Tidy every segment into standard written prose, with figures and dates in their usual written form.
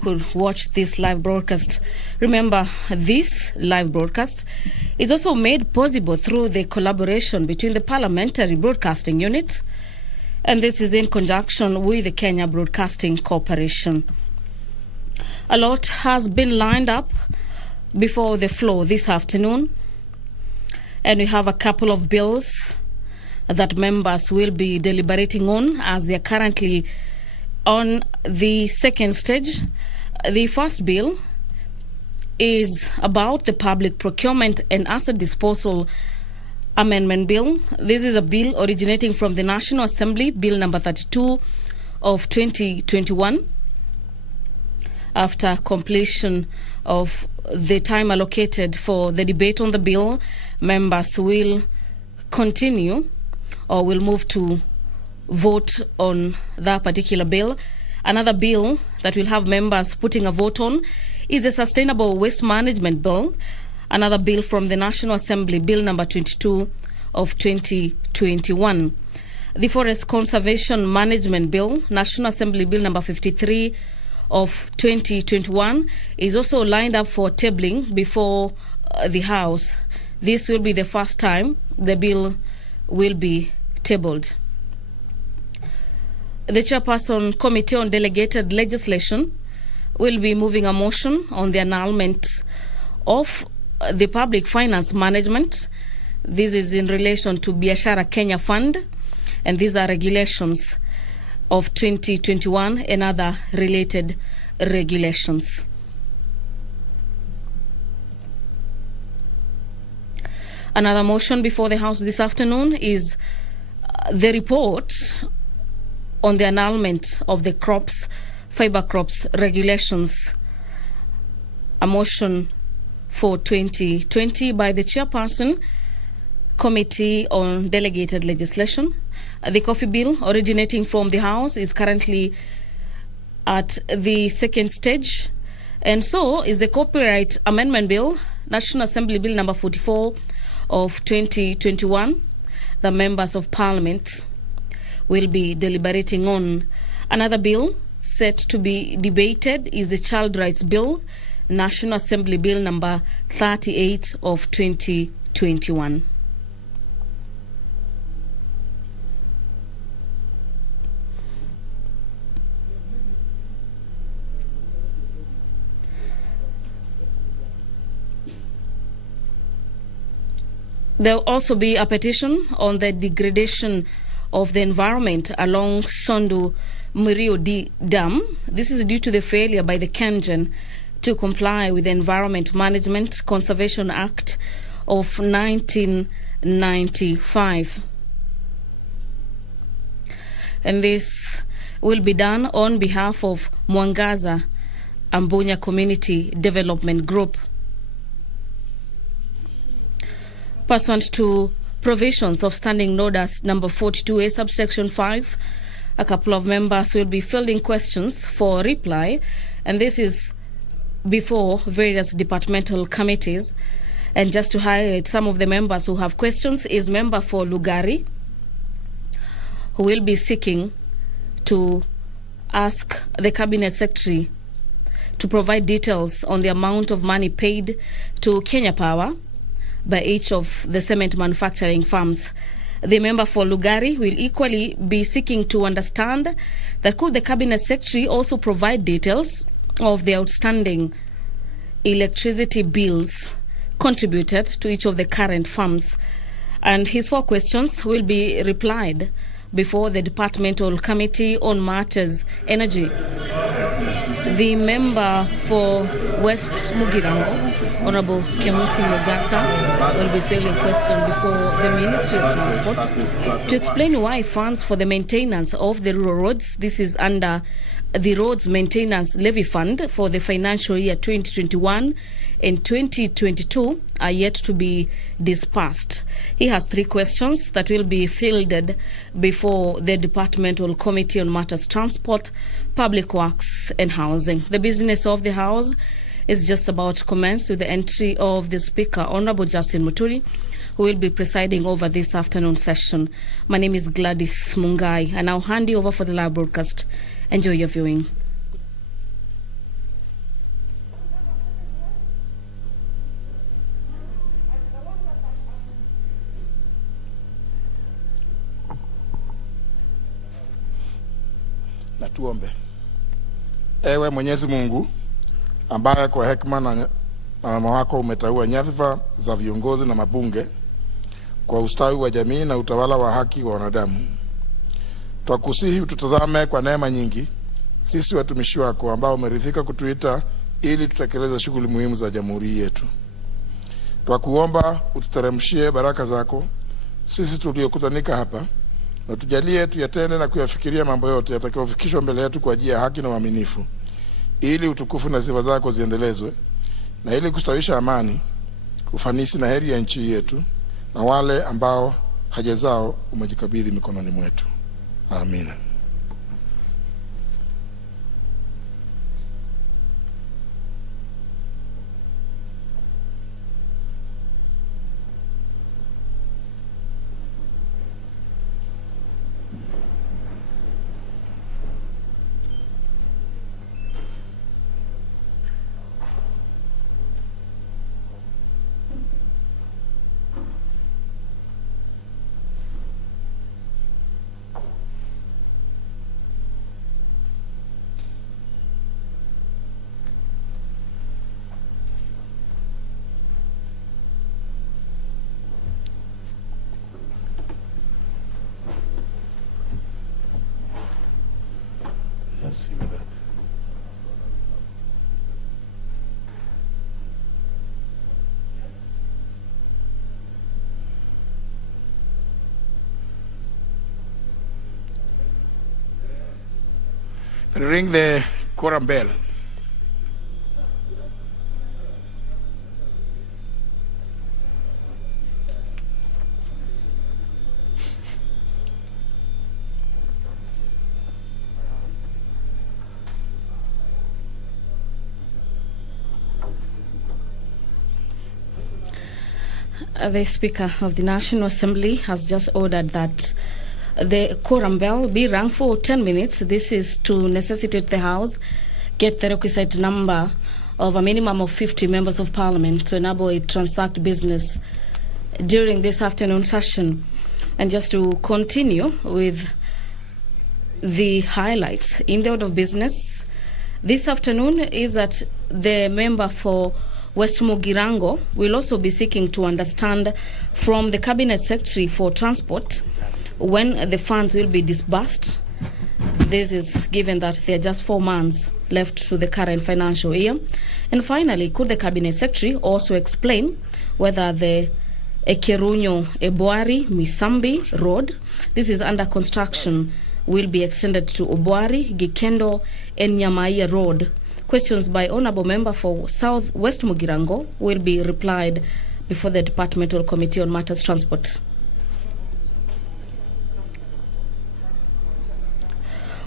could watch this live broadcast. Remember, this live broadcast is also made possible through the collaboration between the Parliamentary Broadcasting Unit, and this is in conjunction with the Kenya Broadcasting Corporation. A lot has been lined up before the floor this afternoon, and we have a couple of bills that members will be deliberating on as they are currently on the second stage. The first bill is about the Public Procurement and Asset Disposal Amendment Bill. This is a bill originating from the National Assembly, Bill number 32 of 2021. After completion of the time allocated for the debate on the bill, members will continue or will move to vote on that particular bill. Another bill that will have members putting a vote on is the Sustainable Waste Management Bill, another bill from the National Assembly, Bill number 22 of 2021. The Forest Conservation Management Bill, National Assembly Bill number 53 of 2021, is also lined up for tabling before the House. This will be the first time the bill will be tabled. The Chairperson Committee on Delegated Legislation will be moving a motion on the annulment of the Public Finance Management. This is in relation to Viashara Kenya Fund, and these are regulations of 2021 and other related regulations. Another motion before the House this afternoon is the report on the annulment of the fiber crops regulations, a motion for 2020 by the Chairperson Committee on Delegated Legislation. The coffee bill originating from the House is currently at the second stage, and so is the Copyright Amendment Bill, National Assembly Bill number 44 of 2021. The members of Parliament will be deliberating on. Another bill set to be debated is the Child Rights Bill, National Assembly Bill number 38 of 2021. There will also be a petition on the degradation of the environment along Sondu Murio Dam. This is due to the failure by the Kenyan to comply with the Environment Management Conservation Act of 1995. And this will be done on behalf of Mwangaza Ambunya Community Development Group. Pursuant to provisions of Standing Notice number 42A subsection 5, a couple of members will be fielding questions for reply, and this is before various departmental committees. And just to highlight some of the members who have questions is member for Lugari, who will be seeking to ask the Cabinet Secretary to provide details on the amount of money paid to Kenya Power by each of the cement manufacturing firms. The member for Lugari will equally be seeking to understand that could the Cabinet Secretary also provide details of the outstanding electricity bills contributed to each of the current firms. And his four questions will be replied before the Departmental Committee on Matters Energy. The member for West Mugirango, Honorable Kemusi Mogaka, will be filling question before the Ministry of Transport to explain why funds for the maintenance of the rural roads, this is under the Roads Maintenance Levy Fund for the financial year 2021 and 2022, are yet to be dispersed. He has three questions that will be fielded before the Departmental Committee on Matters Transport, Public Works and Housing. The business of the House is just about to commence with the entry of the Speaker, Honorable Justin Muturi, who will be presiding over this afternoon session. My name is Gladys Mungai, and I'll hand you over for the live broadcast. Enjoy your viewing. Tuombe. Ewe Mwenyezi Mungu, ambaye kwa hekima na wema wako umeteua nyadhifa za viongozi na mabunge kwa ustawi wa jamii na utawala wa haki wa wanadamu, twakusihi ututazame kwa neema nyingi sisi watumishi wako ambao umeridhika kutuita ili tutekeleze shughuli muhimu za jamhuri yetu. Twakuomba ututeremshie baraka zako sisi tuliokutanika hapa, na tujalie tuyatende na kuyafikiria mambo yote yatakayofikishwa mbele yetu kwa ajili ya haki na uaminifu, ili utukufu na sifa zako ziendelezwe, na ili kustawisha amani, ufanisi na heri ya nchi yetu na wale ambao haja zao umejikabidhi mikononi mwetu. Amina. See with that. Ring the quorum bell. The Speaker of the National Assembly has just ordered that the quorum bell be rung for 10 minutes. This is to necessitate the House get the requisite number of a minimum of 50 members of Parliament to enable it transact business during this afternoon session. And just to continue with the highlights in the order of business, this afternoon is that the member for West Mugirango will also be seeking to understand from the Cabinet Secretary for Transport when the funds will be disbursed. This is given that there are just 4 months left to the current financial year. And finally, could the Cabinet Secretary also explain whether the Ekerunyo Ebwari Misambi Road, this is under construction, will be extended to Obwari, Gikendo and Nyamaiya Road. Questions by Honourable Member for South West Mugirango will be replied before the Departmental Committee on Matters Transport.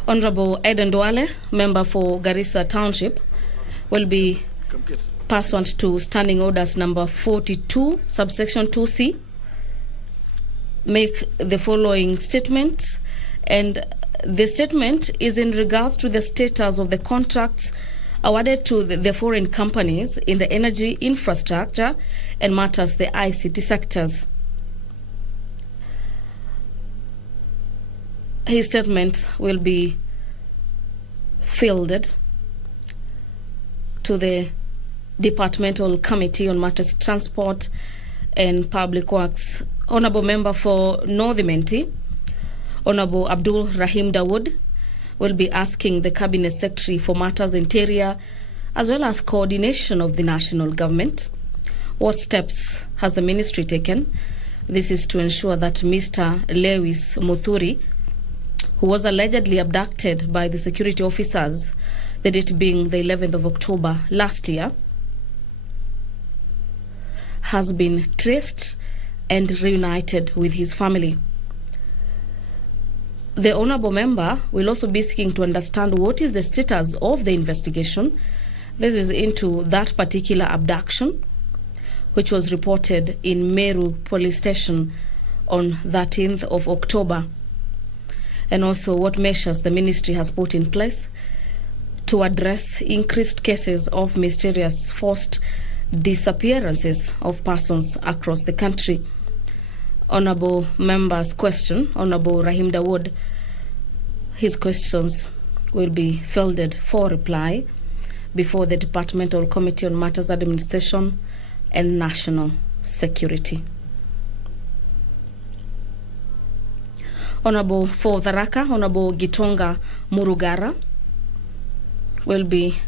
Honourable Eden Duale, Member for Garissa Township, will be pursuant to Standing Orders number 42, subsection 2C, make the following statement. And the statement is in regards to the status of the contracts awarded to the foreign companies in the energy, infrastructure, and matters the ICT sectors. His statement will be fielded to the Departmental Committee on Matters Transport and Public Works. Honourable Member for North Menti, Honourable Abdul Rahim Dawood, will be asking the Cabinet Secretary for Matters Interior as well as coordination of the national government, what steps has the ministry taken? This is to ensure that Mr. Lewis Muthuri, who was allegedly abducted by the security officers, the date being the 11th of October last year, has been traced and reunited with his family. The Honourable Member will also be seeking to understand what is the status of the investigation. This is into that particular abduction, which was reported in Meru Police Station on 13th of October. And also what measures the ministry has put in place to address increased cases of mysterious forced disappearances of persons across the country. Honourable Member's question, Honourable Rahim Dawood, his questions will be fielded for reply before the Departmental Committee on Matters Administration and National Security. Honorable for Tharaka, Honorable Gitonga Murugara will be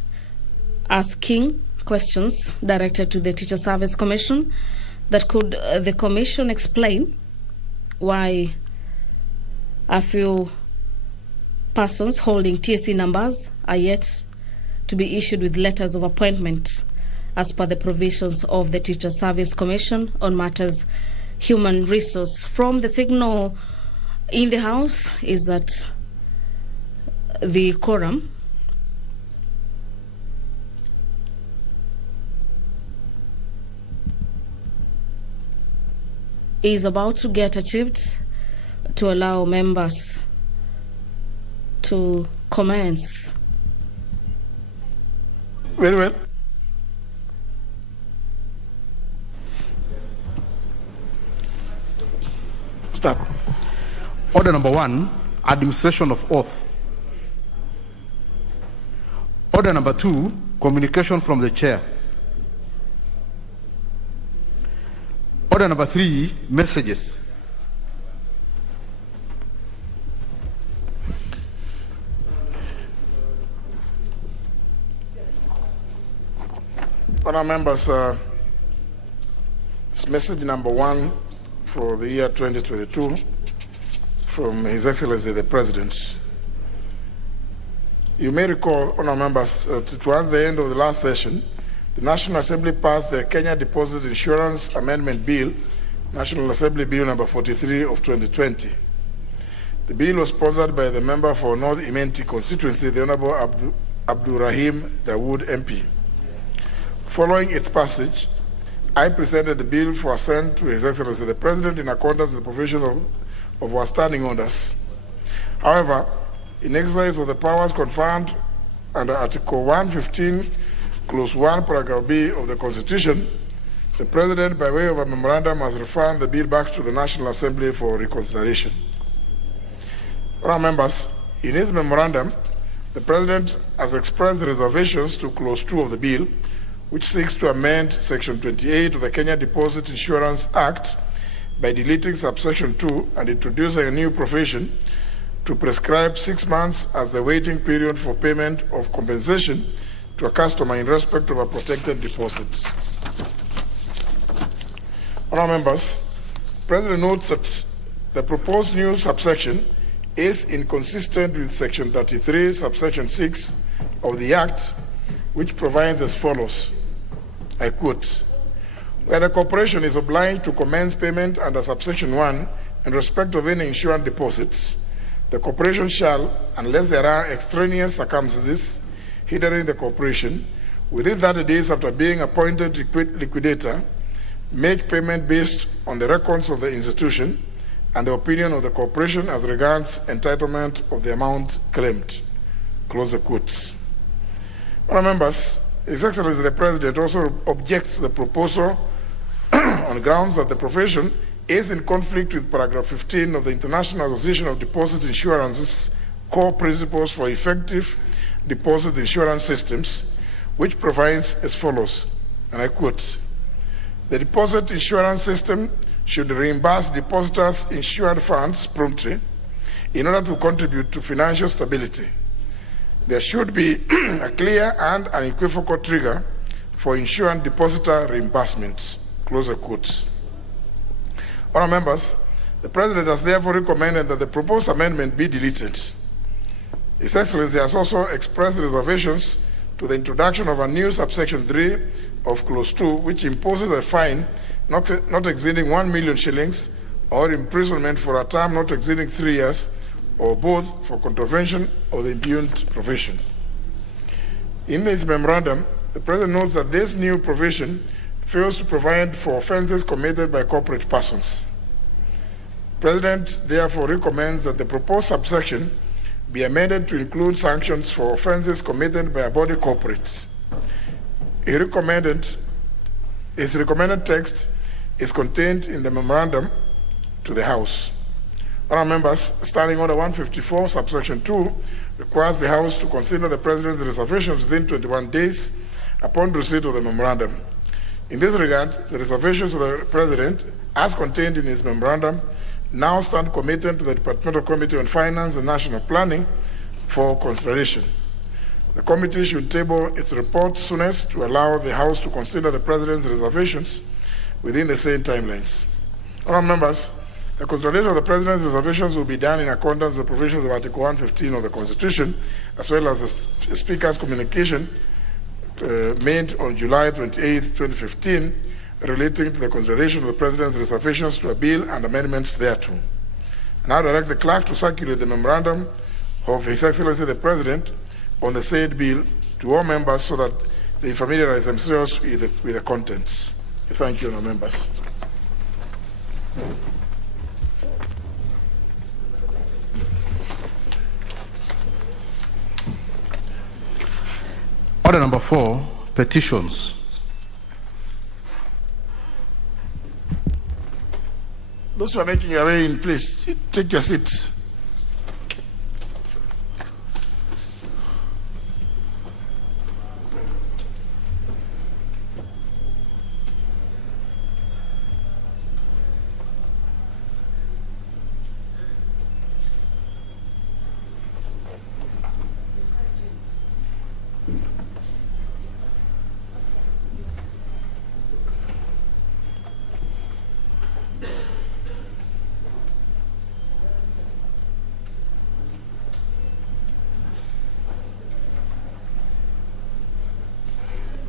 asking questions directed to the Teacher Service Commission. That could the Commission explain why a few persons holding TSC numbers are yet to be issued with letters of appointment as per the provisions of the Teacher Service Commission on matters human resource. From the signal in the House is that the quorum is about to get achieved to allow members to commence. Very well. Start. Order number 1, administration of oath. Order number 2, communication from the chair. Order number 3, messages. Honour members, this message number 1 for the year 2022 from His Excellency the President. You may recall, honour members, towards the end of the last session, the National Assembly passed the Kenya Deposit Insurance Amendment Bill, National Assembly Bill number 43 of 2020. The bill was sponsored by the member for North Imenti constituency, the Honourable Abdul Rahim Dawood MP. Following its passage, I presented the bill for assent to His Excellency the President in accordance with the provisions of our standing orders. However, in exercise of the powers conferred under Article 115, Clause 1, Paragraph B of the Constitution, the President, by way of a memorandum, has referred the bill back to the National Assembly for reconsideration. Honourable members, in his memorandum, the President has expressed reservations to Clause 2 of the bill, which seeks to amend Section 28 of the Kenya Deposit Insurance Act by deleting subsection 2 and introducing a new provision to prescribe 6 months as the waiting period for payment of compensation to a customer in respect of a protected deposit. Honourable members, the President notes that the proposed new subsection is inconsistent with Section 33, subsection 6 of the Act, which provides as follows, I quote, where the corporation is obliged to commence payment under subsection 1 in respect of any insurance deposits, the corporation shall, unless there are extraneous circumstances hindering the corporation, within 30 days after being appointed liquidator, make payment based on the records of the institution and the opinion of the corporation as regards entitlement of the amount claimed. Close the quotes. Honourable members, His Excellency the President also objects to the proposal on grounds that the profession is in conflict with paragraph 15 of the International Association of Deposit Insurance's core principles for effective deposit insurance systems, which provides as follows, and I quote, the deposit insurance system should reimburse depositors' insured funds promptly in order to contribute to financial stability. There should be a clear and unequivocal trigger for insurance depositor reimbursements. Close the quotes. Honourable members, the President has therefore recommended that the proposed amendment be deleted. His Excellency has also expressed reservations to the introduction of a new subsection 3 of Clause 2, which imposes a fine not exceeding 1 million shillings or imprisonment for a term not exceeding 3 years, or both, for contravention of the impugned provision. In this memorandum, the President notes that this new provision fails to provide for offences committed by corporate persons. The President therefore recommends that the proposed subsection be amended to include sanctions for offences committed by a body corporate. His recommended text is contained in the memorandum to the House. Honourable members, Standing Order 154, subsection 2, requires the House to consider the President's reservations within 21 days upon receipt of the memorandum. In this regard, the reservations of the President, as contained in his memorandum, now stand committed to the Departmental Committee on Finance and National Planning for consideration. The committee should table its report soonest to allow the House to consider the President's reservations within the same timelines. Honourable members, the consideration of the President's reservations will be done in accordance with the provisions of Article 115 of the Constitution, as well as the Speaker's communication made on July 28, 2015, relating to the consideration of the President's reservations to a bill and amendments thereto. I now direct the clerk to circulate the memorandum of His Excellency the President on the said bill to all members so that they familiarize themselves with the contents. Thank you, honourable members. Order number 4, petitions. Those who are making your way in, please take your seats.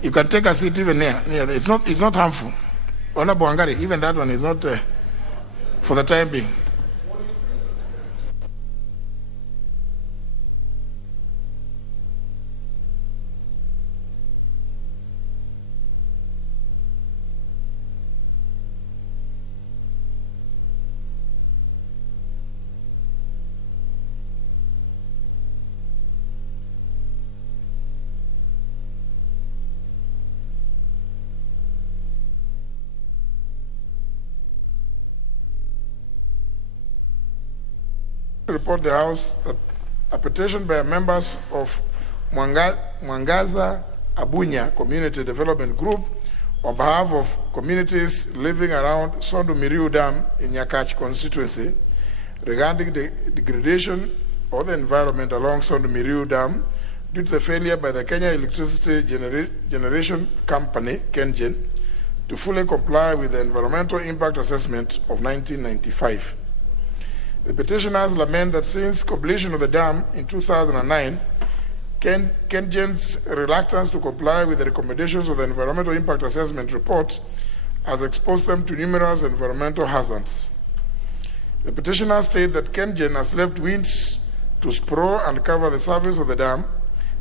You can take a seat even near. It's not harmful. Honorable Wangari, even that one is not for the time being. Report the House that a petition by members of Mwangaza Abunya Community Development Group on behalf of communities living around Sondu Miriu Dam in Nyakach constituency regarding the degradation of the environment along Sondu Miriu Dam due to the failure by the Kenya Electricity Generation Company, KenGen, to fully comply with the environmental impact assessment of 1995. The petitioners lament that since completion of the dam in 2009, KenGen's reluctance to comply with the recommendations of the Environmental Impact Assessment report has exposed them to numerous environmental hazards. The petitioners state that KenGen has left winds to sprawl and cover the surface of the dam,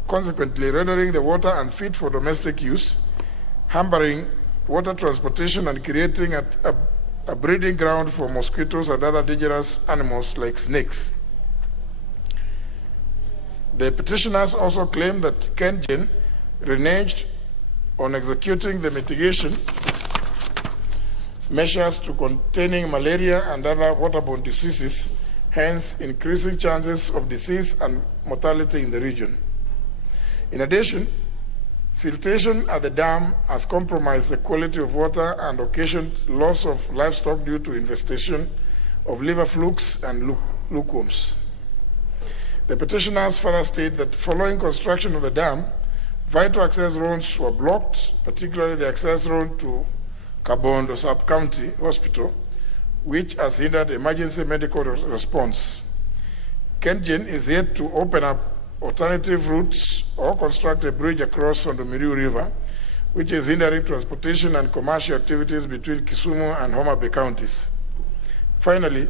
consequently rendering the water unfit for domestic use, hampering water transportation and creating a breeding ground for mosquitoes and other dangerous animals like snakes. The petitioners also claim that KenGen reneged on executing the mitigation measures to containing malaria and other waterborne diseases, hence increasing chances of disease and mortality in the region. In addition, siltation at the dam has compromised the quality of water and occasioned loss of livestock due to infestation of liver flukes and lookworms. The petitioners further state that following construction of the dam, vital access roads were blocked, particularly the access road to Kabondo Sub-County Hospital, which has hindered emergency medical response. KenGen is yet to open up alternative routes or construct a bridge across the Miriu River, which is hindering transportation and commercial activities between Kisumu and Homa Bay counties. Finally,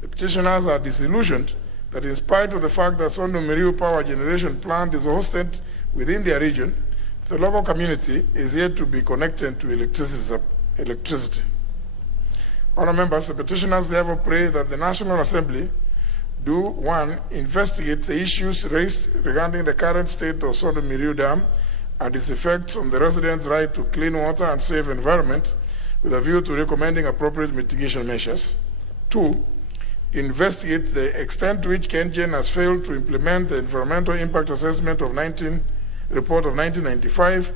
the petitioners are disillusioned that in spite of the fact that Sondu Miriu power generation plant is hosted within their region, the local community is yet to be connected to electricity. Honourable members, the petitioners therefore pray that the National Assembly do, 1, investigate the issues raised regarding the current state of Sondu Miriu Dam and its effects on the residents' right to clean water and safe environment with a view to recommending appropriate mitigation measures. 2, investigate the extent to which KenGen has failed to implement the environmental impact assessment of report of 1995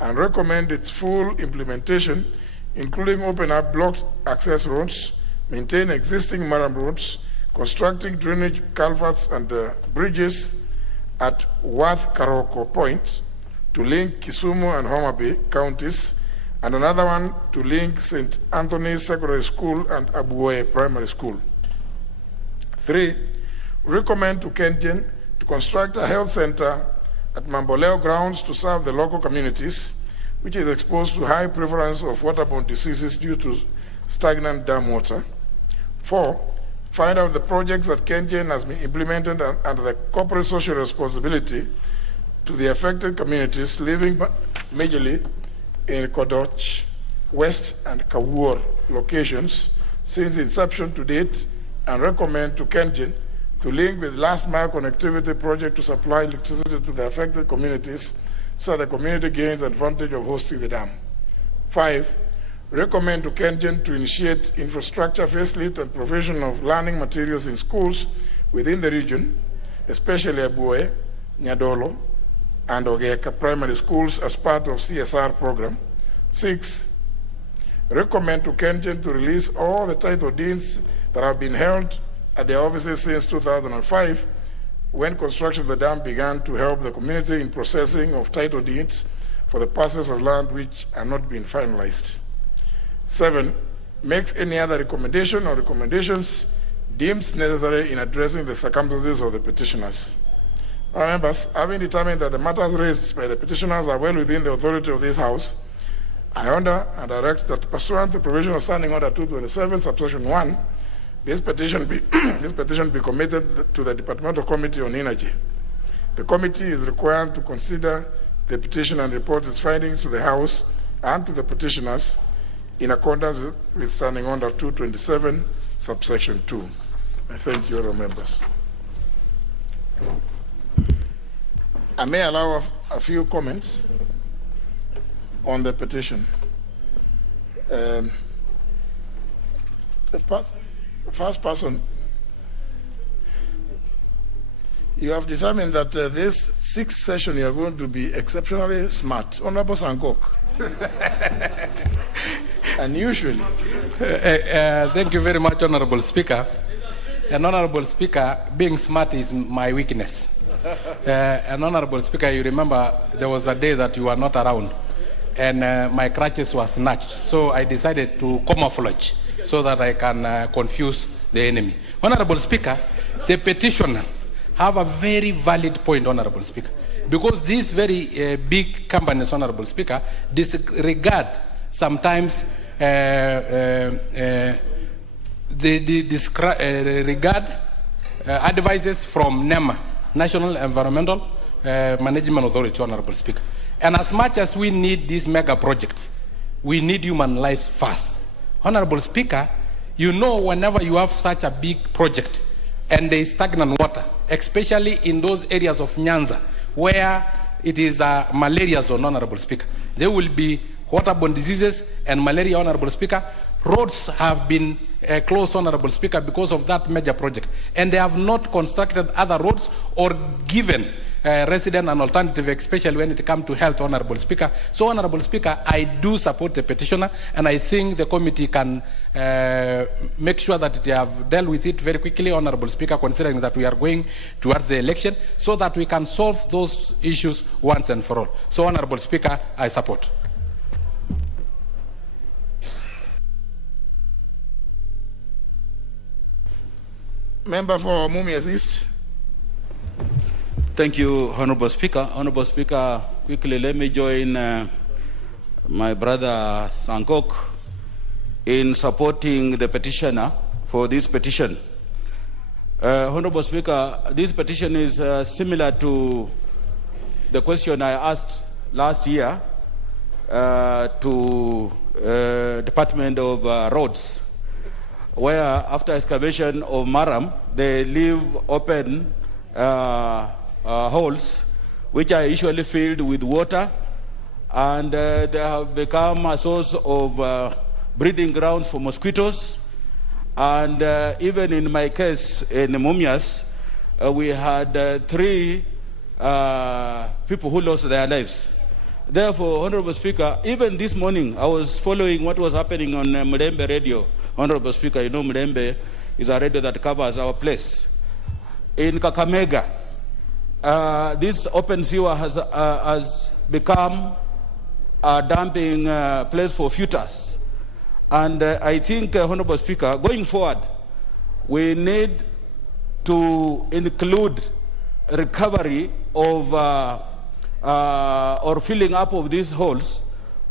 and recommend its full implementation, including open up blocked access roads, maintain existing maram roads, constructing drainage culverts and bridges at Worth Karoko Point to link Kisumu and Homa Bay counties, and another one to link St. Anthony's Secondary School and Abuoye Primary School. 3, recommend to KenGen to construct a health center at Mamboleo grounds to serve the local communities, which is exposed to high prevalence of waterborne diseases due to stagnant dam water. 4, find out the projects that KenGen has been implemented under the corporate social responsibility to the affected communities living majorly in Kodoch, West, and Kawur locations since inception to date, and recommend to KenGen to link with last mile connectivity project to supply electricity to the affected communities so the community gains advantage of hosting the dam. 5, recommend to KenGen to initiate infrastructure facelift and provision of learning materials in schools within the region, especially Abuoye, Nyadolo, and Ogeka primary schools as part of CSR program. 6, recommend to KenGen to release all the title deeds that have been held at the offices since 2005, when construction of the dam began, to help the community in processing of title deeds for the parcels of land which are not being finalized. 7, makes any other recommendation or recommendations deemed necessary in addressing the circumstances of the petitioners. Our members, having determined that the matters raised by the petitioners are well within the authority of this House, I order and direct that pursuant to provision of Standing Order 227, subsection 1, this petition be committed to the Departmental Committee on Energy. The committee is required to consider the petition and report its findings to the House and to the petitioners in accordance with Standing Order 227, subsection 2. I thank you, all members. I may allow a few comments on the petition. The first person, you have determined that this sixth session you are going to be exceptionally smart. Honorable Sankok. Unusually. Thank you very much, Honorable Speaker. And Honorable Speaker, being smart is my weakness. And Honorable Speaker, you remember there was a day that you were not around and my crutches were snatched. So I decided to camouflage so that I can confuse the enemy. Honorable Speaker, the petitioner have a very valid point, Honorable Speaker, because these very big companies, Honorable Speaker, disregard sometimes they disregard advices from NEMA, National Environmental Management Authority, Honorable Speaker. And as much as we need these mega projects, we need human lives first. Honorable Speaker, you know, whenever you have such a big project and there is stagnant water, especially in those areas of Nyanza where it is a malaria zone, Honorable Speaker, there will be waterborne diseases and malaria, Honorable Speaker. Roads have been closed, Honorable Speaker, because of that major project. And they have not constructed other roads or given resident an alternative, especially when it comes to health, Honorable Speaker. So, Honorable Speaker, I do support the petitioner, and I think the committee can make sure that they have dealt with it very quickly, Honorable Speaker, considering that we are going towards the election, so that we can solve those issues once and for all. So, Honorable Speaker, I support. Member for Mumias East. Thank you, Honorable Speaker. Honorable Speaker, quickly let me join my brother Sankok in supporting the petitioner for this petition. Honorable Speaker, this petition is similar to the question I asked last year to Department of Roads, where after excavation of Maram, they leave open holes which are usually filled with water, and they have become a source of breeding grounds for mosquitoes And even in my case in Mumias, we had 3 people who lost their lives. Therefore, Honorable Speaker, even this morning I was following what was happening on Mlembe radio. Honorable Speaker, you know Mlembe is a radio that covers our place. In Kakamega, this open sewer has become a dumping place for futures. And I think, Honorable Speaker, going forward, we need to include recovery of or filling up of these holes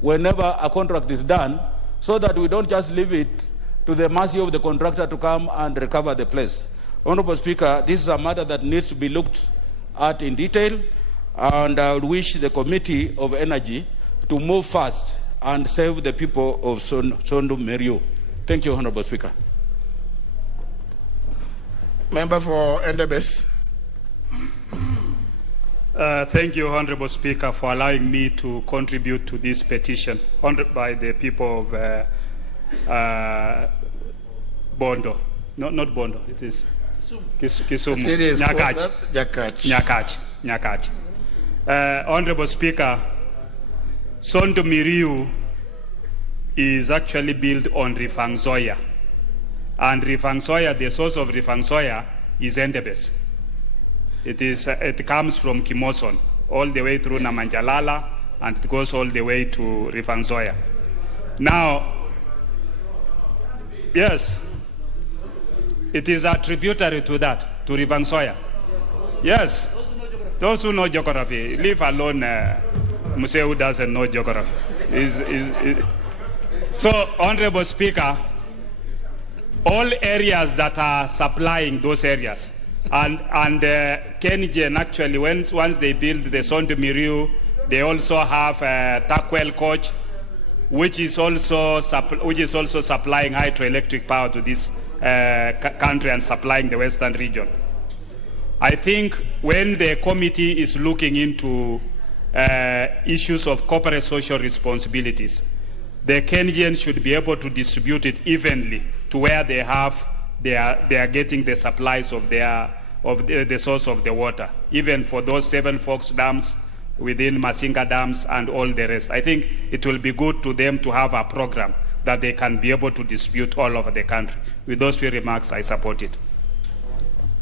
whenever a contract is done, so that we don't just leave it to the mercy of the contractor to come and recover the place. Honorable Speaker, this is a matter that needs to be looked at in detail, and I would wish the Committee of Energy to move fast and save the people of Sondu Merio. Thank you, Honorable Speaker. Member for Endebess. Thank you, Honorable Speaker, for allowing me to contribute to this petition by the people of Bondo. Not Bondo, it is Kisumu. Nyakach. Honorable Speaker, Sondu Miriu is actually built on Rifangsoya. And Rifangsoya, the source of Rifangsoya is Endebess. It comes from Kimoson all the way through Namanjalala, and it goes all the way to Rifangsoya. Now, yes, it is a tributary to that, to Rifangsoya. Yes, those who know geography, leave alone Muse who doesn't know geography. So, Honorable Speaker, all areas that are supplying those areas, and Kengen actually, once they build the Sondu Miriu, they also have Takwel Coach, which is also supplying hydroelectric power to this country and supplying the western region. I think when the committee is looking into issues of corporate social responsibilities, the Kenyans should be able to distribute it evenly to where they are getting the supplies of the source of the water, even for those 7 Fox dams within Masinga dams and all the rest. I think it will be good to them to have a program that they can be able to distribute all over the country. With those few remarks, I support it.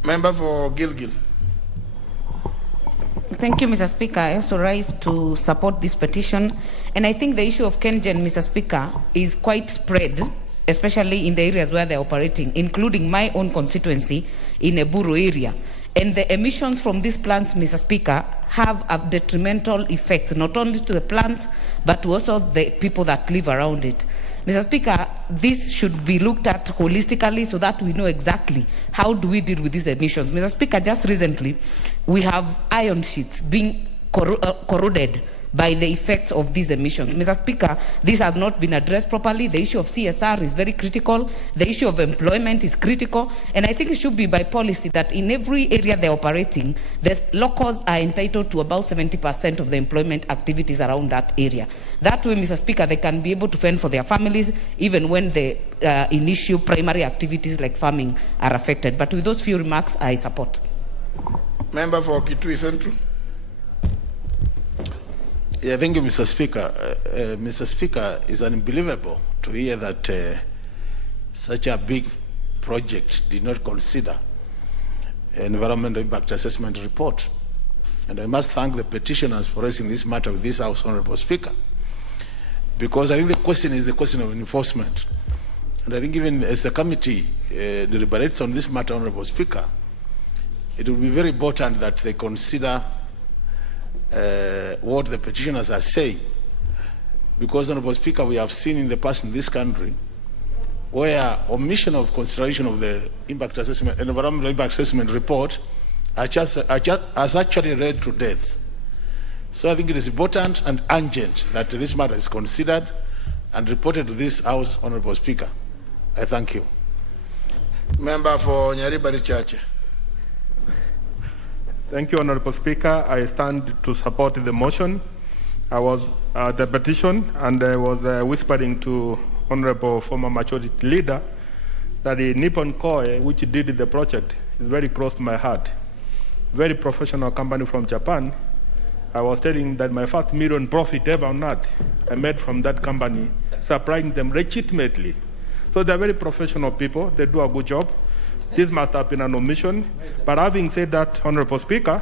Member for Gilgil. Thank you, Mr. Speaker. I also rise to support this petition. And I think the issue of Kengen, Mr. Speaker, is quite spread, especially in the areas where they're operating, including my own constituency in Eburu area. And the emissions from these plants, Mr. Speaker, have a detrimental effect, not only to the plants, but to also the people that live around it. Mr. Speaker, this should be looked at holistically so that we know exactly how do we deal with these emissions. Mr. Speaker, just recently, we have iron sheets being corroded by the effects of these emissions. Mr. Speaker, this has not been addressed properly. The issue of CSR is very critical. The issue of employment is critical. And I think it should be by policy that in every area they're operating, the locals are entitled to about 70% of the employment activities around that area. That way, Mr. Speaker, they can be able to fend for their families, even when the initial primary activities like farming are affected. But with those few remarks, I support. Member for Kitui Central. Yeah, thank you, Mr. Speaker. Mr. Speaker, it's unbelievable to hear that such a big project did not consider an environmental impact assessment report. And I must thank the petitioners for raising this matter with this House, Honorable Speaker, because I think the question is a question of enforcement. And I think even as the committee deliberates on this matter, Honorable Speaker, it will be very important that they consider what the petitioners are saying, because, Honorable Speaker, we have seen in the past in this country where omission of consideration of the impact assessment, environmental impact assessment report has actually led to deaths. So I think it is important and urgent that this matter is considered and reported to this House, Honorable Speaker. I thank you. Member for Nyaribari Chache. Thank you, Honorable Speaker. I stand to support the motion. I was the petition, and I was whispering to Honorable former Majority Leader that the Nippon Koi, which did the project, is very close to my heart. Very professional company from Japan. I was telling that my first million profit ever on earth I made from that company, supplying them legitimately. So they're very professional people. They do a good job. This must have been an omission. But having said that, Honorable Speaker,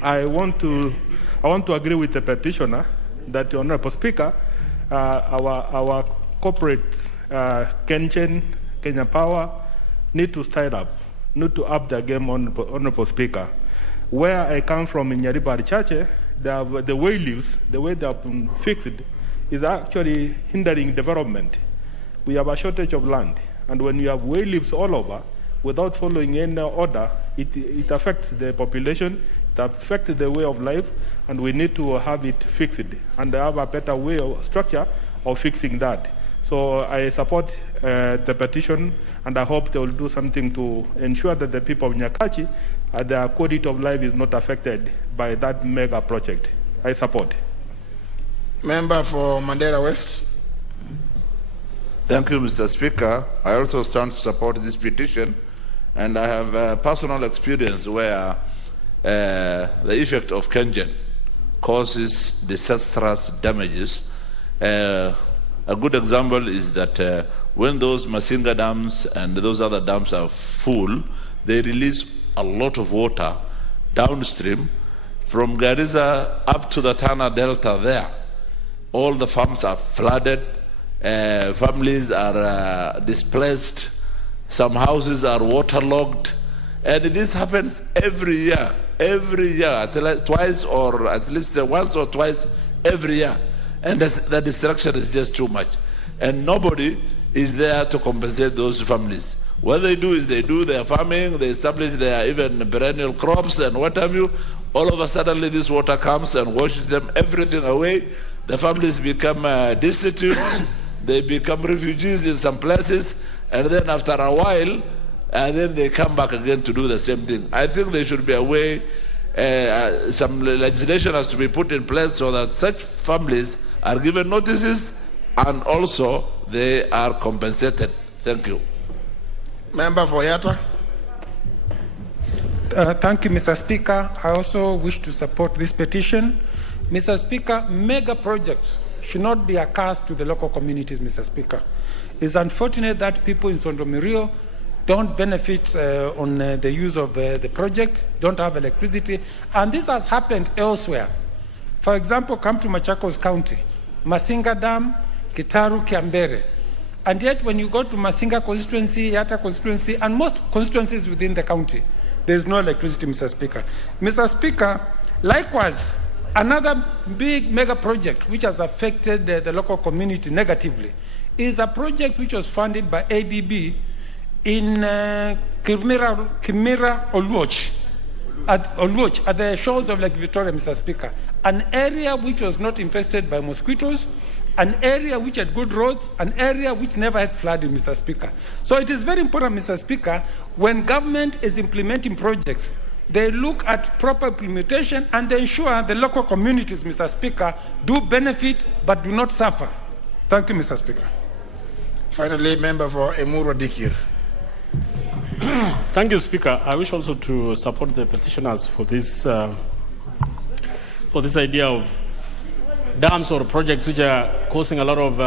I want to agree with the petitioner that, Honorable Speaker, our corporate Kenya Power need to style up, need to up their game, Honorable Speaker. Where I come from in Yaribari Chache, the way leaves, the way they have been fixed, is actually hindering development. We have a shortage of land, and when you have way leaves all over, without following any order, it affects the population, it affects the way of life, and we need to have it fixed, and have a better way of structure of fixing that. So I support the petition, and I hope they will do something to ensure that the people of Nyakachi, their quality of life is not affected by that mega project. I support. Member for Mandera West. Thank you, Mr. Speaker. I also stand to support this petition, and I have personal experience where the effect of Kengen causes disastrous damages. A good example is that when those Masinga dams and those other dams are full, they release a lot of water downstream from Garissa up to the Tana Delta there. All the farms are flooded, families are displaced, some houses are waterlogged, and this happens every year, at least twice or at least once or twice every year. And the destruction is just too much. And nobody is there to compensate those families. What they do is they do their farming, they establish their even perennial crops and what have you. All of a sudden this water comes and washes them everything away. The families become destitute, they become refugees in some places, and then after a while, then they come back again to do the same thing. I think there should be a way, some legislation has to be put in place so that such families are given notices and also they are compensated. Thank you. Member for Yatta. Thank you, Mr. Speaker. I also wish to support this petition. Mr. Speaker, mega projects should not be a curse to the local communities, Mr. Speaker. It's unfortunate that people in Sondomirio don't benefit on the use of the project, don't have electricity, and this has happened elsewhere. For example, come to Machakos County, Masinga Dam, Kitaru, Kiambere. And yet when you go to Masinga constituency, Yatta constituency, and most constituencies within the county, there is no electricity, Mr. Speaker. Mr. Speaker, likewise, another big mega project which has affected the local community negatively is a project which was funded by ADB in Kimira Olwoch, at the shores of Lake Victoria, Mr. Speaker, an area which was not infested by mosquitoes, an area which had good roads, an area which never had flooding, Mr. Speaker. So it is very important, Mr. Speaker, when government is implementing projects, they look at proper implementation and they ensure the local communities, Mr. Speaker, do benefit but do not suffer. Thank you, Mr. Speaker. Finally, member for Emuru Dikir. Thank you, Speaker. I wish also to support the petitioners for this idea of dams or projects which are causing a lot of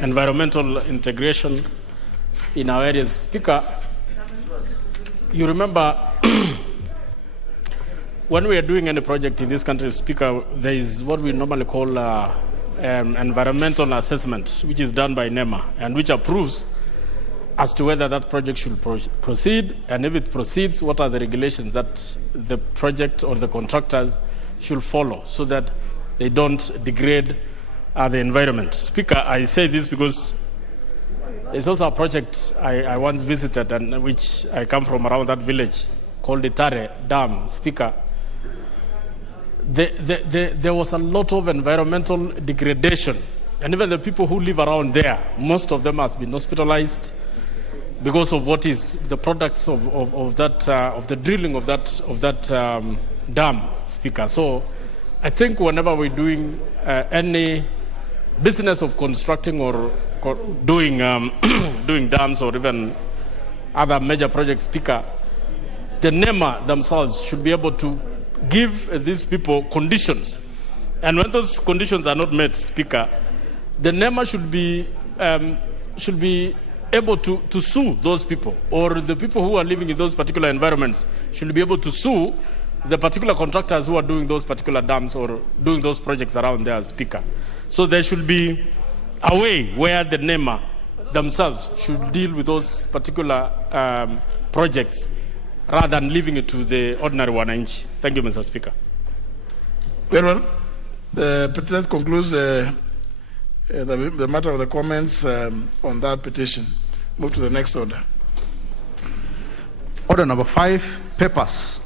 environmental integration in our areas. Speaker, you remember when we are doing any project in this country, Speaker, there is what we normally call environmental assessment, which is done by NEMA, and which approves as to whether that project should proceed, and if it proceeds, what are the regulations that the project or the contractors should follow so that they don't degrade the environment. Speaker, I say this because there's also a project I once visited, and which I come from around that village, called the Tare Dam. Speaker, there was a lot of environmental degradation, and even the people who live around there, most of them has been hospitalized because of what is the products of the drilling of that dam. Speaker, so I think whenever we're doing any business of constructing or doing doing dams or even other major projects, Speaker, the NEMA themselves should be able to give these people conditions. And when those conditions are not met, Speaker, the NEMA should be able to sue those people, or the people who are living in those particular environments should be able to sue the particular contractors who are doing those particular dams or doing those projects around there, Speaker. So there should be a way where the NEMA themselves should deal with those particular projects rather than leaving it to the ordinary wananchi. Thank you, Mr. Speaker. Very well. The petition concludes the matter of the comments on that petition. Move to the next order. Order number 5, papers.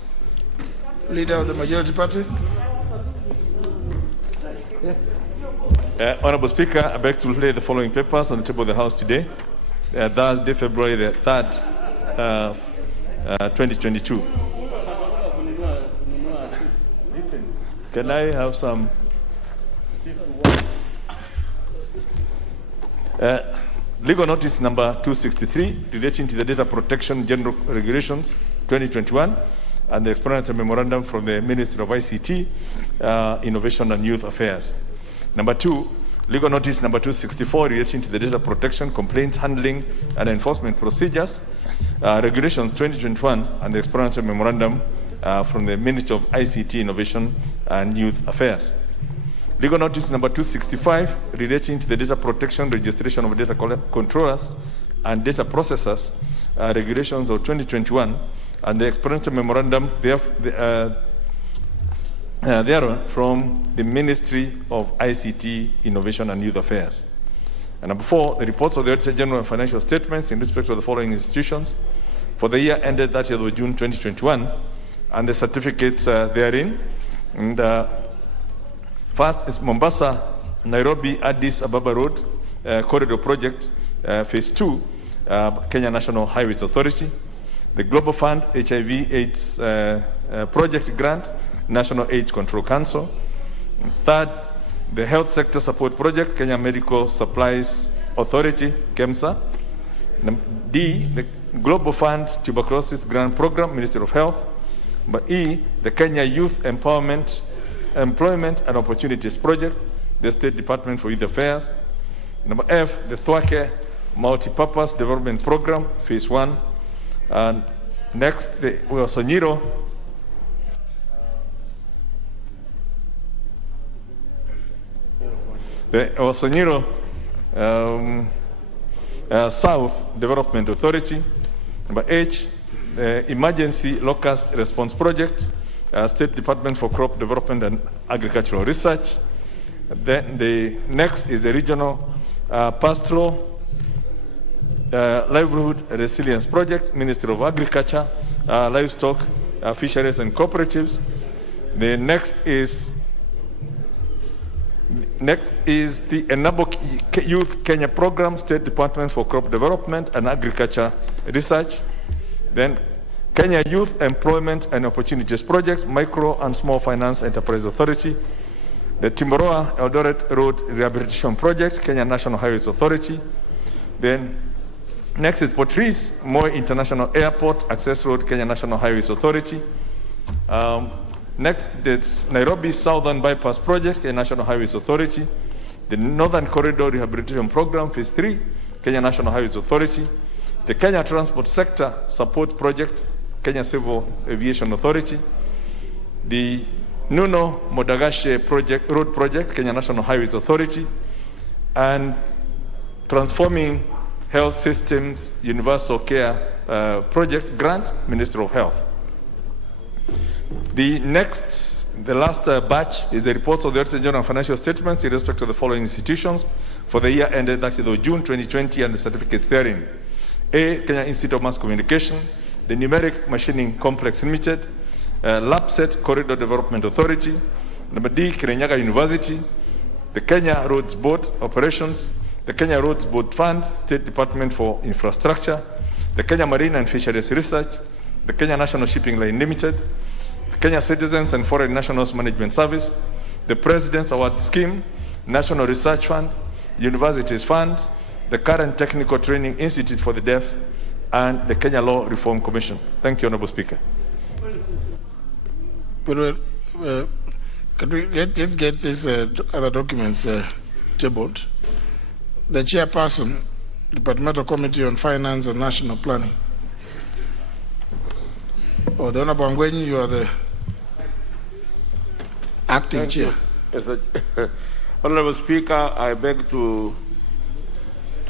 Leader of the majority party. Honorable Speaker, I beg to lay the following papers on the table of the House today. Thursday, February the 3rd, 2022. Can I have some? Legal notice number 263 relating to the Data Protection General Regulations 2021 and the explanatory memorandum from the Ministry of ICT, Innovation and Youth Affairs. Number 2, legal notice number 264 relating to the Data Protection, Complaints Handling and Enforcement Procedures, Regulations 2021 and the explanatory memorandum from the Ministry of ICT, Innovation and Youth Affairs. Legal notice number 265 relating to the Data Protection, Registration of Data Controllers and Data Processors, Regulations of 2021 and the explanatory memorandum thereon from the Ministry of ICT, Innovation and Youth Affairs. And number 4, the reports of the Auditor General and financial statements in respect of the following institutions for the year ended 30th of June 2021 and the certificates therein. And first is Mombasa, Nairobi, Addis Ababa Road Corridor Project, Phase 2, Kenya National Highways Authority. The Global Fund HIV/AIDS Project Grant, National AIDS Control Council. Third, the Health Sector Support Project, Kenya Medical Supplies Authority, KEMSA. D, the Global Fund Tuberculosis Grant Program, Ministry of Health. But E, the Kenya Youth Employment and Opportunities Project, the State Department for Youth Affairs. Number F, the Thwake Multi-Purpose Development Program, Phase 1. And next, the Osonyiro South Development Authority. Number H, the Emergency Locust Response Project, State Department for Crop Development and Agricultural Research. Then the next is the Regional Pastoral Livelihood Resilience Project, Ministry of Agriculture, Livestock, Fisheries and Cooperatives. The next is the Enable Youth Kenya Program, State Department for Crop Development and Agriculture Research. Then Kenya Youth Employment and Opportunities Project, Micro and Small Finance Enterprise Authority. The Timboroa Eldoret Road Rehabilitation Project, Kenya National Highways Authority. Then next is Port Reitz Moi International Airport Access Road, Kenya National Highways Authority. Next is Nairobi Southern Bypass Project, Kenya National Highways Authority. The Northern Corridor Rehabilitation Program, Phase 3, Kenya National Highways Authority. The Kenya Transport Sector Support Project, Kenya Civil Aviation Authority. The Nuno Modagashe Road Project, Kenya National Highways Authority. And Transforming Health Systems Universal Care Project Grant, Ministry of Health. The last batch is the reports of the Auditor General and financial statements in respect to the following institutions for the year ended 30th of June 2020 and the certificates therein. A, Kenya Institute of Mass Communication, the Numeric Machining Complex Limited, LAPSET Corridor Development Authority. Number D, Kirinyaga University, the Kenya Roads Board Operations, the Kenya Roads Board Fund, State Department for Infrastructure, the Kenya Marine and Fisheries Research, the Kenya National Shipping Line Limited, the Kenya Citizens and Foreign Nationals Management Service, the President's Award Scheme, National Research Fund, Universities Fund, the current Technical Training Institute for the Deaf, and the Kenya Law Reform Commission. Thank you, Honorable Speaker. Can we let's get these other documents tabled. The chairperson, Departmental Committee on Finance and National Planning. Oh, the Honorable Angwenyi, you are the acting chair. Honorable Speaker, I beg to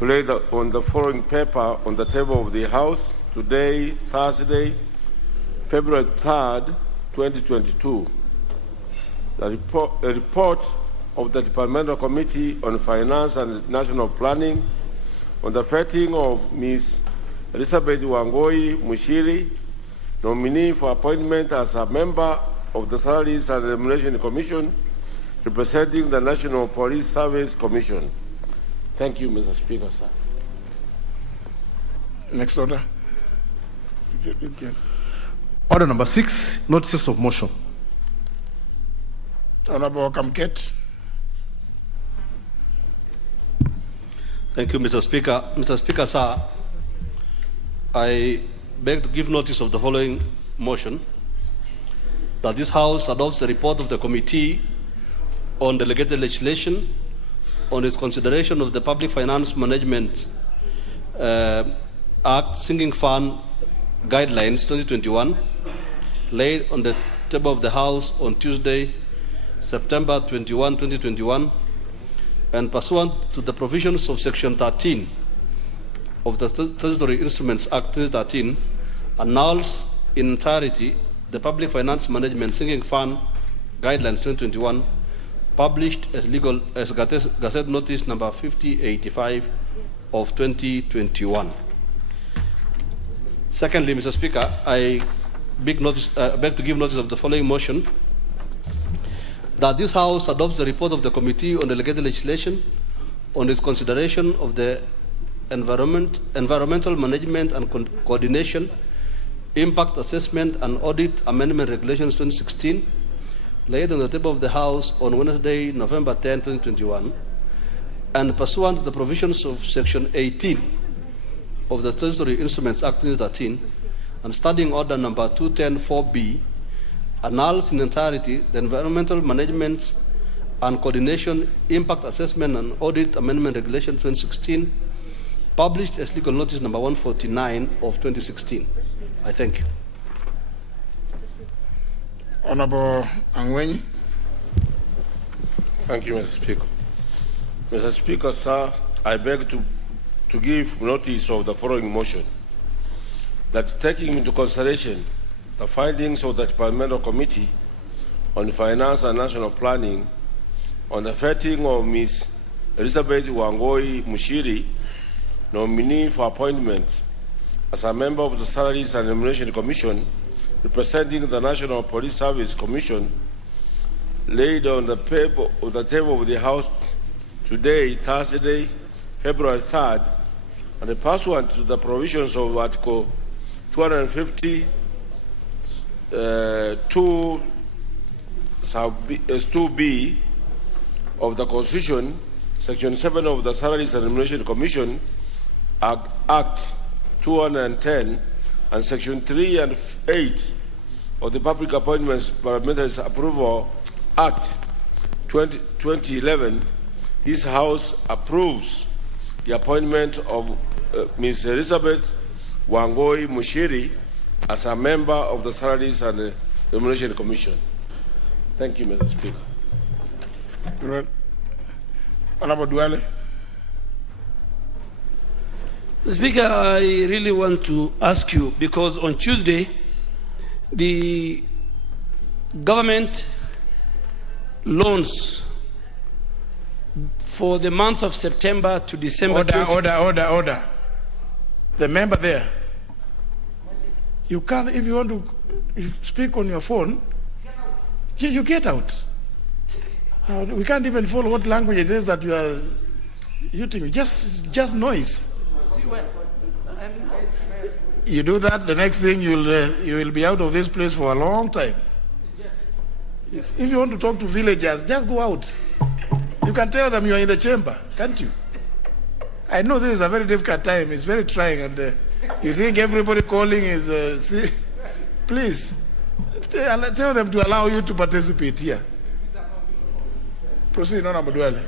lay on the following paper on the table of the House today, Thursday, February 3rd, 2022. A report of the Departmental Committee on Finance and National Planning on the vetting of Ms. Elizabeth Wangoi Mushiri, nominee for appointment as a member of the Salaries and Remuneration Commission, representing the National Police Service Commission. Thank you, Mr. Speaker, sir. Next order. Order number 6, notices of motion. Honorable Kamket. Thank you, Mr. Speaker. Mr. Speaker, sir, I beg to give notice of the following motion: that this House adopts the report of the Committee on Delegated Legislation on its consideration of the Public Finance Management Act Sinking Fund Guidelines 2021, laid on the table of the House on Tuesday, September 21, 2021, and pursuant to the provisions of Section 13 of the Statutory Instruments Act 2013, annuls in entirety the Public Finance Management Sinking Fund Guidelines 2021, published as Gazette Notice number 5085 of 2021. Secondly, Mr. Speaker, I beg to give notice of the following motion: that this House adopts the report of the Committee on Delegated Legislation on its consideration of the Environmental Management and Coordination, Impact Assessment and Audit Amendment Regulations 2016, laid on the table of the House on Wednesday, November 10, 2021, and pursuant to the provisions of Section 18 of the Statutory Instruments Act 2013, and Standing Order number 2104B, annuls in entirety the Environmental Management and Coordination, Impact Assessment and Audit Amendment Regulation 2016, published as Legal Notice number 149 of 2016. I thank you. Honorable Angwenyi. Thank you, Mr. Speaker. Mr. Speaker, sir, I beg to give notice of the following motion: that taking into consideration the findings of the Departmental Committee on Finance and National Planning on the vetting of Ms. Elizabeth Wangoi Mushiri, nominee for appointment as a member of the Salaries and Remuneration Commission, representing the National Police Service Commission, laid on the table of the House today, Thursday, February 3rd, and pursuant to the provisions of Article 250 2B of the Constitution, Section 7 of the Salaries and Remuneration Commission Act 210, and Section 3 and 8 of the Public Appointments Parameters Approval Act 2011, this House approves the appointment of Ms. Elizabeth Wangoi Mushiri as a member of the Salaries and Remuneration Commission. Thank you, Mr. Speaker. Honorable Duale. Speaker, I really want to ask you, because on Tuesday, the government loans for the month of September to December. Order. The member there. You can't, if you want to speak on your phone, you get out. Now, we can't even follow what language it is that you are using. Just noise. You do that, the next thing you will be out of this place for a long time. Yes. If you want to talk to villagers, just go out. You can tell them you are in the chamber, can't you? I know this is a very difficult time. It's very trying, and you think everybody calling is... see, please, tell them to allow you to participate here. Proceed, Honorable Duale.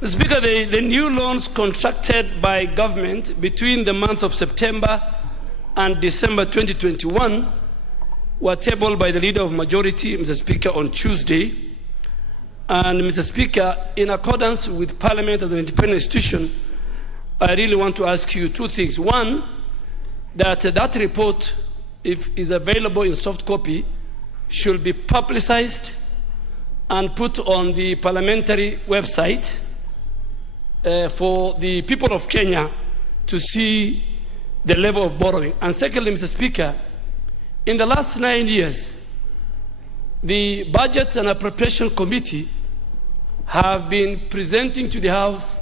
Mr. Speaker, the new loans contracted by government between the month of September and December 2021 were tabled by the Leader of Majority, Mr. Speaker, on Tuesday. And, Mr. Speaker, in accordance with Parliament as an independent institution, I really want to ask you two things. One, that report, if is available in soft copy, should be publicized and put on the parliamentary website for the people of Kenya to see the level of borrowing. And secondly, Mr. Speaker, in the last 9 years, the Budget and Appropriation Committee have been presenting to the House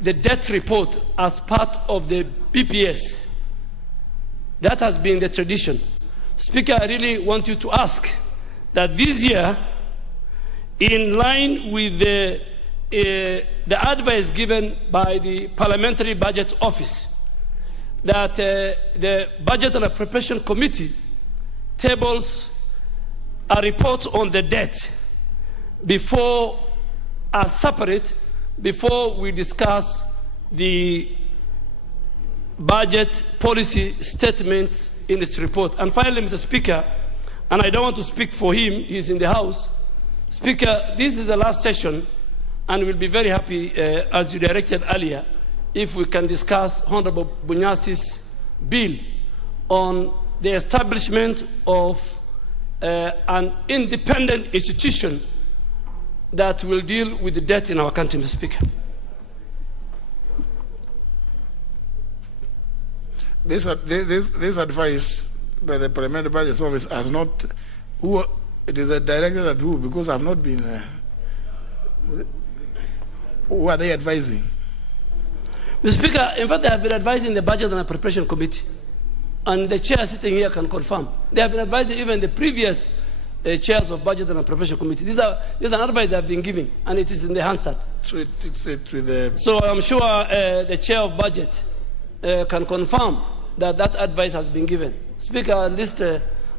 the debt report as part of the BPS. That has been the tradition. Speaker, I really want you to ask that this year, in line with the advice given by the Parliamentary Budget Office, that the Budget and Appropriation Committee tables a report on the debt separate before we discuss the budget policy statement in this report. And finally, Mr. Speaker, and I don't want to speak for him, he's in the House. Speaker, this is the last session, and we'll be very happy, as you directed earlier, if we can discuss Honorable Bunyasi's bill on the establishment of an independent institution that will deal with the debt in our country, Mr. Speaker. This advice by the Parliamentary Budget Office has not... it is directed at who? Because I've not been... who are they advising? Mr. Speaker, in fact, they have been advising the Budget and Appropriation Committee. And the chair sitting here can confirm. They have been advising even the previous chairs of Budget and Appropriation Committee. These are an advice they have been giving, and it is in the Hansard. So it's with the... So I'm sure the chair of Budget can confirm that advice has been given. Speaker, at least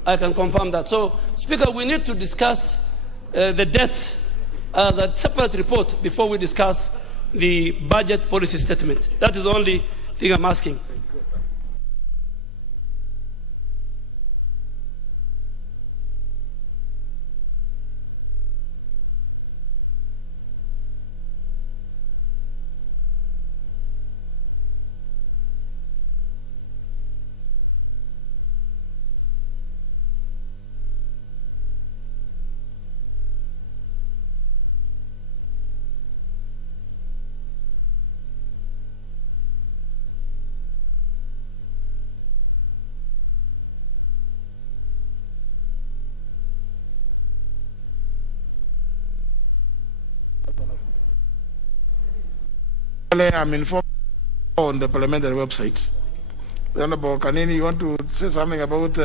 I can confirm that. So, Speaker, we need to discuss the debt as a separate report before we discuss the budget policy statement. That is the only thing I'm asking. I'm informed on the parliamentary website. Honorable Kanini, you want to say something about...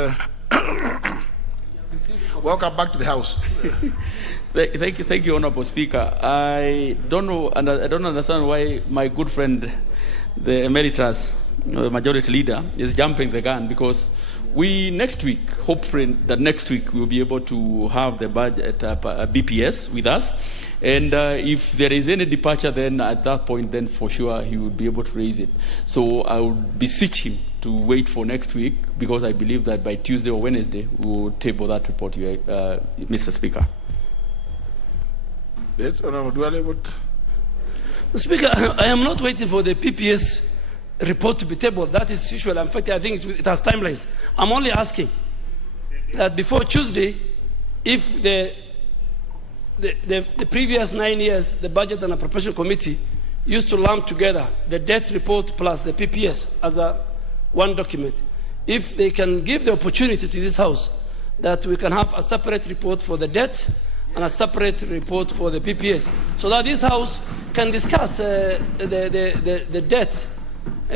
Welcome back to the House. Thank you, Honorable Speaker. I don't know, and I don't understand why my good friend, the emeritus, the majority leader, is jumping the gun, because we next week, hopefully that next week we'll be able to have the budget BPS with us. And if there is any departure, then at that point, then for sure he would be able to raise it. So I would beseech him to wait for next week, because I believe that by Tuesday or Wednesday we will table that report, Mr. Speaker. Speaker, I am not waiting for the PPS report to be tabled. That is usual. In fact, I think it has timelines. I'm only asking that before Tuesday, if the previous 9 years, the Budget and Appropriation Committee used to lump together the debt report plus the PPS as one document. If they can give the opportunity to this House that we can have a separate report for the debt and a separate report for the PPS, so that this House can discuss the debt,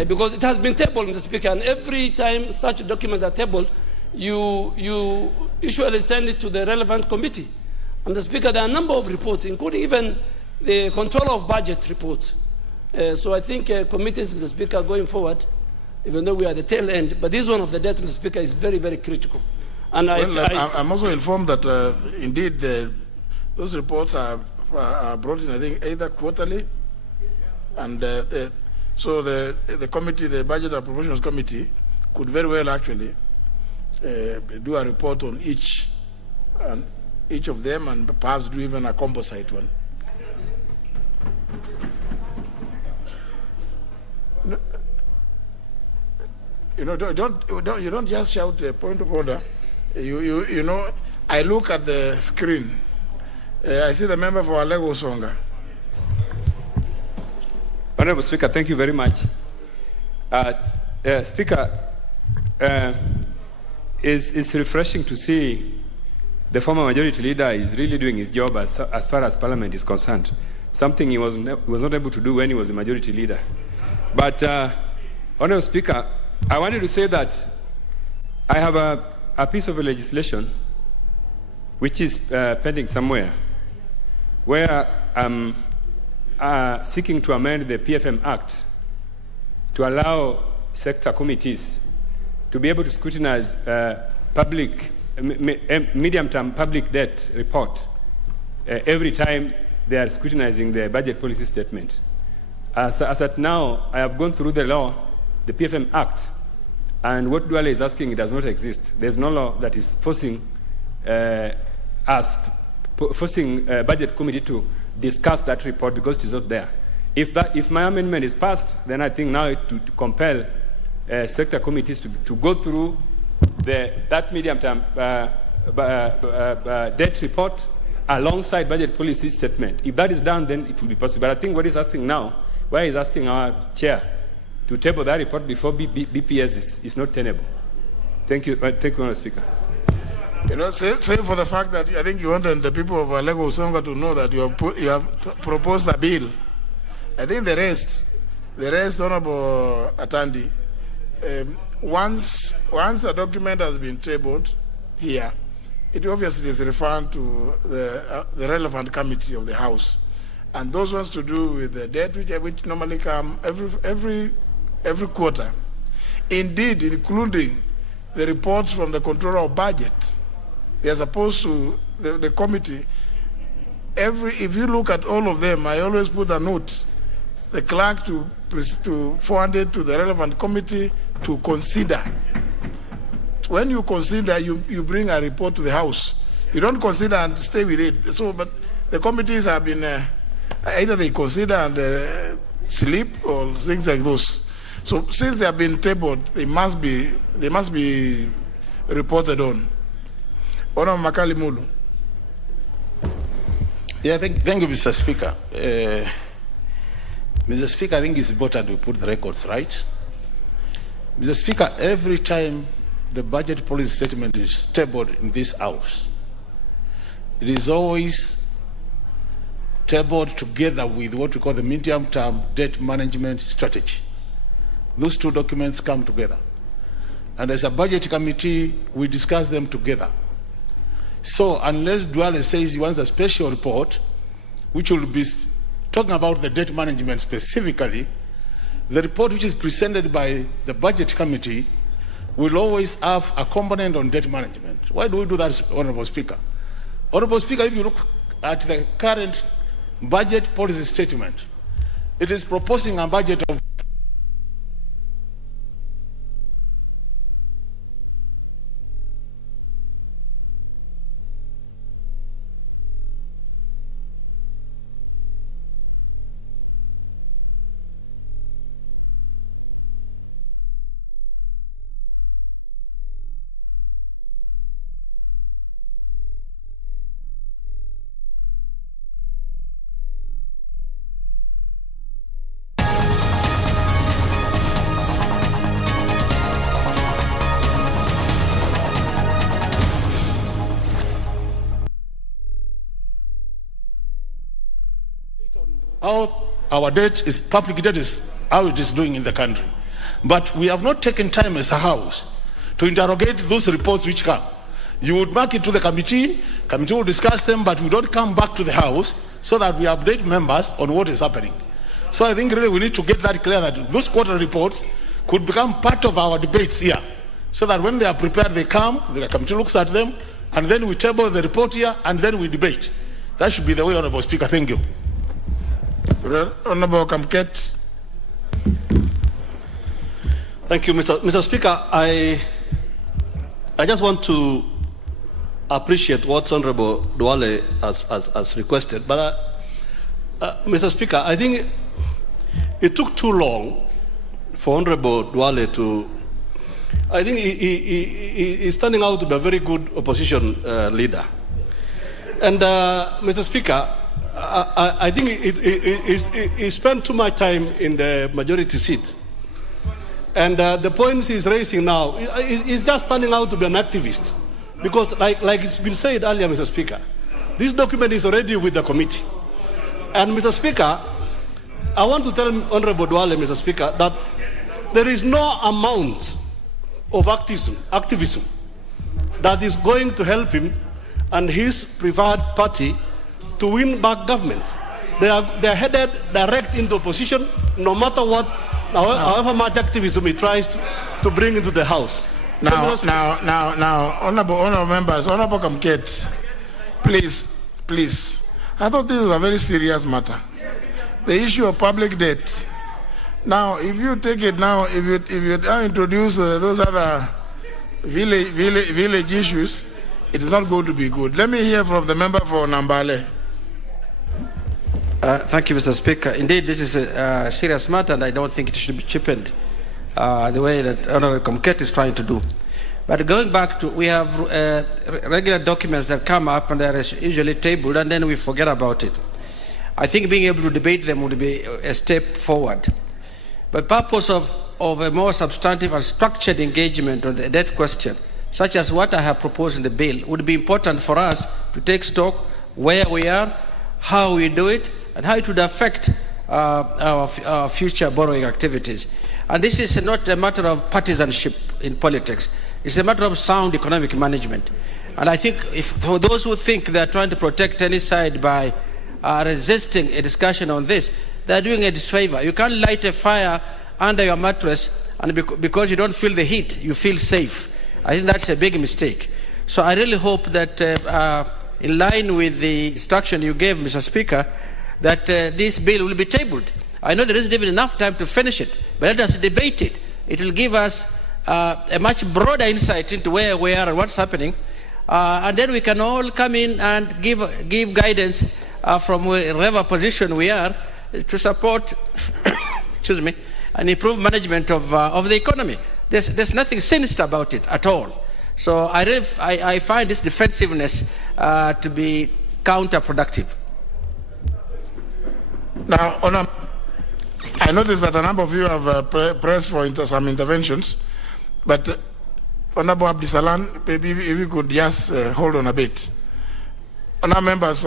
because it has been tabled, Mr. Speaker, and every time such documents are tabled, you usually send it to the relevant committee. And the Speaker, there are a number of reports, including even the control of budget report. So I think committees, Mr. Speaker, going forward, even though we are at the tail end, but this one of the debt, Mr. Speaker, is very, very critical. And I'm also informed that indeed those reports are brought in, I think, either quarterly, and so the committee, the Budget and Appropriations Committee, could very well actually do a report on each of them, and perhaps do even a composite one. You know, you don't just shout a point of order. You know, I look at the screen. I see the member for Alego Songa. Honorable Speaker, thank you very much. Speaker, it's refreshing to see the former majority leader is really doing his job as far as Parliament is concerned. Something he was not able to do when he was the majority leader. But, Honorable Speaker, I wanted to say that I have a piece of legislation which is pending somewhere, where I'm seeking to amend the PFM Act to allow sector committees to be able to scrutinize medium-term public debt report every time they are scrutinizing the budget policy statement. As at now, I have gone through the law, the PFM Act, and what Duale is asking, it does not exist. There's no law that is forcing budget committee to discuss that report because it is not there. If my amendment is passed, then I think now to compel sector committees to go through that medium-term debt report alongside budget policy statement. If that is done, then it will be possible. But I think what he's asking now, why he's asking our chair to table that report before BPS is not tenable. Thank you, Mr. Speaker. You know, say for the fact that I think you wanted the people of Alego Usonga to know that you have proposed a bill. I think the rest, Honorable Atandi, once a document has been tabled here, it obviously is referred to the relevant committee of the House, and those ones to do with the debt which normally come every quarter, indeed including the reports from the controller of budget. They are supposed to the committee. If you look at all of them, I always put a note, the clerk to forward it to the relevant committee to consider. When you consider, you bring a report to the House. You don't consider and stay with it. So, but the committees have been either they consider and sleep or things like those. So, since they have been tabled, they must be reported on. Honorable Makali Mulu. Yeah, thank you, Mr. Speaker. Mr. Speaker, I think it's important we put the records right. Mr. Speaker, every time the budget policy statement is tabled in this House, it is always tabled together with what we call the medium-term debt management strategy. Those two documents come together. And as a budget committee, we discuss them together. So unless Duale says he wants a special report, which will be talking about the debt management specifically, the report which is presented by the budget committee will always have a component on debt management. Why do we do that, Honorable Speaker? Honorable Speaker, if you look at the current budget policy statement, it is proposing a budget of how our debt is, public debt is, how it is doing in the country. But we have not taken time as a House to interrogate those reports which come. You would mark it to the committee will discuss them, but we don't come back to the House so that we update members on what is happening. So I think really we need to get that clear that those quarter reports could become part of our debates here, so that when they are prepared, they come, the committee looks at them, and then we table the report here, and then we debate. That should be the way, Honorable Speaker. Thank you. Honorable Kamket. Thank you, Mr. Speaker. I just want to appreciate what Honorable Duale has requested, but Mr. Speaker, I think it took too long for Honorable Duale to. I think he's turning out to be a very good opposition leader. And Mr. Speaker, I think he spent too much time in the majority seat. And the points he's raising now, he's just turning out to be an activist. Because like it's been said earlier, Mr. Speaker, this document is already with the committee. And Mr. Speaker, I want to tell Honorable Duale, Mr. Speaker, that there is no amount of activism that is going to help him and his preferred party to win back government. They are headed direct into opposition, no matter what, however much activism he tries to bring into the House. Now, honorable members, Honorable Kamket, please. I thought this was a very serious matter. The issue of public debt. Now, if you take it now, if you now introduce those other village issues, it is not going to be good. Let me hear from the member for Nambale. Thank you, Mr. Speaker. Indeed, this is a serious matter, and I don't think it should be cheapened the way that Honorable Kamket is trying to do. But going back to, we have regular documents that come up and they are usually tabled, and then we forget about it. I think being able to debate them would be a step forward. But purpose of a more substantive and structured engagement on the debt question, such as what I have proposed in the bill, would be important for us to take stock where we are, how we do it, and how it would affect our future borrowing activities. And this is not a matter of partisanship in politics. It's a matter of sound economic management. And I think for those who think they're trying to protect any side by resisting a discussion on this, they're doing a disfavor. You can't light a fire under your mattress, and because you don't feel the heat, you feel safe. I think that's a big mistake. So I really hope that in line with the instruction you gave, Mr. Speaker, that this bill will be tabled. I know there isn't even enough time to finish it, but let us debate it. It will give us a much broader insight into where we are and what's happening. And then we can all come in and give guidance from wherever position we are to support excuse me, and improve management of the economy. There's nothing sinister about it at all. So I find this defensiveness to be counterproductive. Now, I noticed that a number of you have pressed for some interventions, but Honorable Abdisalan, maybe if you could just hold on a bit. Honorable members,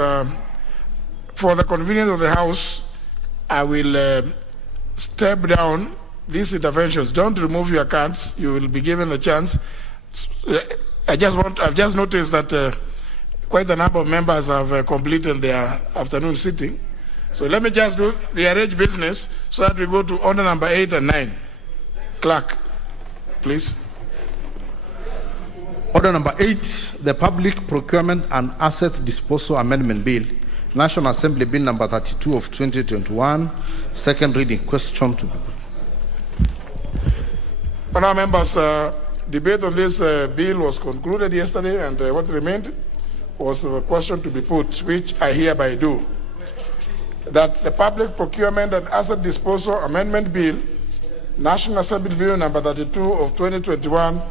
for the convenience of the House, I will step down these interventions. Don't remove your cards. You will be given the chance. I've just noticed that quite a number of members have completed their afternoon sitting. So let me just do rearrange business so that we go to order number 8 and 9. Clerk, please. Order number 8, the Public Procurement and Asset Disposal Amendment Bill, National Assembly Bill number 32 of 2021, second reading. Question to be put. Honourable members, debate on this bill was concluded yesterday, and what remained was the question to be put, which I hereby do. That the Public Procurement and Asset Disposal Amendment Bill, National Assembly Bill number 32 of 2021,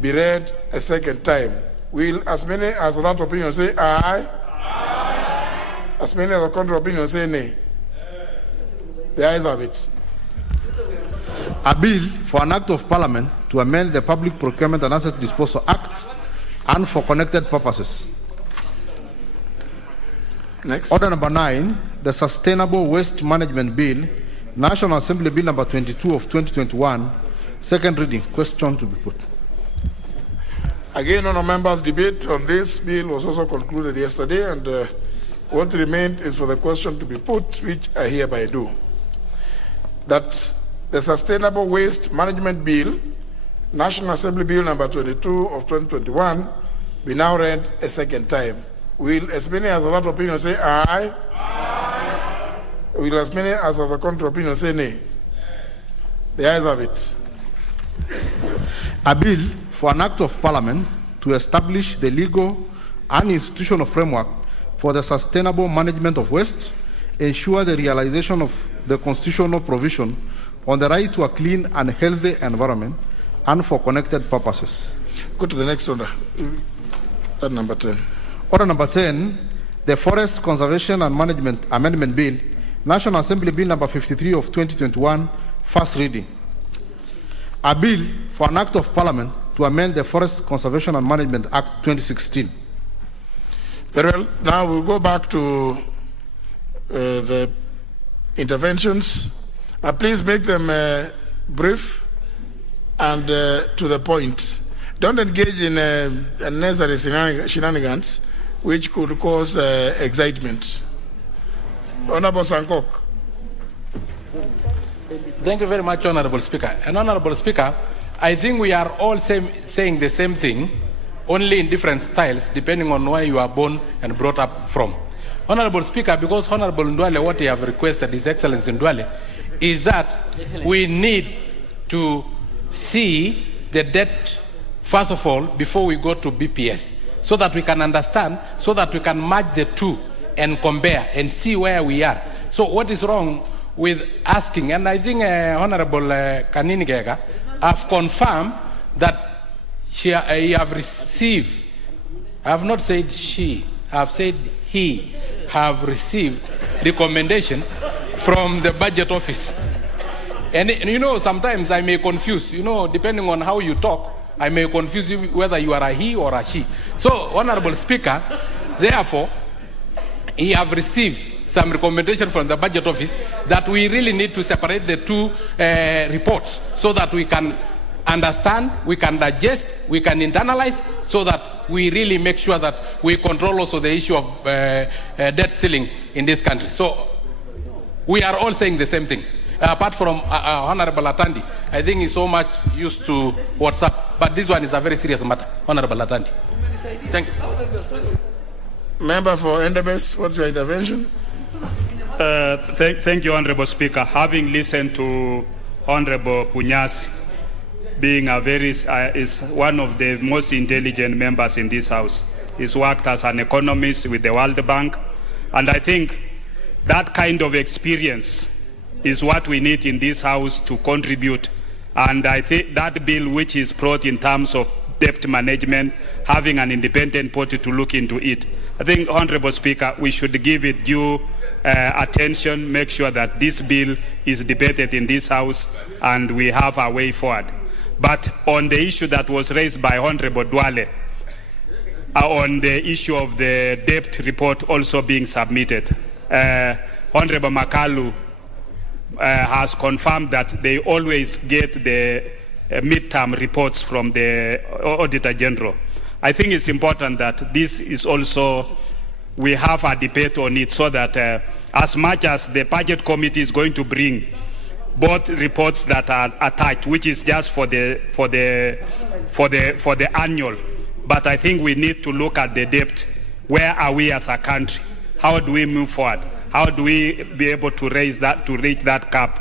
be read a second time. Will as many as of that opinion say aye? Aye. As many as the contrary opinion say nay? The ayes have it. A bill for an act of Parliament to amend the Public Procurement and Asset Disposal Act and for connected purposes. Next. Order number 9, the Sustainable Waste Management Bill, National Assembly Bill number 22 of 2021, second reading. Question to be put. Again, honourable members, debate on this bill was also concluded yesterday, and what remained is for the question to be put, which I hereby do. That the Sustainable Waste Management Bill, National Assembly Bill number 22 of 2021, be now read a second time. Will as many as of that opinion say aye? Aye. Will as many as of the contrary opinion say nay? The ayes have it. A bill for an act of parliament to establish the legal and institutional framework for the sustainable management of waste, ensure the realization of the constitutional provision on the right to a clean and healthy environment, and for connected purposes. Go to the next order. Order number 10. Order number 10, the Forest Conservation and Management Amendment Bill, National Assembly Bill number 53 of 2021, first reading. A bill for an act of parliament to amend the Forest Conservation and Management Act 2016. Very well. Now we'll go back to the interventions. Please make them brief and to the point. Don't engage in unnecessary shenanigans which could cause excitement. Honorable Sankok. Thank you very much, Honorable Speaker. And Honorable Speaker, I think we are all saying the same thing, only in different styles, depending on where you are born and brought up from. Honorable Speaker, because Honorable Ndwale, what he have requested, His Excellency Ndwale, is that we need to see the debt, first of all, before we go to BPS, so that we can understand, so that we can match the two and compare and see where we are. So what is wrong with asking? And I think Honorable Kanini Gega have confirmed that he have received, I have not said she, I have said he have received recommendation from the budget office. And you know, sometimes I may confuse, you know, depending on how you talk, I may confuse you whether you are a he or a she. So, Honorable Speaker, therefore, he have received some recommendation from the budget office that we really need to separate the two reports so that we can understand, we can digest, we can internalize, so that we really make sure that we control also the issue of debt ceiling in this country. So we are all saying the same thing. Apart from Honorable Atandi, I think he's so much used to WhatsApp, but this one is a very serious matter. Honorable Atandi. Thank you. Member for Endebess, what's your intervention? Thank you, Honorable Speaker. Having listened to Honorable Punyasi, being is one of the most intelligent members in this House. He's worked as an economist with the World Bank, and I think that kind of experience is what we need in this House to contribute. And I think that bill which is brought in terms of debt management, having an independent body to look into it, I think, Honorable Speaker, we should give it due attention, make sure that this bill is debated in this House and we have a way forward. But on the issue that was raised by Honorable Dwale, on the issue of the debt report also being submitted, Honorable Makalu has confirmed that they always get the midterm reports from the Auditor General. I think it's important that this is also, we have a debate on it so that as much as the Budget Committee is going to bring both reports that are attached, which is just for the annual, but I think we need to look at the debt. Where are we as a country? How do we move forward? How do we be able to raise that, to reach that cap?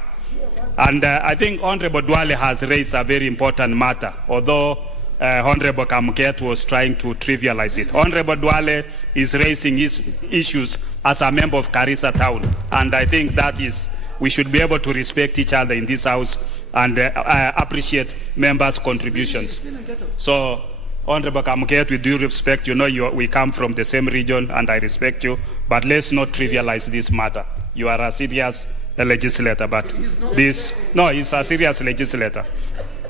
And I think Honorable Dwale has raised a very important matter, although Honorable Kamuket was trying to trivialize it. Honorable Dwale is raising his issues as a member of Garissa Town, and I think that is, we should be able to respect each other in this House and appreciate members' contributions. So, Honorable Kamuket, with due respect, you know we come from the same region and I respect you, but let's not trivialize this matter. You are a serious legislator, but this, no, he's a serious legislator,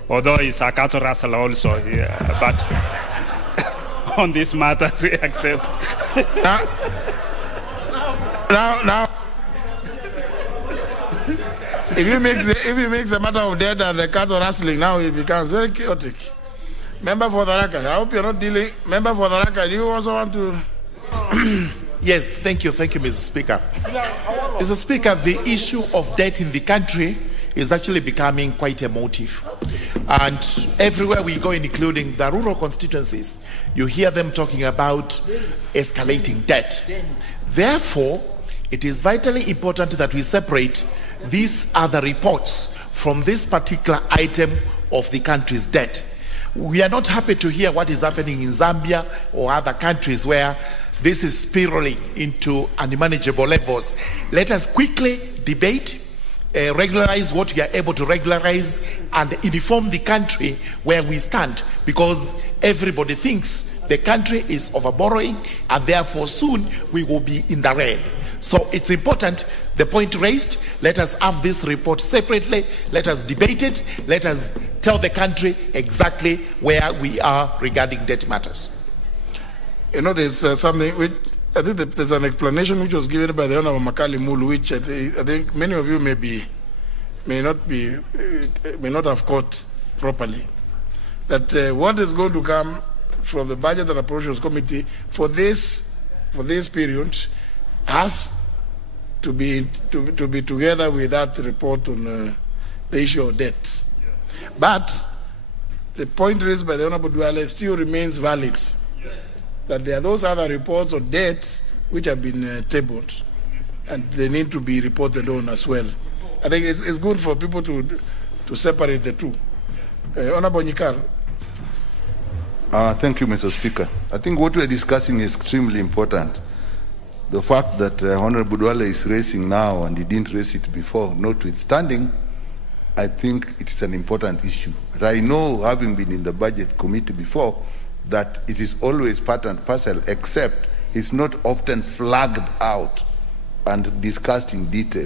although he's a cattle rustler also, yeah, but on this matter, we accept. Now, if he makes the matter of debt and the cattle rustling, now it becomes very chaotic. Member for the record, I hope you're not dealing. Member for the record, you also want to? Yes, thank you, Mr. Speaker. Mr. Speaker, the issue of debt in the country is actually becoming quite emotive. And everywhere we go, including the rural constituencies, you hear them talking about escalating debt. Therefore, it is vitally important that we separate these other reports from this particular item of the country's debt. We are not happy to hear what is happening in Zambia or other countries where this is spiraling into unmanageable levels. Let us quickly debate, regularize what we are able to regularize, and inform the country where we stand, because everybody thinks the country is overborrowing and therefore soon we will be in the red. So it's important, the point raised, let us have this report separately, let us debate it, let us tell the country exactly where we are regarding debt matters. You know, there's something which, I think there's an explanation which was given by the Honorable Makali Mulu, which I think many of you may not have caught properly. That what is going to come from the Budget and Appropriations Committee for this period has to be together with that report on the issue of debt. But the point raised by the Honorable Duale still remains valid. That there are those other reports on debt which have been tabled, and they need to be reported on as well. I think it's good for people to separate the two. Honorable Nyikar. Thank you, Mr. Speaker. I think what we're discussing is extremely important. The fact that Honorable Duale is raising now and he didn't raise it before, notwithstanding, I think it is an important issue. But I know, having been in the Budget Committee before, that it is always part and parcel, except it's not often flagged out and discussed in detail.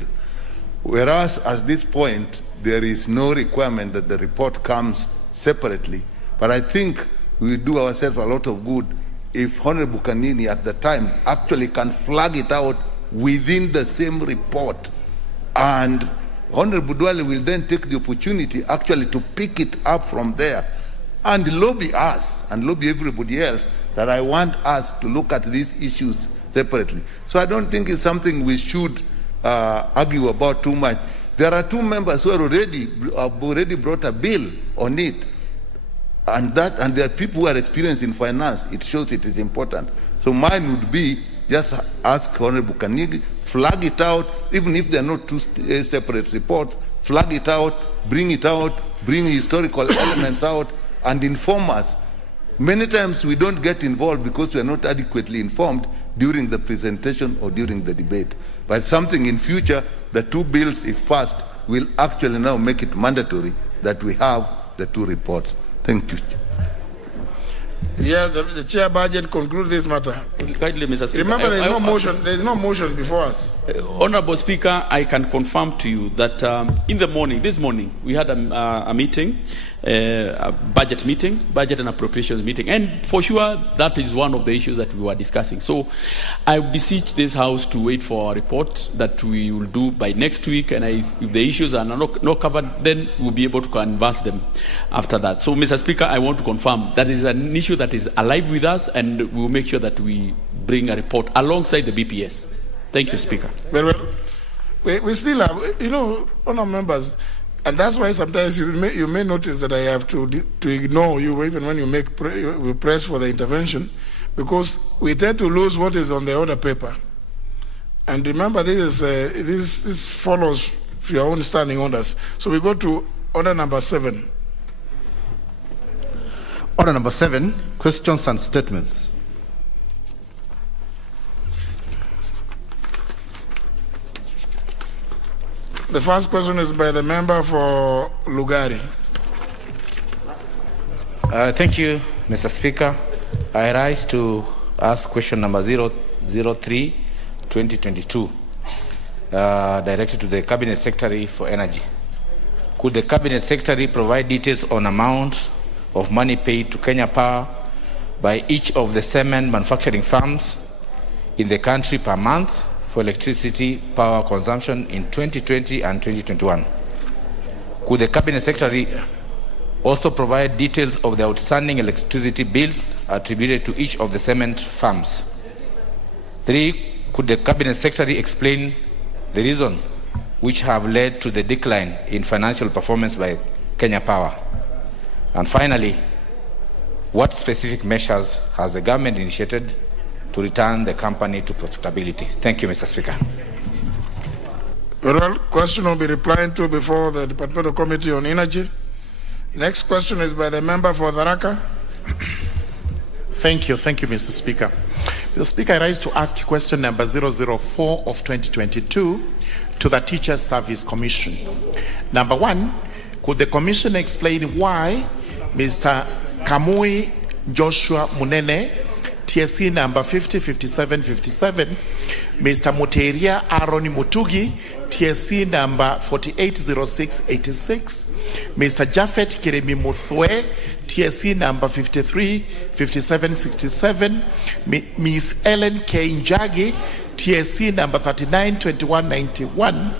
Whereas at this point, there is no requirement that the report comes separately. But I think we do ourselves a lot of good if Honorable Kanini at the time actually can flag it out within the same report. And Honorable Duale will then take the opportunity actually to pick it up from there and lobby us and lobby everybody else that I want us to look at these issues separately. So I don't think it's something we should argue about too much. There are two members who have already brought a bill on it, and there are people who are experienced in finance. It shows it is important. So mine would be just ask Honorable Kanigi, flag it out, even if they are not two separate reports, flag it out, bring historical elements out, and inform us. Many times we don't get involved because we are not adequately informed during the presentation or during the debate. But something in future, the two bills, if passed, will actually now make it mandatory that we have the two reports. Thank you. Yeah, the chair budget conclude this matter. Kindly, Mr. Speaker. Remember, there is no motion before us. Honorable Speaker, I can confirm to you that this morning, we had a meeting, a budget meeting, budget and appropriations meeting, and for sure that is one of the issues that we were discussing. So I beseech this House to wait for a report that we will do by next week, and if the issues are not covered, then we'll be able to canvass them after that. So, Mr. Speaker, I want to confirm that is an issue that is alive with us, and we'll make sure that we bring a report alongside the BPS. Thank you, Speaker. Very well. We still have, honour members, and that's why sometimes you may notice that I have to ignore you even when we press for the intervention, because we tend to lose what is on the order paper. And remember, this follows your own standing orders. So we go to order number 7. Order number 7, questions and statements. The first question is by the member for Lugari. Thank you, Mr. Speaker. I rise to ask question number 003, 2022, directed to the Cabinet Secretary for Energy. Could the Cabinet Secretary provide details on amount of money paid to Kenya Power by each of the cement manufacturing firms in the country per month for electricity power consumption in 2020 and 2021? Could the Cabinet Secretary Also provide details of the outstanding electricity bills attributed to each of the cement firms. 3, could the Cabinet Secretary explain the reason which have led to the decline in financial performance by Kenya Power? And finally, what specific measures has the government initiated to return the company to profitability? Thank you, Mr. Speaker. Well, question will be replied to before the Departmental Committee on Energy. Next question is by the member for Tharaka. Thank you, Mr. Speaker. Mr. Speaker, I rise to ask question number 004 of 2022 to the Teachers Service Commission. Number 1, could the Commission explain why Mr. Kamui Joshua Munene, TSC number 505757, Mr. Muteria Aaron Mutugi, TSC number 480686, Mr. Jafet Kiremi Muthwe, TSC number 535767, Ms. Ellen K. Njagi, TSC number 392191,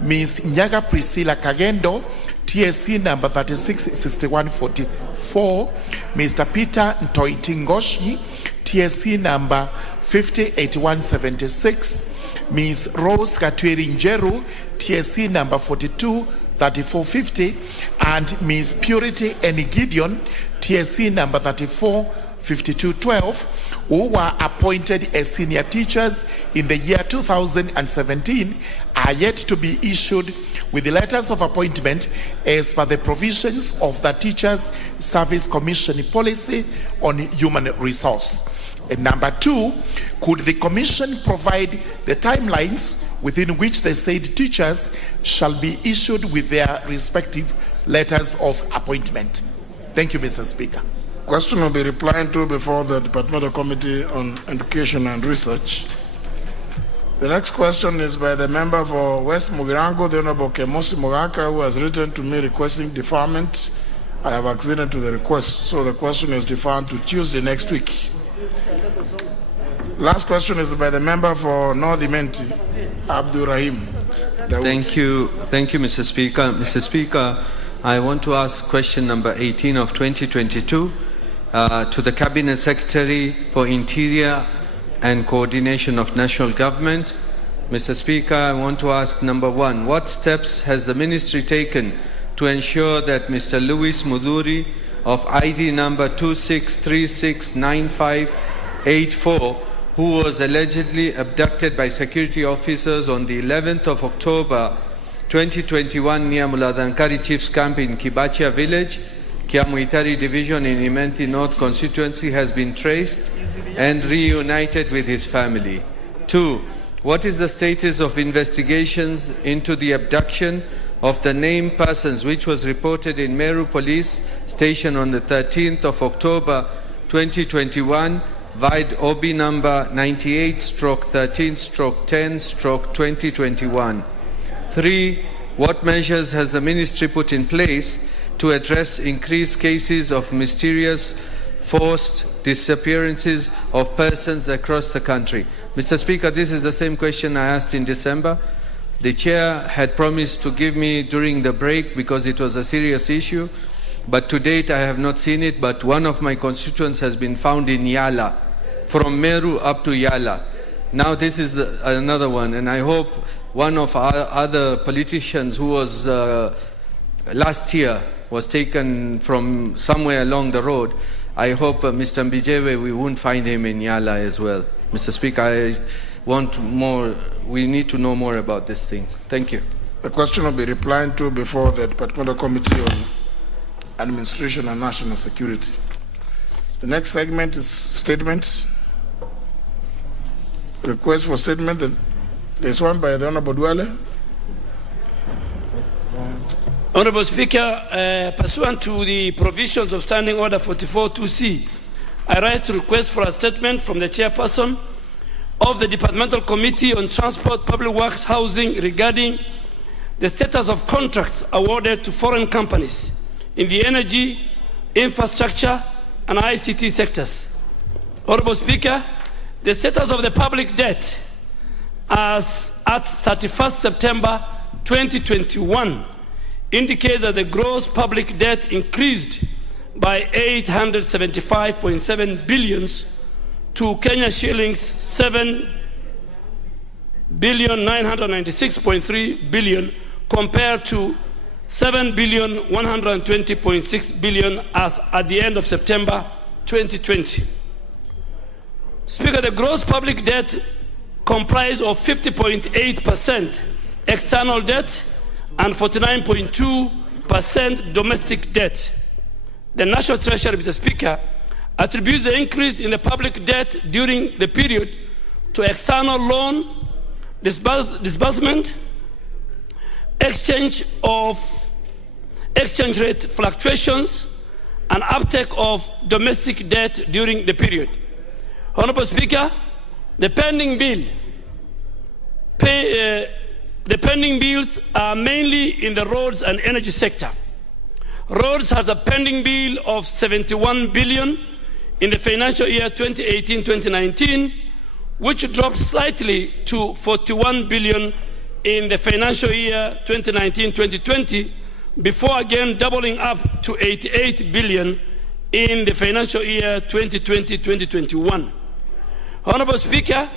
Ms. Nyaga Priscilla Kagendo, TSC number 366144, Mr. Peter Ntoitingoshi, TSC number 508176, Ms. Rose Katweri Njeru, TSC number 423450, and Ms. Purity Enigideon, TSC number 345212, who were appointed as senior teachers in the year 2017, are yet to be issued with the letters of appointment as per the provisions of the Teachers Service Commission policy on human resource. And number 2, could the Commission provide the timelines within which the said teachers shall be issued with their respective letters of appointment? Thank you, Mr. Speaker. Question will be replied to before the Departmental Committee on Education and Research. The next question is by the member for West Mugirango, the Honorable Kemosi Mogaka, who has written to me requesting deferment. I have acceded to the request, so the question is deferred to Tuesday next week. Last question is by the member for North Imenti, Abdul Rahim. Thank you, Mr. Speaker. Mr. Speaker, I want to ask question number 18 of 2022 to the Cabinet Secretary for Interior and Coordination of National Government. Mr. Speaker, I want to ask number 1, what steps has the Ministry taken to ensure that Mr. Louis Muduri of ID number 26369584, who was allegedly abducted by security officers on the 11th of October 2021 near Muladhankari Chief's Camp in Kibachia Village, Kiamuitari Division in Imenti North Constituency, has been traced and reunited with his family. 2, what is the status of investigations into the abduction of the named persons which was reported in Meru Police Station on the 13th of October 2021, Vide OB number 98/13/10/2021. 3, what measures has the Ministry put in place to address increased cases of mysterious forced disappearances of persons across the country? Mr. Speaker, this is the same question I asked in December. The chair had promised to give me during the break because it was a serious issue, but to date I have not seen it. But one of my constituents has been found in Yala, from Meru up to Yala. Now this is another one, and I hope one of our other politicians who was last year was taken from somewhere along the road. I hope Mr. Mbijewe, we won't find him in Yala as well. Mr. Speaker, I want more. We need to know more about this thing. Thank you. The question will be replied to before the Departmental Committee on Administration and National Security. The next segment is statements. Request for statement. There's one by the Honorable Dwale. Honorable Speaker, pursuant to the provisions of Standing Order 44-2C, I rise to request for a statement from the chairperson of the Departmental Committee on Transport, Public Works, Housing regarding the status of contracts awarded to foreign companies in the energy, infrastructure, and ICT sectors. Honorable Speaker, the status of the public debt as at 31st September 2021 indicates that the gross public debt increased by 875.7 billion to Kenya shillings 7,996.3 billion compared to 7,120.6 billion as at the end of September 2020. Speaker, the gross public debt comprised of 50.8% external debt and 49.2% domestic debt. The National Treasury, Mr. Speaker, attributes the increase in the public debt during the period to external loan disbursement, exchange rate fluctuations, and uptake of domestic debt during the period. Honorable Speaker, the pending bills are mainly in the roads and energy sector. Roads has a pending bill of 71 billion in the financial year 2018-2019, which dropped slightly to 41 billion in the financial year 2019-2020, before again doubling up to 88 billion in the financial year 2020-2021. Honorable Speaker,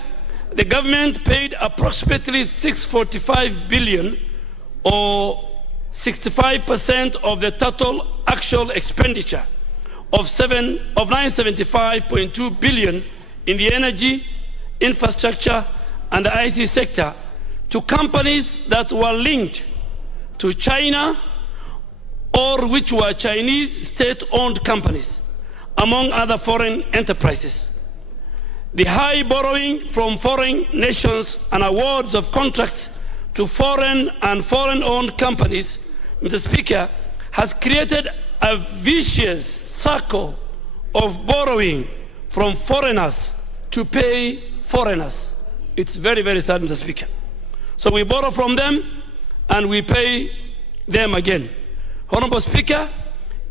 the government paid approximately 645 billion, or 65% of the total actual expenditure of 975.2 billion in the energy, infrastructure, and the IC sector to companies that were linked to China or which were Chinese state-owned companies, among other foreign enterprises. The high borrowing from foreign nations and awards of contracts to foreign and foreign-owned companies, Mr. Speaker, has created a vicious circle of borrowing from foreigners to pay foreigners. It's very, very sad, Mr. Speaker. So we borrow from them and we pay them again. Honorable Speaker,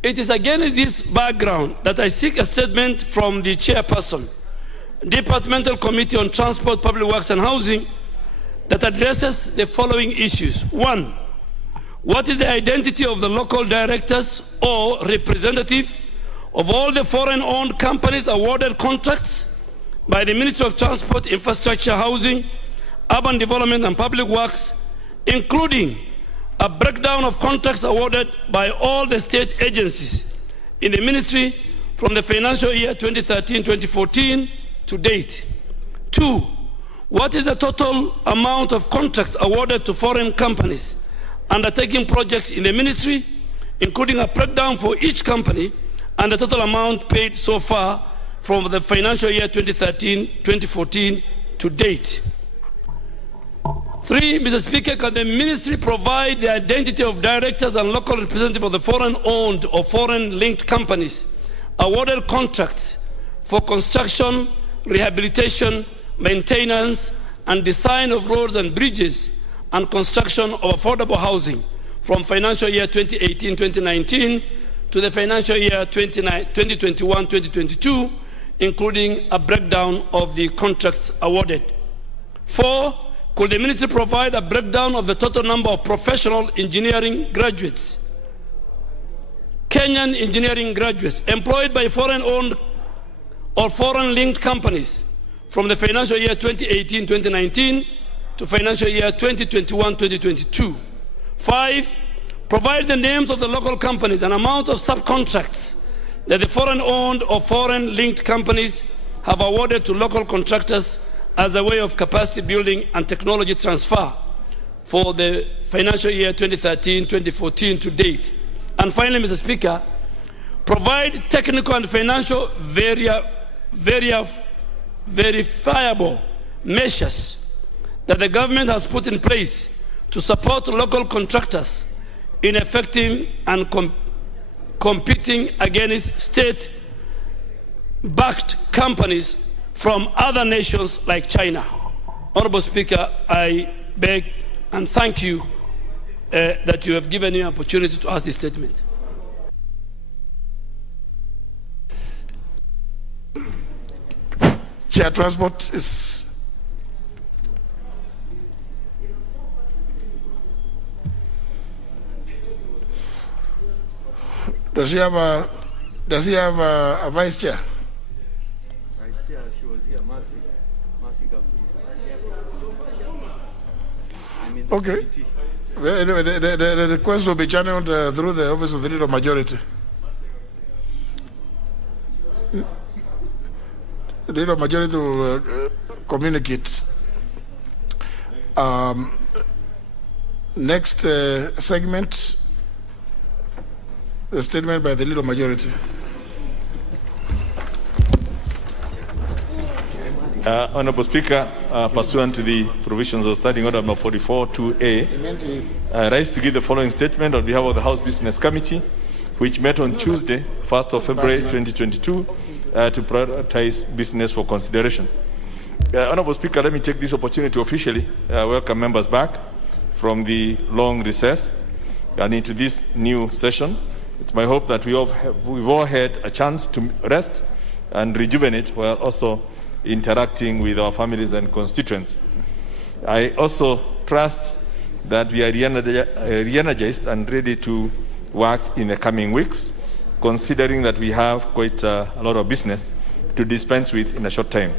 it is against this background that I seek a statement from the chairperson, Departmental Committee on Transport, Public Works and Housing, that addresses the following issues. 1, what is the identity of the local directors or representative of all the foreign-owned companies awarded contracts by the Ministry of Transport, Infrastructure, Housing, Urban Development and Public Works, including a breakdown of contracts awarded by all the state agencies in the ministry from the financial year 2013-2014 to date. 2, what is the total amount of contracts awarded to foreign companies undertaking projects in the ministry, including a breakdown for each company and the total amount paid so far from the financial year 2013-2014 to date. 3, Mr. Speaker, can the ministry provide the identity of directors and local representatives of the foreign-owned or foreign-linked companies awarded contracts for construction, rehabilitation, maintenance, and design of roads and bridges and construction of affordable housing from financial year 2018-2019 to the financial year 2021-2022, including a breakdown of the contracts awarded. 4, could the ministry provide a breakdown of the total number of professional engineering graduates, Kenyan engineering graduates, employed by foreign-owned or foreign-linked companies from the financial year 2018-2019 to financial year 2021-2022. 5, provide the names of the local companies and amount of subcontracts that the foreign-owned or foreign-linked companies have awarded to local contractors as a way of capacity building and technology transfer for the financial year 2013-2014 to date. And finally, Mr. Speaker, provide technical and financial verifiable measures that the government has put in place to support local contractors in effecting and competing against state-backed companies from other nations like China. Honorable Speaker, I beg and thank you that you have given me an opportunity to ask this statement. Chair, Transport is... Does he have a vice chair? Vice chair, she was here, Mercy Okay. Well, anyway, the request will be channeled through the Office of the Leader of Majority. The Leader of Majority will communicate. Next segment, the statement by the Leader of Majority. Honorable Speaker, pursuant to the provisions of Standing Order number 44-2A, I rise to give the following statement on behalf of the House Business Committee, which met on Tuesday, 1st of February 2022, to prioritize business for consideration. Honorable Speaker, let me take this opportunity to officially welcome members back from the long recess and into this new session. It's my hope that we've all had a chance to rest and rejuvenate while also interacting with our families and constituents. I also trust that we are re-energized and ready to work in the coming weeks, considering that we have quite a lot of business to dispense with in a short time.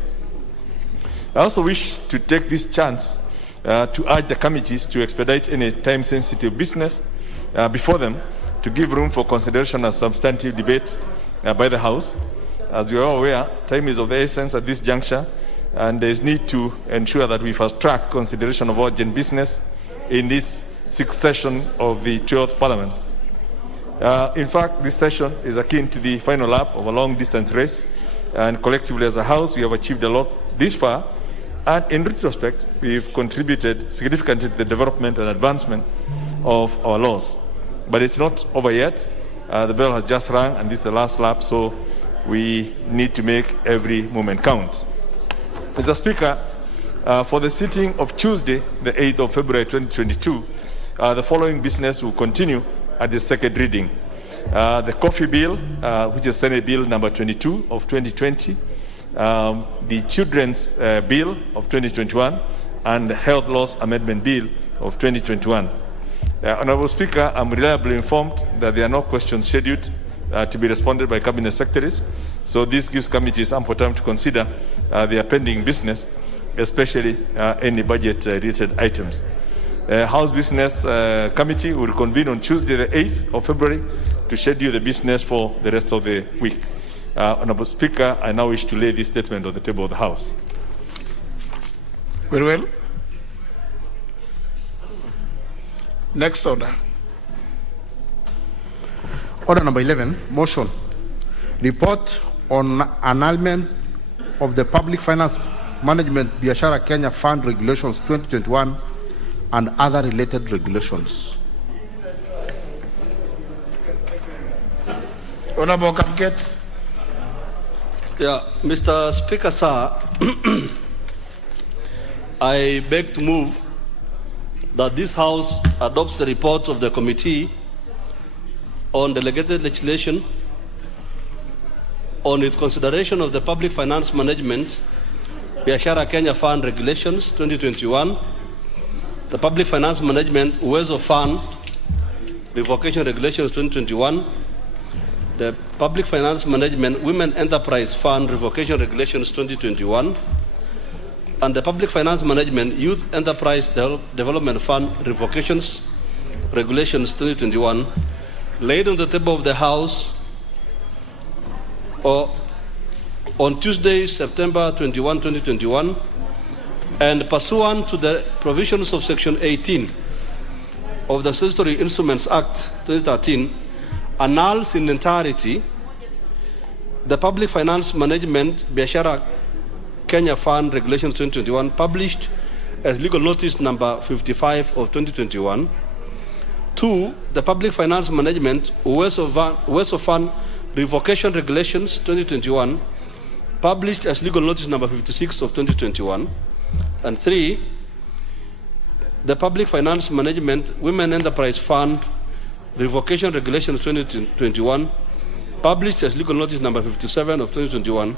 I also wish to take this chance to urge the committees to expedite any time-sensitive business before them, to give room for consideration and substantive debate by the House. As you are aware, time is of the essence at this juncture, and there is need to ensure that we fast-track consideration of urgent business in this 6th session of the 12th Parliament. In fact, this session is akin to the final lap of a long-distance race, and collectively as a House, we have achieved a lot this far, and in retrospect, we've contributed significantly to the development and advancement of our laws. But it's not over yet. The bell has just rung, and this is the last lap, so we need to make every moment count. Mr. Speaker, for the sitting of Tuesday, the 8th of February 2022, the following business will continue at the second reading. The coffee bill, which is Senate Bill number 22 of 2020, the Children's Bill of 2021, and the Health Laws Amendment Bill of 2021. Honorable Speaker, I'm reliably informed that there are no questions scheduled to be responded by Cabinet Secretaries, so this gives committees ample time to consider their pending business, especially any budget-related items. House Business Committee will convene on Tuesday, the 8th of February, to schedule the business for the rest of the week. Honorable Speaker, I now wish to lay this statement on the table of the House. Very well. Next order. Order number 11, motion. Report on annulment of the Public Finance Management Viashara Kenya Fund Regulations 2021 and other related regulations. Honorable Kamket. Yeah, Mr. Speaker, sir, I beg to move that this House adopts the report of the Committee on Delegated Legislation on its consideration of the Public Finance Management Viashara Kenya Fund Regulations 2021, the Public Finance Management Uwezo Fund Revocation Regulations 2021, the Public Finance Management Women Enterprise Fund Revocation Regulations 2021, and the Public Finance Management Youth Enterprise Development Fund Revocations Regulations 2021, laid on the table of the House on Tuesday, September 21, 2021, and pursuant to the provisions of Section 18 of the Statutory Instruments Act 2013, annuls in entirety the Public Finance Management Viashara Kenya Fund Regulations 2021, published as legal notice number 55 of 2021. 2, the Public Finance Management Uwezo Fund Revocation Regulations 2021, published as legal notice number 56 of 2021. And 3, the Public Finance Management Women Enterprise Fund Revocation Regulations 2021, published as legal notice number 57 of 2021,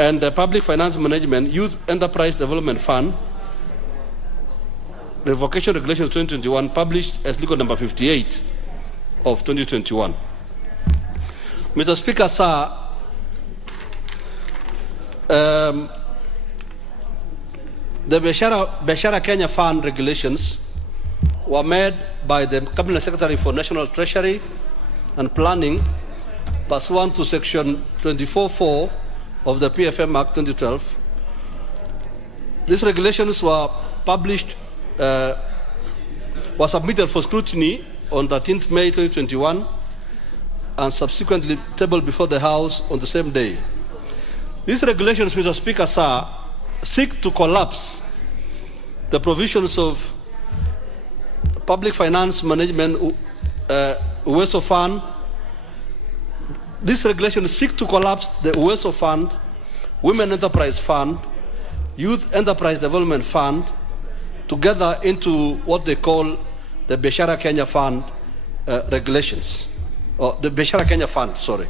and the Public Finance Management Youth Enterprise Development Fund Revocation Regulations 2021, published as legal number 58 of 2021. Mr. Speaker, sir, the Viashara Kenya Fund regulations were made by the Cabinet Secretary for National Treasury and Planning pursuant to Section 24(4) of the PFM Act 2012. These regulations were published, were submitted for scrutiny on 13th May 2021 and subsequently tabled before the House on the same day. These regulations, Mr. Speaker, sir, seek to collapse the provisions of Public Finance Management UESO Fund. These regulations seek to collapse the UESO Fund, Women Enterprise Fund, Youth Enterprise Development Fund, together into what they call the Viashara Kenya Fund regulations, or the Viashara Kenya Fund, sorry.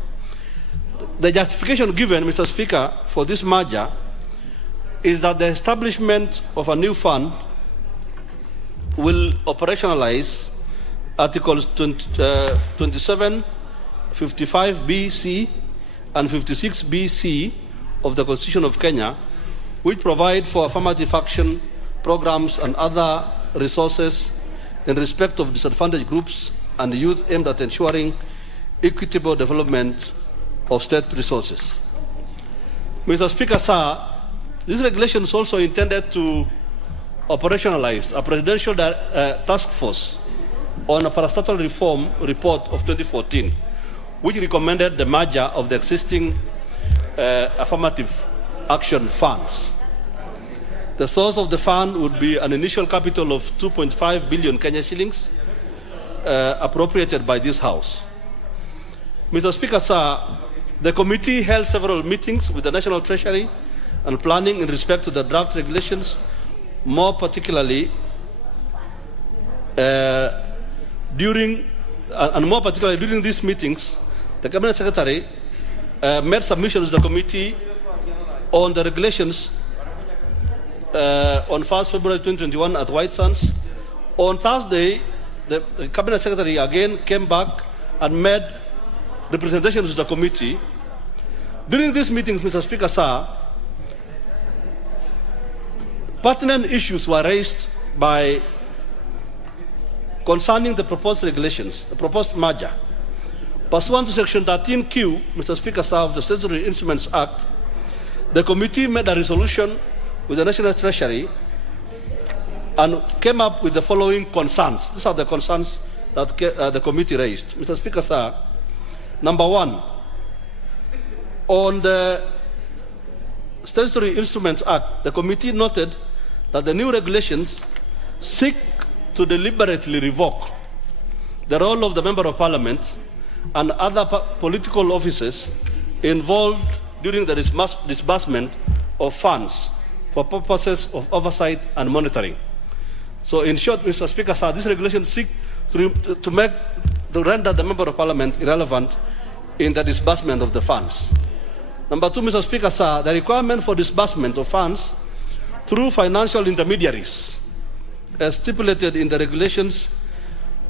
The justification given, Mr. Speaker, for this merger is that the establishment of a new fund will operationalize Articles 27, 55B(c) and 56B(c) of the Constitution of Kenya, which provide for affirmative action programs and other resources in respect of disadvantaged groups and youth aimed at ensuring equitable development of state resources. Mr. Speaker, sir, these regulations also intended to operationalize a presidential task force on a parastatal reform report of 2014, which recommended the merger of the existing affirmative action funds. The source of the fund would be an initial capital of 2.5 billion Kenya shillings appropriated by this House. Mr. Speaker, sir, the committee held several meetings with the National Treasury and Planning in respect to the draft regulations, more particularly during these meetings, the Cabinet Secretary made submissions to the committee on the regulations on 1st February 2021 at White Sands. On Thursday, the Cabinet Secretary again came back and made representations to the committee. During these meetings, Mr. Speaker, sir, pertinent issues were raised by concerning the proposed regulations, the proposed merger. Pursuant to Section 13Q, Mr. Speaker, sir, of the Statutory Instruments Act, the committee made a resolution with the National Treasury and came up with the following concerns. These are the concerns that the committee raised. Mr. Speaker, sir, number one, on the Statutory Instruments Act, the committee noted that the new regulations seek to deliberately revoke the role of the Member of Parliament and other political officers involved during the disbursement of funds for purposes of oversight and monitoring. So in short, Mr. Speaker, sir, these regulations seek to render the Member of Parliament irrelevant in the disbursement of the funds. Number two, Mr. Speaker, sir, the requirement for disbursement of funds through financial intermediaries, as stipulated in the regulations,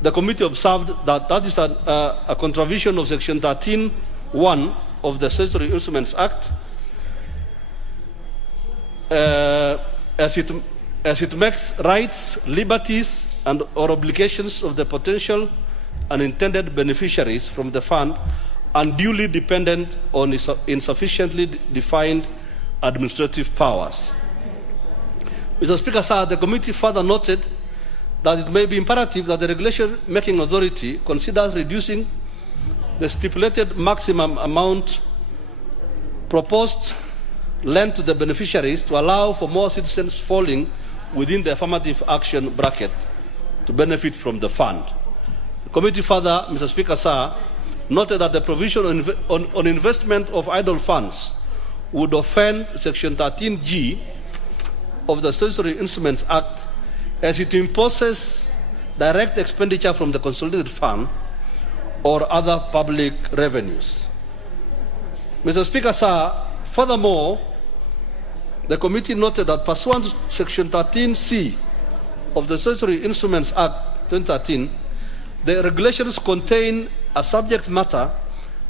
the committee observed that that is a contravention of Section 13(1) of the Statutory Instruments Act, as it makes rights, liberties, and or obligations of the potential and intended beneficiaries from the fund unduly dependent on insufficiently defined administrative powers. Mr. Speaker, sir, the committee further noted that it may be imperative that the regulation-making authority considers reducing the stipulated maximum amount proposed lent to the beneficiaries to allow for more citizens falling within the affirmative action bracket to benefit from the fund. The committee further, Mr. Speaker, sir, noted that the provision on investment of idle funds would offend Section 13G of the Statutory Instruments Act, as it imposes direct expenditure from the consolidated fund or other public revenues. Mr. Speaker, sir, furthermore, the committee noted that pursuant to Section 13C of the Statutory Instruments Act 2013, the regulations contain a subject matter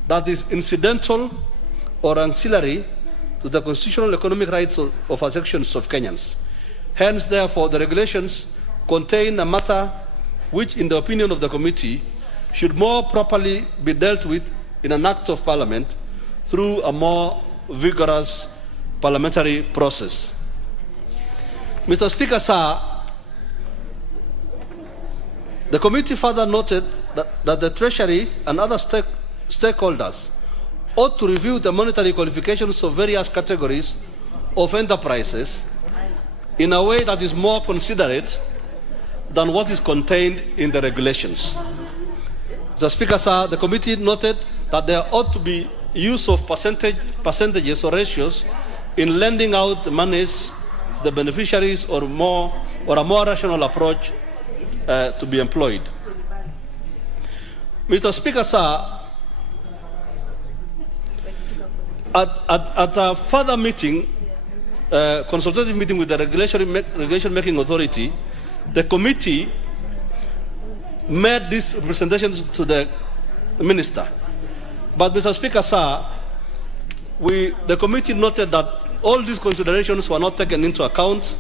that is incidental or ancillary to the constitutional economic rights of our sections of Kenyans. Hence, therefore, the regulations contain a matter which, in the opinion of the committee, should more properly be dealt with in an act of parliament through a more vigorous parliamentary process. Mr. Speaker, sir, the committee further noted that the Treasury and other stakeholders ought to review the monetary qualifications of various categories of enterprises in a way that is more considerate than what is contained in the regulations. Mr. Speaker, sir, the committee noted that there ought to be use of percentages or ratios in lending out monies to the beneficiaries or a more rational approach to be employed. Mr. Speaker, sir, at a further meeting, consultative meeting with the regulation-making authority, the committee made these representations to the minister. But, Mr. Speaker, sir, the committee noted that all these considerations were not taken into account,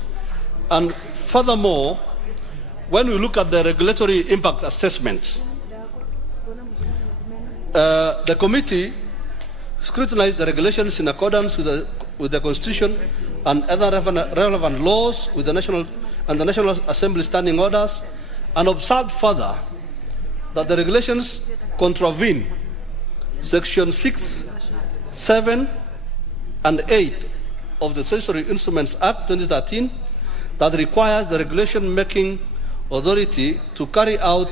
and furthermore, when we look at the regulatory impact assessment, the committee scrutinized the regulations in accordance with the Constitution and other relevant laws with the National Assembly standing orders, and observed further that the regulations contravene Section 6, 7, and 8 of the Statutory Instruments Act 2013 that requires the regulation-making authority to carry out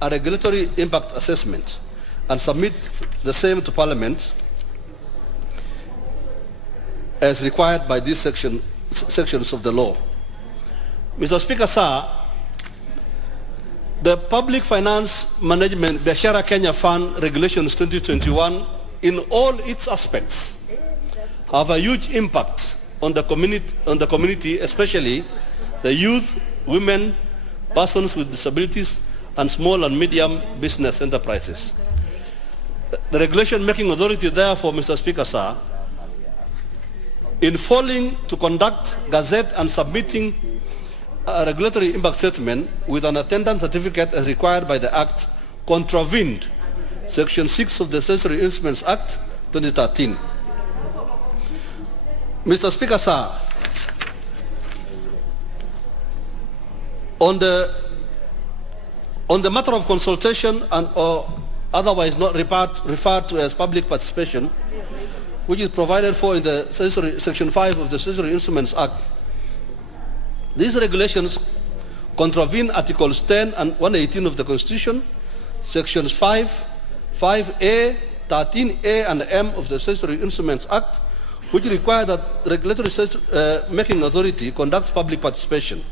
a regulatory impact assessment and submit the same to Parliament as required by these sections of the law. Mr. Speaker, sir, the Public Finance Management Viashara Kenya Fund Regulations 2021 in all its aspects have a huge impact on the community, especially the youth, women, persons with disabilities, and small and medium business enterprises. The regulation-making authority, therefore, Mr. Speaker, sir, in failing to conduct, gazette, and submitting a regulatory impact statement with an attendance certificate as required by the Act, contravened Section 6 of the Statutory Instruments Act 2013. Mr. Speaker, sir, on the matter of consultation and or otherwise not referred to as public participation, which is provided for in the Section 5 of the Statutory Instruments Act, these regulations contravene Articles 10 and 118 of the Constitution, Sections 5, 5A, 13A, and M of the Statutory Instruments Act, which require that regulatory making authority conducts public participation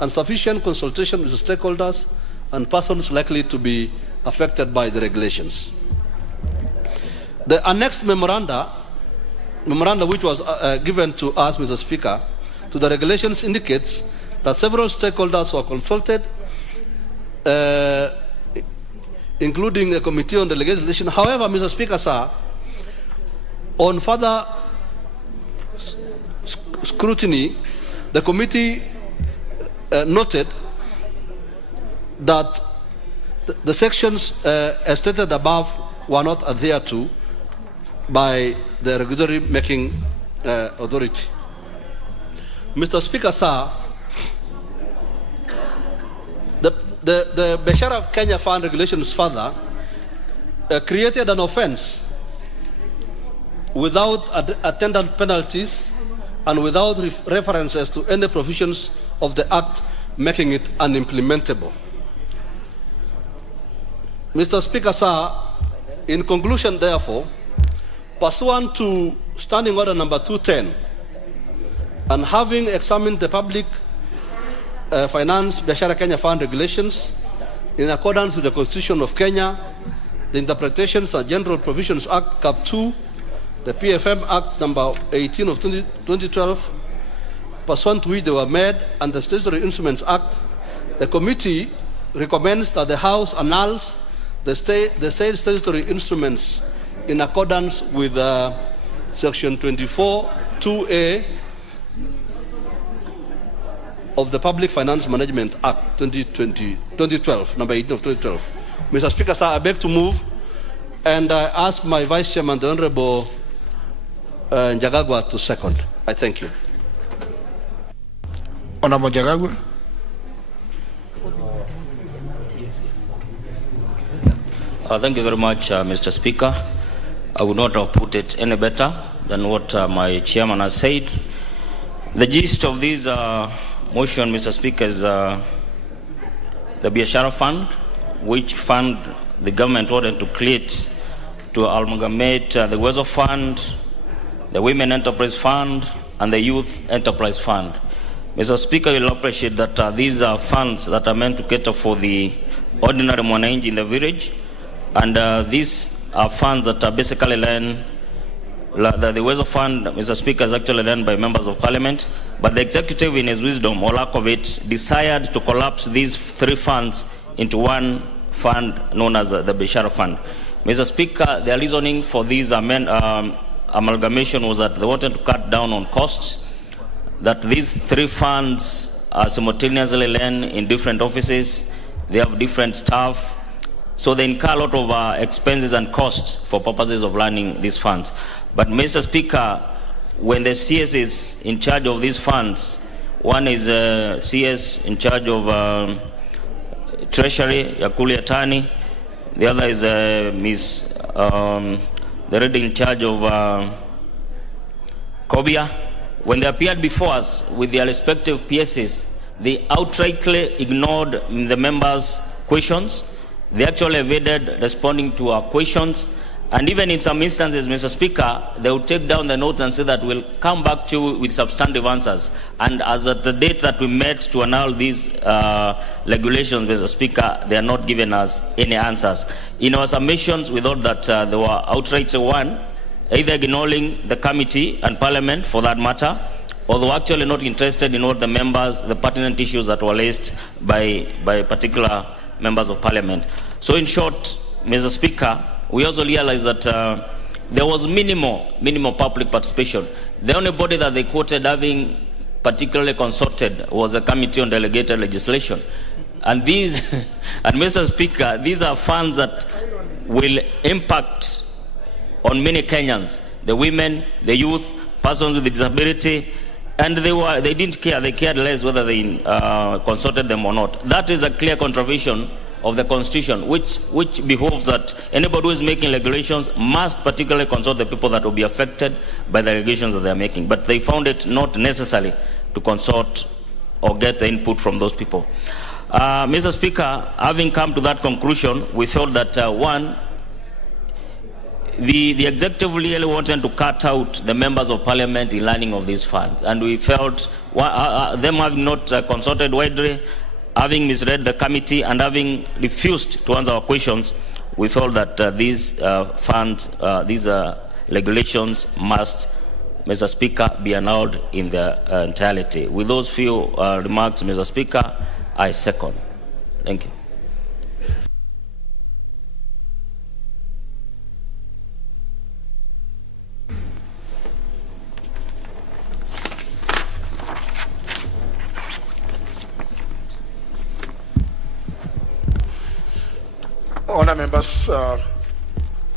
and sufficient consultation with the stakeholders and persons likely to be affected by the regulations. The annexed memoranda which was given to us, Mr. Speaker, to the regulations indicates that several stakeholders were consulted, including a committee on delegated legislation. However, Mr. Speaker, sir, on further scrutiny, the committee noted that the sections as stated above were not adhered to by the regulatory making authority. Mr. Speaker, sir, the Viashara Kenya Fund regulations further created an offense without attendant penalties and without references to any provisions of the Act, making it unimplementable. Mr. Speaker, sir, in conclusion, therefore, pursuant to Standing Order number 210, and having examined the Public Finance Viashara Kenya Fund regulations in accordance with the Constitution of Kenya, the Interpretations and General Provisions Act, Cap 2, the PFM Act number 18 of 2012, pursuant to which they were made, and the Statutory Instruments Act, the committee recommends that the House annuls the said statutory instruments in accordance with Section 24(2)(a) of the Public Finance Management Act 2012, number 18 of 2012. Mr. Speaker, sir, I beg to move, and I ask my Vice Chairman, the Honorable Njagagwa, to second. I thank you. Honorable Njagagwa. Thank you very much, Mr. Speaker. I would not have put it any better than what my chairman has said. The gist of this motion, Mr. Speaker, is the Viashara Fund, which fund the government wanted to create to amalgamate the Wezo Fund, the Women Enterprise Fund, and the Youth Enterprise Fund. Mr. Speaker, you'll appreciate that these are funds that are meant to cater for the ordinary mwananchi in the village, and these are funds that are basically led. The Wezo Fund, Mr. Speaker, is actually led by members of parliament, but the executive, in his wisdom or lack of it, decided to collapse these three funds into one fund known as the Viashara Fund. Mr. Speaker, their reasoning for this amalgamation was that they wanted to cut down on costs, that these three funds are simultaneously run in different offices, they have different staff, so they incur a lot of expenses and costs for purposes of running these funds. But Mr. Speaker, when the CS is in charge of these funds, one is CS in charge of Treasury, Yakuli Atani, the other is Ms. The lady in charge of Kobia. When they appeared before us with their respective PSs, they outrightly ignored the members' questions. They actually evaded responding to our questions. And even in some instances, Mr. Speaker, they would take down the notes and say that we'll come back to you with substantive answers. And as at the date that we met to annul these regulations, Mr. Speaker, they are not giving us any answers. In our submissions, we thought that they were outright one, either ignoring the committee and parliament for that matter, or they were actually not interested in what the members, the pertinent issues that were raised by particular members of parliament. So in short, Mr. Speaker, we also realized that there was minimal public participation. The only body that they quoted having particularly consulted was a committee on delegated legislation. And these, and Mr. Speaker, these are funds that will impact on many Kenyans, the women, the youth, persons with disability, and they didn't care. They cared less whether they consulted them or not. That is a clear contravention of the Constitution, which behoves that anybody who is making regulations must particularly consult the people that will be affected by the regulations that they are making. But they found it not necessary to consult or get the input from those people. Mr. Speaker, having come to that conclusion, we felt that one, the executive really wanted to cut out the members of parliament in learning of these funds. And we felt them having not consulted widely, having misread the committee, and having refused to answer our questions, we felt that these funds, these regulations must, Mr. Speaker, be annulled in their entirety. With those few remarks, Mr. Speaker, I second. Thank you. Honour members,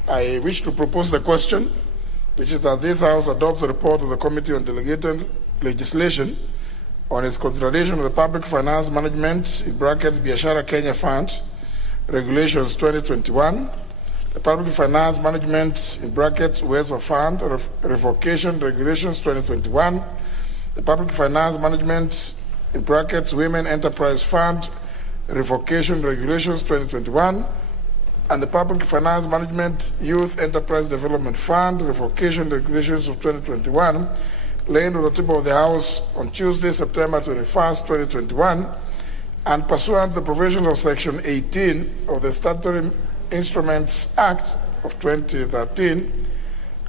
I wish to propose the question, which is that this House adopts a report of the Committee on Delegated Legislation on its consideration of the Public Finance Management, in brackets, Viashara Kenya Fund, Regulations 2021, the Public Finance Management, in brackets, Wezo Fund, Revocation, Regulations 2021, the Public Finance Management, in brackets, Women Enterprise Fund, Revocation, Regulations 2021, and the Public Finance Management Youth Enterprise Development Fund, Revocation Regulations of 2021, laid on the table of the House on Tuesday, September 21st, 2021, and pursuant to the provisions of Section 18 of the Statutory Instruments Act of 2013,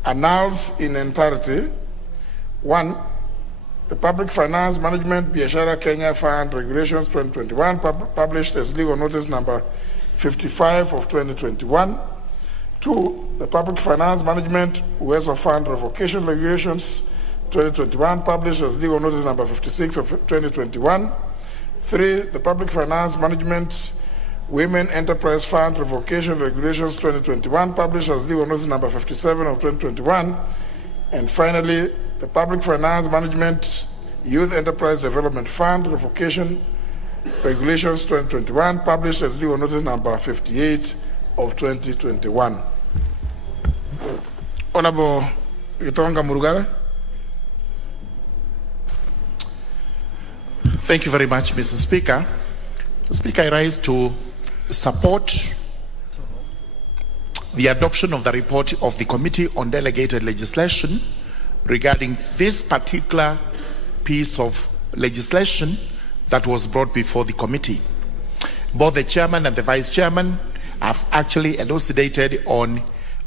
annuls in entirety, 1, the Public Finance Management Viashara Kenya Fund Regulations 2021, published as legal notice number 55 of 2021, 2, the Public Finance Management Uwezo Fund Revocation Regulations 2021, published as legal notice number 56 of 2021. 3, the Public Finance Management Women Enterprise Fund Revocation Regulations 2021, published as legal notice number 57 of 2021. And finally, the Public Finance Management Youth Enterprise Development Fund Revocation Regulations 2021, published as legal notice number 58 of 2021. Honorable Gitonga Murugara. Thank you very much, Mr. Speaker. Mr. Speaker, I rise to support the adoption of the report of the Committee on Delegated Legislation regarding this particular piece of legislation that was brought before the committee. Both the chairman and the vice chairman have actually elucidated on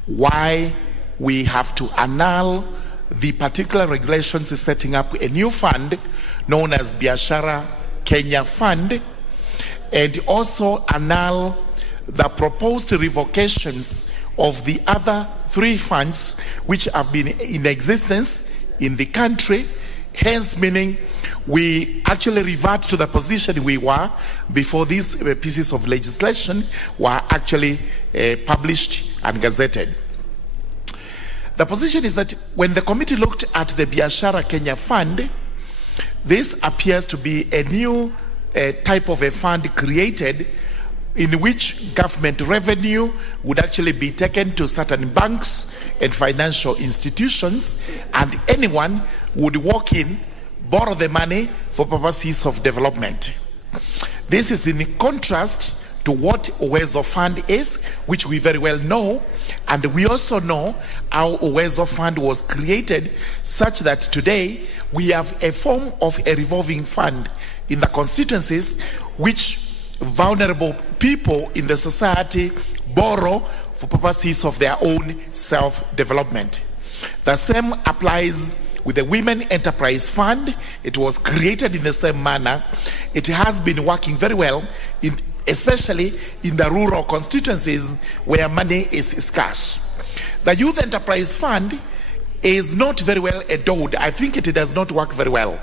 why we have to annul the particular regulations setting up a new fund known as Viashara Kenya Fund, and also annul the proposed revocations of the other 3 funds which have been in existence in the country, hence meaning we actually revert to the position we were before these pieces of legislation were actually published and gazetted. The position is that when the committee looked at the Viashara Kenya Fund, this appears to be a new type of a fund created in which government revenue would actually be taken to certain banks and financial institutions, and anyone would walk in, borrow the money for purposes of development. This is in contrast to what Uwezo Fund is, which we very well know, and we also know how Uwezo Fund was created such that today we have a form of a revolving fund in the constituencies which vulnerable people in the society borrow for purposes of their own self-development. The same applies with the Women Enterprise Fund. It was created in the same manner. It has been working very well, especially in the rural constituencies where money is scarce. The Youth Enterprise Fund is not very well endowed. I think it does not work very well.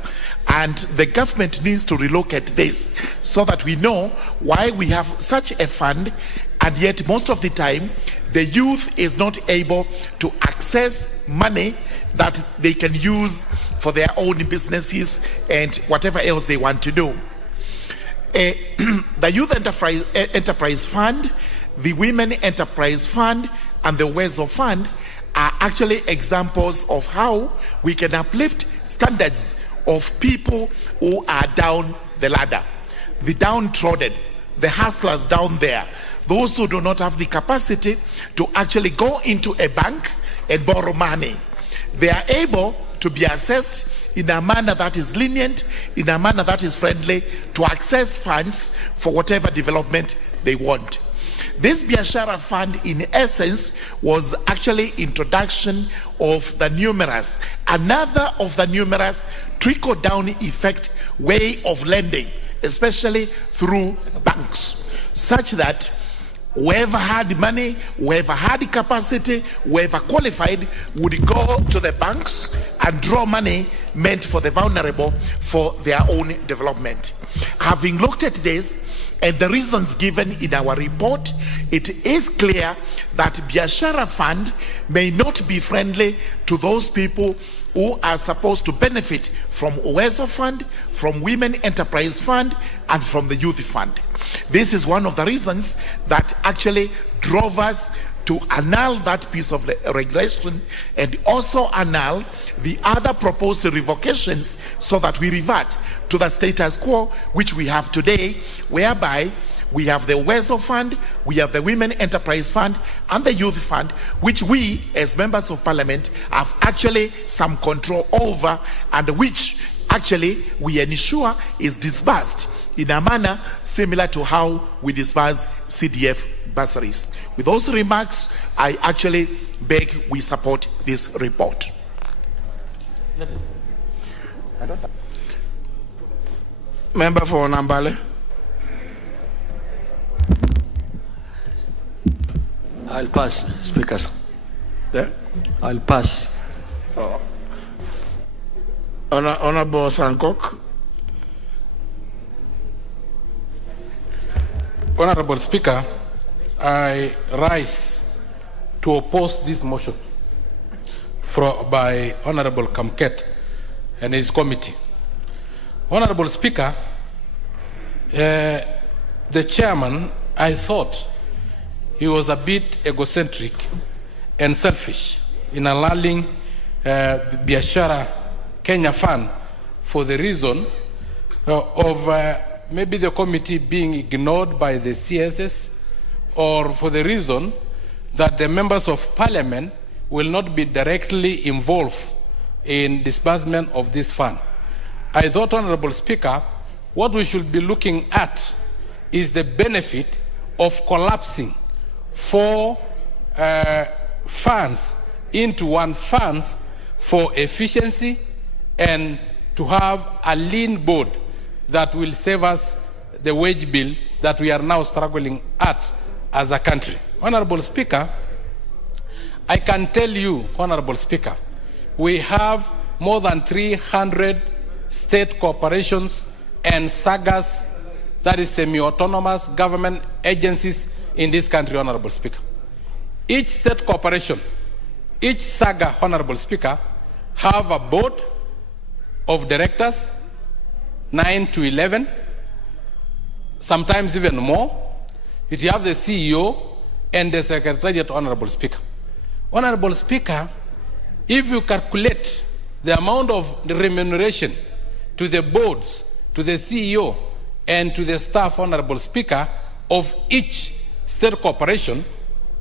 And the government needs to relook at this so that we know why we have such a fund, and yet most of the time the youth is not able to access money that they can use for their own businesses and whatever else they want to do. The Youth Enterprise Fund, the Women Enterprise Fund, and the Uwezo Fund are actually examples of how we can uplift standards of people who are down the ladder, the downtrodden, the hustlers down there, those who do not have the capacity to actually go into a bank and borrow money. They are able to be assessed in a manner that is lenient, in a manner that is friendly, to access funds for whatever development they want. This Viashara Fund, in essence, was actually introduction of the numerous, another of the numerous trickle-down effect way of lending, especially through banks, such that whoever had money, whoever had capacity, whoever qualified would go to the banks and draw money meant for the vulnerable for their own development. Having looked at this and the reasons given in our report, it is clear that Viashara Fund may not be friendly to those people who are supposed to benefit from Uwezo Fund, from Women Enterprise Fund, and from the Youth Fund. This is one of the reasons that actually drove us to annul that piece of regulation and also annul the other proposed revocations so that we revert to the status quo which we have today, whereby we have the Uwezo Fund, we have the Women Enterprise Fund, and the Youth Fund, which we, as members of Parliament, have actually some control over, and which actually we ensure is disbursed in a manner similar to how we disburse CDF bursaries. With those remarks, I actually beg we support this report. Member for Nambale. I'll pass, Speaker. Yeah? I'll pass. Honorable Sankok. Honorable Speaker, I rise to oppose this motion by Honorable Kamket and his committee. Honorable Speaker, the chairman, I thought he was a bit egocentric and selfish in allowing Viashara Kenya Fund for the reason of maybe the committee being ignored by the CSS, or for the reason that the members of parliament will not be directly involved in disbursement of this fund. I thought, Honorable Speaker, what we should be looking at is the benefit of collapsing 4 funds into one fund for efficiency and to have a lean board that will save us the wage bill that we are now struggling at as a country. Honorable Speaker, I can tell you, Honorable Speaker, we have more than 300 state corporations and sagas, that is semi-autonomous government agencies in this country, Honorable Speaker. Each state corporation, each saga, Honorable Speaker, have a board of directors, 9 to 11, sometimes even more. You have the CEO and the Secretariat, Honorable Speaker. Honorable Speaker, if you calculate the amount of the remuneration to the boards, to the CEO, and to the staff, Honorable Speaker, of each state corporation,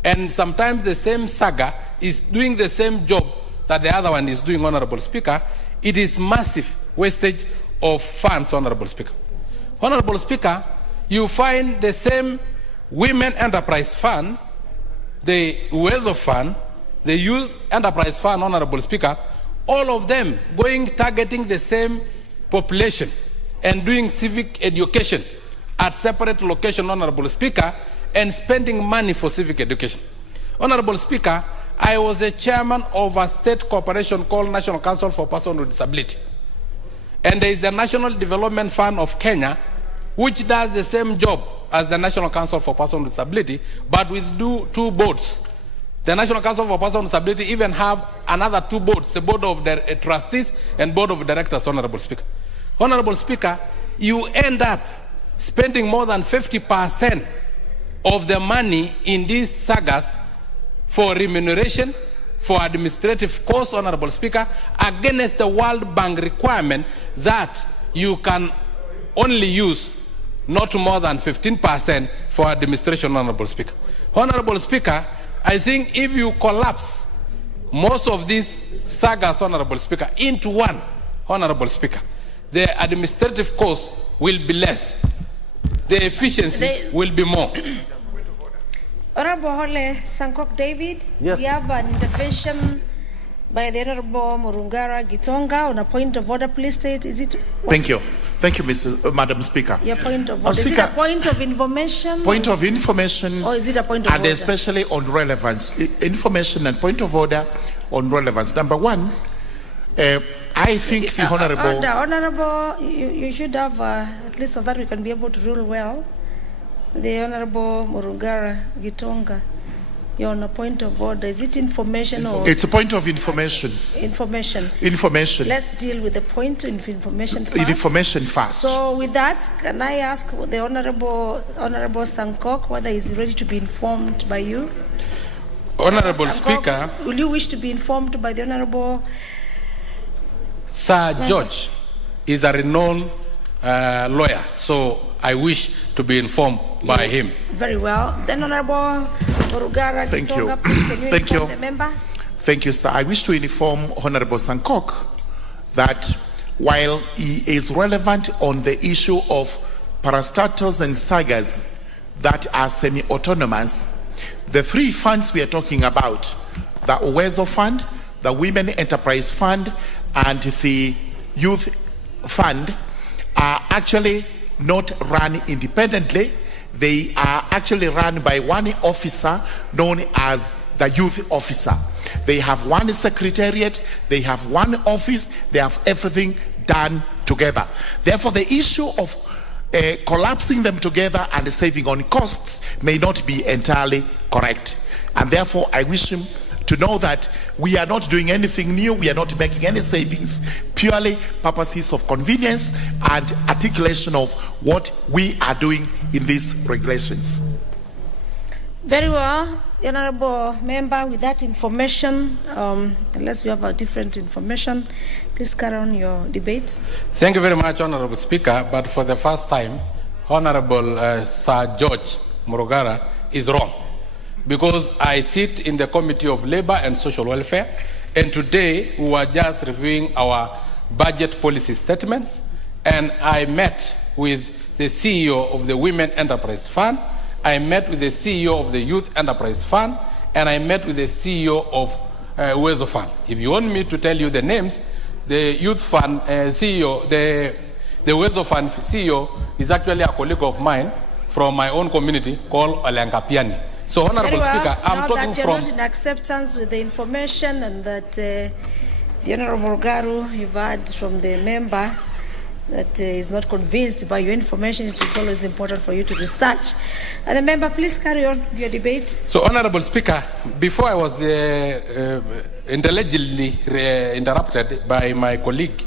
and sometimes the same saga is doing the same job that the other one is doing, Honorable Speaker, it is massive wastage of funds, Honorable Speaker. Honorable Speaker, you find the same Women Enterprise Fund, the Uwezo Fund, the Youth Enterprise Fund, Honorable Speaker, all of them targeting the same population and doing civic education at separate location, Honorable Speaker, and spending money for civic education. Honorable Speaker, I was a chairman of a state corporation called National Council for Persons with Disability. And there is the National Development Fund of Kenya, which does the same job as the National Council for Persons with Disability, but with 2 boards. The National Council for Persons with Disability even have another 2 boards, the board of trustees and board of directors, Honorable Speaker. Honorable Speaker, you end up spending more than 50% of the money in these sagas for remuneration, for administrative costs, Honorable Speaker, against the World Bank requirement that you can only use not more than 15% for administration, Honorable Speaker. Honorable Speaker, I think if you collapse most of these sagas, Honorable Speaker, into one, Honorable Speaker, the administrative cost will be less. The efficiency will be more. Honorable Hole Sankok David, yes. We have an intervention by the Honorable Murungara Gitonga on a point of order. Please state, is it? Thank you. Thank you, Madam Speaker. Your point of order. Is it a point of information? Point of information. Or is it a point of order? And especially on relevance. Information and point of order on relevance. Number 1, I think the Honorable... Honorable, you should have, at least so that we can be able to rule well. The Honorable Murungara Gitonga, you're on a point of order. Is it information or? It's a point of information. Information. Information. Let's deal with the point of information first. Information first. So with that, can I ask the Honorable Sankok whether he's ready to be informed by you? Honorable Speaker. Will you wish to be informed by the Honorable? Sir George is a renowned lawyer, so I wish to be informed by him. Very well. Then Honorable Murungara Gitonga, please can you inform the member? Thank you, sir. I wish to inform Honorable Sankok that while he is relevant on the issue of parastatals and sagas that are semi-autonomous, the 3 funds we are talking about, the Uwezo Fund, the Women Enterprise Fund, and the Youth Fund, are actually not run independently. they are actually run by one officer known as the youth officer. They have one secretariat, they have one office, they have everything done together. Therefore, the issue of collapsing them together and saving on costs may not be entirely correct. And therefore, I wish him to know that we are not doing anything new, we are not making any savings, purely purposes of convenience and articulation of what we are doing in these regulations. Very well, Honorable Member, with that information, unless you have a different information, please carry on your debates. Thank you very much, Honorable Speaker, but for the first time, Honorable Sir George Murugara is wrong, because I sit in the Committee of Labor and Social Welfare, and today we were just reviewing our budget policy statements, and I met with the CEO of the Women Enterprise Fund, I met with the CEO of the Youth Enterprise Fund, and I met with the CEO of Uwezo Fund. If you want me to tell you the names, the Youth Fund CEO, the Uwezo Fund CEO is actually a colleague of mine from my own community called Olengapiani. So, Honorable Speaker, I'm talking that you're from... not in acceptance with the information, and that the Honorable Garu, you've heard from the member that is not convinced by your information, it is always important for you to research. And the member, please carry on your debate. So, Honorable Speaker, before I was intelligently interrupted by my colleague,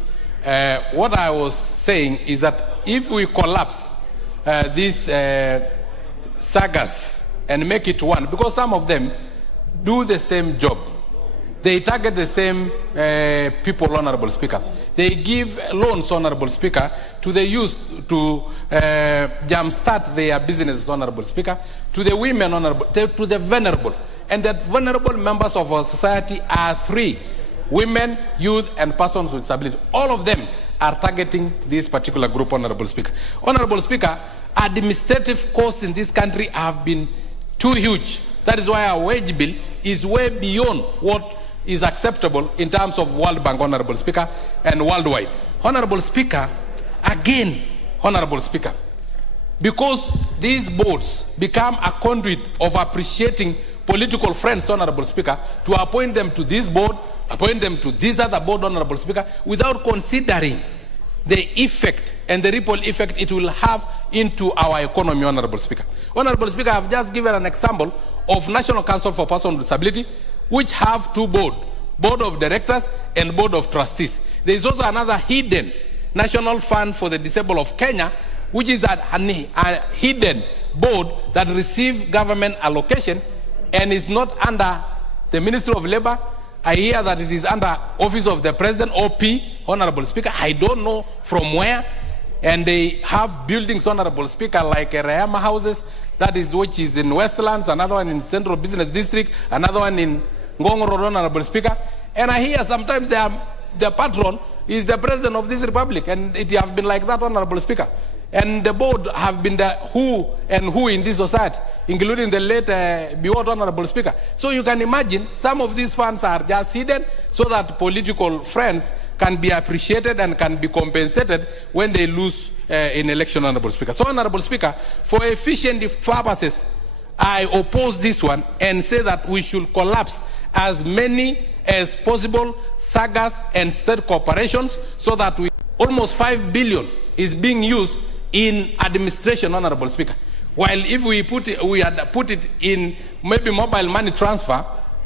what I was saying is that if we collapse these sagas and make it one, because some of them do the same job, they target the same people, Honorable Speaker. They give loans, Honorable Speaker, to the youth to jumpstart their businesses, Honorable Speaker, to the women, Honorable, to the vulnerable. And that vulnerable members of our society are three: women, youth, and persons with disability. All of them are targeting this particular group, Honorable Speaker. Honorable Speaker, administrative costs in this country have been too huge. That is why our wage bill is way beyond what is acceptable in terms of World Bank, Honorable Speaker, and worldwide. Honorable Speaker, again, Honorable Speaker, because these boards become a conduit of appreciating political friends, Honorable Speaker, to appoint them to this board, appoint them to this other board, Honorable Speaker, without considering the effect and the ripple effect it will have into our economy, Honorable Speaker. Honorable Speaker, I have just given an example of National Council for Persons with Disability, which have two boards, Board of Directors and Board of Trustees. There is also another hidden National Fund for the Disabled of Kenya, which is a hidden board that receives government allocation and is not under the Ministry of Labor. I hear that it is under Office of the President, OP, Honorable Speaker. I don't know from where. And they have buildings, Honorable Speaker, like Rehema houses, that is which is in Westlands, another one in Central Business District, another one in Ngong Road, Honorable Speaker. And I hear sometimes the patron is the President of this Republic, and it has been like that, Honorable Speaker. And the board have been the who and who in this society, including the late Biwott, Honorable Speaker. So you can imagine some of these funds are just hidden so that political friends can be appreciated and can be compensated when they lose in election, Honorable Speaker. So, Honorable Speaker, for efficient purposes, I oppose this one and say that we should collapse as many as possible sagas and state corporations so that almost 5 billion is being used in administration, Honorable Speaker. While if we had put it in maybe mobile money transfer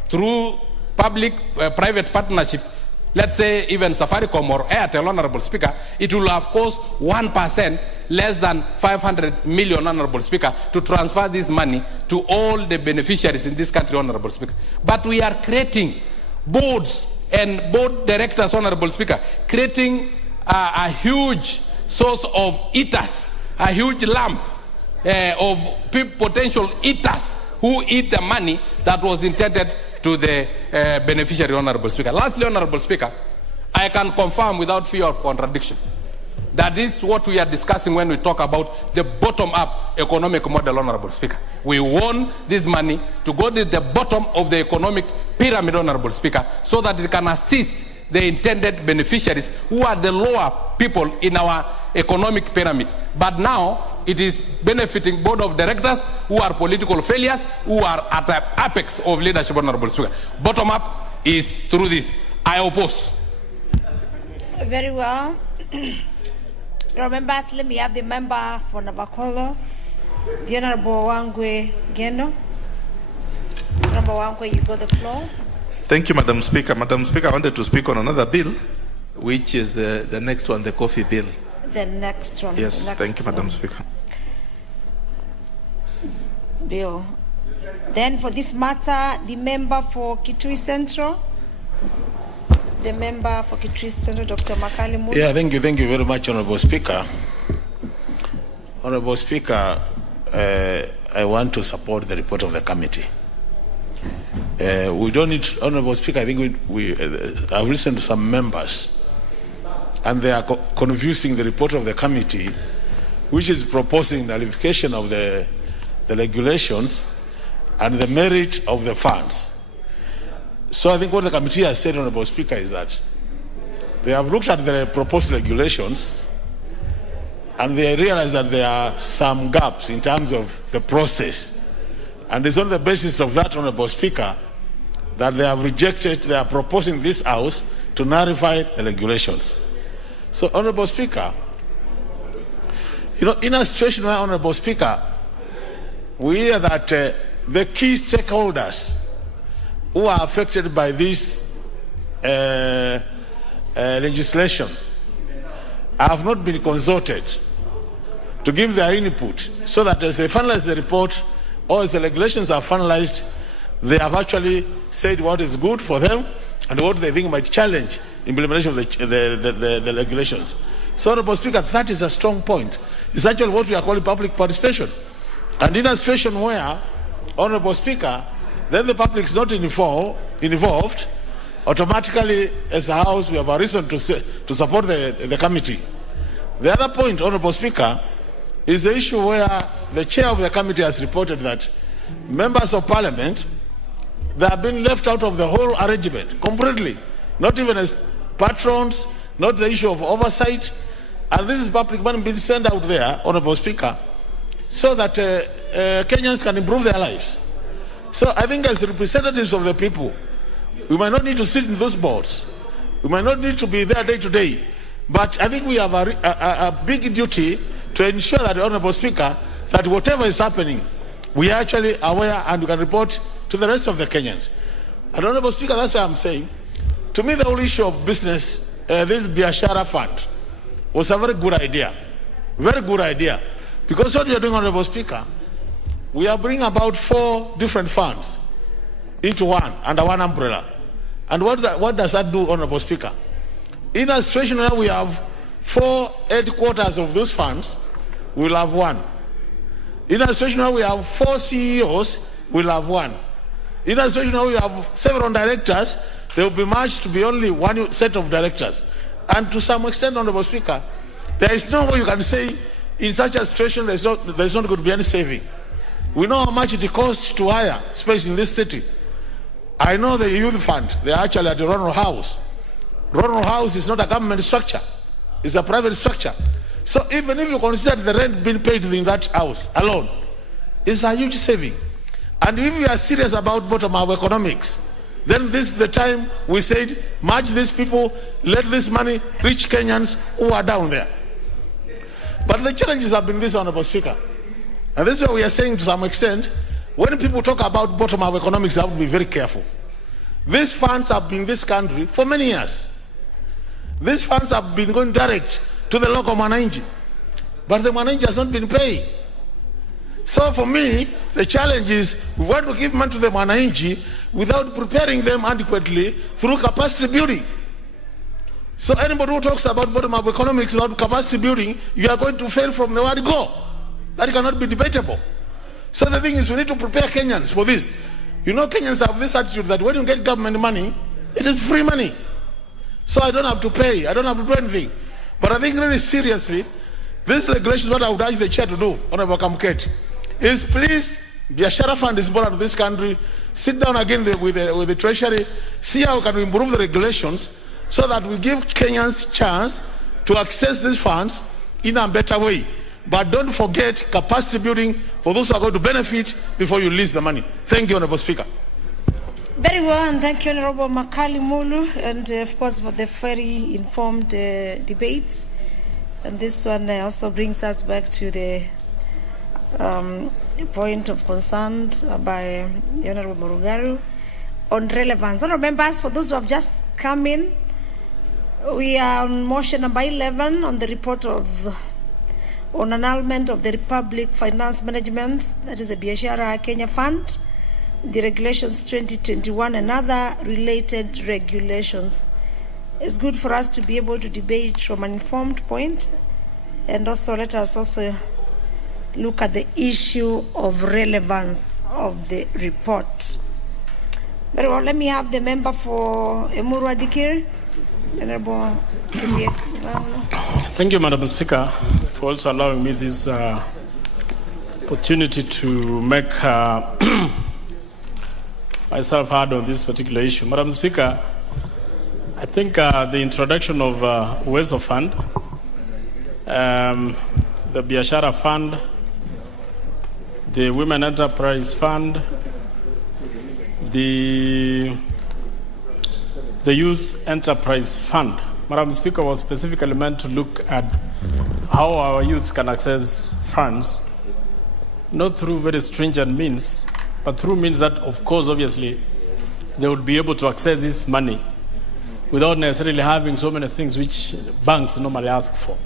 through public-private partnership, let's say even Safaricom or Airtel, Honorable Speaker, it will of course 1%, less than 500 million, Honorable Speaker, to transfer this money to all the beneficiaries in this country, Honorable Speaker. But we are creating boards and board directors, Honorable Speaker, creating a huge source of eaters, a huge lump of potential eaters who eat the money that was intended to the beneficiary, Honorable Speaker. Lastly, Honorable Speaker, I can confirm without fear of contradiction that this is what we are discussing when we talk about the bottom-up economic model, Honorable Speaker. We want this money to go to the bottom of the economic pyramid, Honorable Speaker, so that it can assist the intended beneficiaries who are the lower people in our economic pyramid. But now, it is benefiting board of directors who are political failures, who are at the apex of leadership, Honorable Speaker. Bottom up is through this. I oppose. Very well. Members, let me have the member for Navakolo, the Honorable Wangwe Geno. Honorable Wangwe, you got the floor. Thank you, Madam Speaker. Madam Speaker, I wanted to speak on another bill, which is the next one, the coffee bill. The next one. Yes, next thank you, Madam one. Speaker. Bill. Then for this matter, the member for Kitui Central. The member for Kitui Central, Dr. Makali Mulu. Yeah, thank you very much, Honorable Speaker. Honorable Speaker, I want to support the report of the committee. We don't need, Honorable Speaker, I think I've listened to some members and they are confusing the report of the committee, which is proposing the nullification of the regulations and the merit of the funds. So I think what the committee has said, Honorable Speaker, is that they have looked at the proposed regulations and they realize that there are some gaps in terms of the process. And it's on the basis of that, Honorable Speaker, that they have rejected, they are proposing this House to nullify the regulations. So, Honorable Speaker, in a situation where, Honorable Speaker, we hear that the key stakeholders who are affected by this legislation have not been consulted to give their input, so that as they finalize the report or as the regulations are finalized, they have actually said what is good for them and what they think might challenge implementation of the regulations. So, Honorable Speaker, that is a strong point. It's actually what we are calling public participation. And in a situation where, Honorable Speaker, then the public is not involved, automatically as a House we have a reason to support the committee. The other point, Honorable Speaker, is the issue where the chair of the committee has reported that members of parliament, they have been left out of the whole arrangement completely, not even as patrons, not the issue of oversight, and this is public money being sent out there, Honorable Speaker, so that Kenyans can improve their lives. So I think as representatives of the people, we might not need to sit in those boards, we might not need to be there day to day, but I think we have a big duty to ensure that, Honorable Speaker, that whatever is happening, we are actually aware and we can report to the rest of the Kenyans. And Honorable Speaker, that's why I'm saying, to me the whole issue of business, this Viashara fund, was a very good idea. Very good idea. Because what we are doing, Honorable Speaker, we are bringing about 4 different funds into one, under one umbrella. And what does that do, Honorable Speaker? In a situation where we have 4 headquarters of those funds, we'll have one. In a situation where we have 4 CEOs, we'll have one. In a situation where we have several directors, they will be merged to be only one set of directors. And to some extent, Honorable Speaker, there is no way you can say in such a situation there's not going to be any saving. We know how much it costs to hire space in this city. I know the youth fund, they are actually at the Ronald House. Ronald House is not a government structure, it's a private structure. So even if you consider the rent being paid in that house alone, it's a huge saving. And if we are serious about bottom-up economics, then this is the time we said, merge these people, let this money reach Kenyans who are down there. But the challenges have been this, Honorable Speaker. And this is why we are saying to some extent, when people talk about bottom-up economics, they have to be very careful. These funds have been in this country for many years. These funds have been going direct to the local Mwananchi, but the Mwananchi has not been paid. So for me, the challenge is we want to give money to the Mwananchi without preparing them adequately through capacity building. So anybody who talks about bottom-up economics without capacity building, you are going to fail from the word go. That cannot be debatable. So the thing is, we need to prepare Kenyans for this. Kenyans have this attitude that when you get government money, it is free money. So I don't have to pay, I don't have to do anything. But I think really seriously, this regulation, what I would urge the chair to do, Honorable Kamket, is please, Viashara fund is important to this country, sit down again with the treasury, see how can we improve the regulations so that we give Kenyans chance to access these funds in a better way. But don't forget capacity building for those who are going to benefit before you release the money. Thank you, Honorable Speaker. Very well, and thank you, Honorable Makali Mulu, and of course for the very informed debate. And this one also brings us back to the point of concern by the Honorable Murugaru on relevance. Honorable members, for those who have just come in, we are on motion number 11 on the report on annulment of the Republic Finance Management, that is the Viashara Kenya Fund, the regulations 2021 and other related regulations. It's good for us to be able to debate from an informed point, and also let us also look at the issue of relevance of the report. Very well, let me have the member for Emuru Adikir. Thank you, Madam Speaker, for also allowing me this opportunity to make myself heard on this particular issue. Madam Speaker, I think the introduction of WESO Fund, the Viashara Fund, the Women Enterprise Fund, the Youth Enterprise Fund, Madam Speaker, was specifically meant to look at how our youths can access funds, not through very stringent means, but through means that, of course, obviously, they would be able to access this money without necessarily having so many things which banks normally ask for.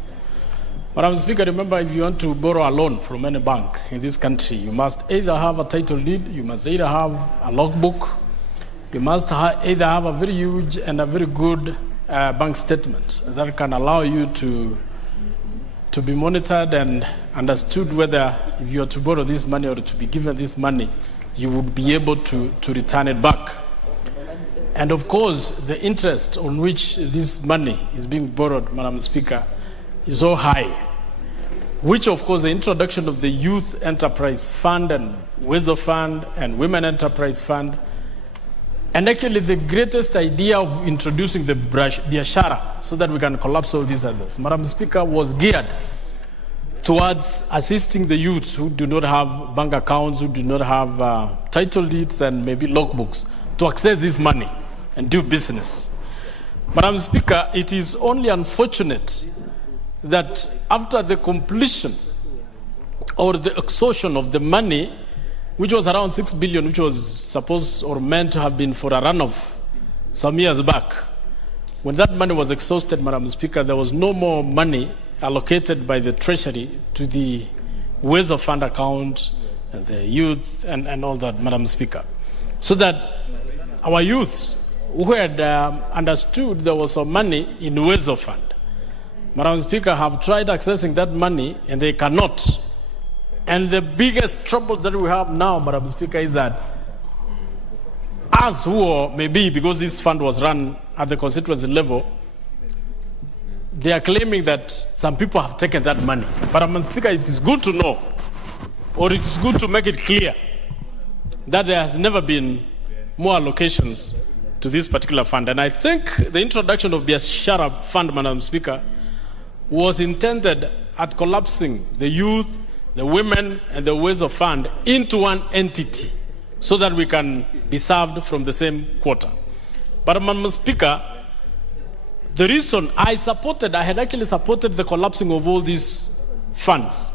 Madam Speaker, remember, if you want to borrow a loan from any bank in this country, you must either have a title deed, you must either have a logbook, you must either have a very huge and a very good bank statement that can allow you to be monitored and understood whether if you are to borrow this money or to be given this money, you would be able to return it back. And of course, the interest on which this money is being borrowed, Madam Speaker, is so high, which of course the introduction of the Youth Enterprise Fund and WESO Fund and Women Enterprise Fund, and actually the greatest idea of introducing the Viashara so that we can collapse all these others, Madam Speaker, was geared towards assisting the youths who do not have bank accounts, who do not have title deeds and maybe logbooks to access this money and do business. Madam Speaker, it is only unfortunate that after the completion or the exhaustion of the money, which was around 6 billion, which was supposed or meant to have been for a runoff some years back, when that money was exhausted, Madam Speaker, there was no more money allocated by the Treasury to the WESO Fund account and the youth and all that, Madam Speaker. So that our youths who had understood there was some money in WESO Fund, Madam Speaker, have tried accessing that money and they cannot. And the biggest trouble that we have now, Madam Speaker, is that us who are, maybe because this fund was run at the constituency level, they are claiming that some people have taken that money. But Madam Speaker, it is good to know, or it's good to make it clear, that there has never been more allocations to this particular fund. And I think the introduction of the Viashara Fund, Madam Speaker, was intended at collapsing the youth, the women, and the WESO Fund into one entity so that we can be served from the same quota. But Madam Speaker, the reason I had actually supported the collapsing of all these funds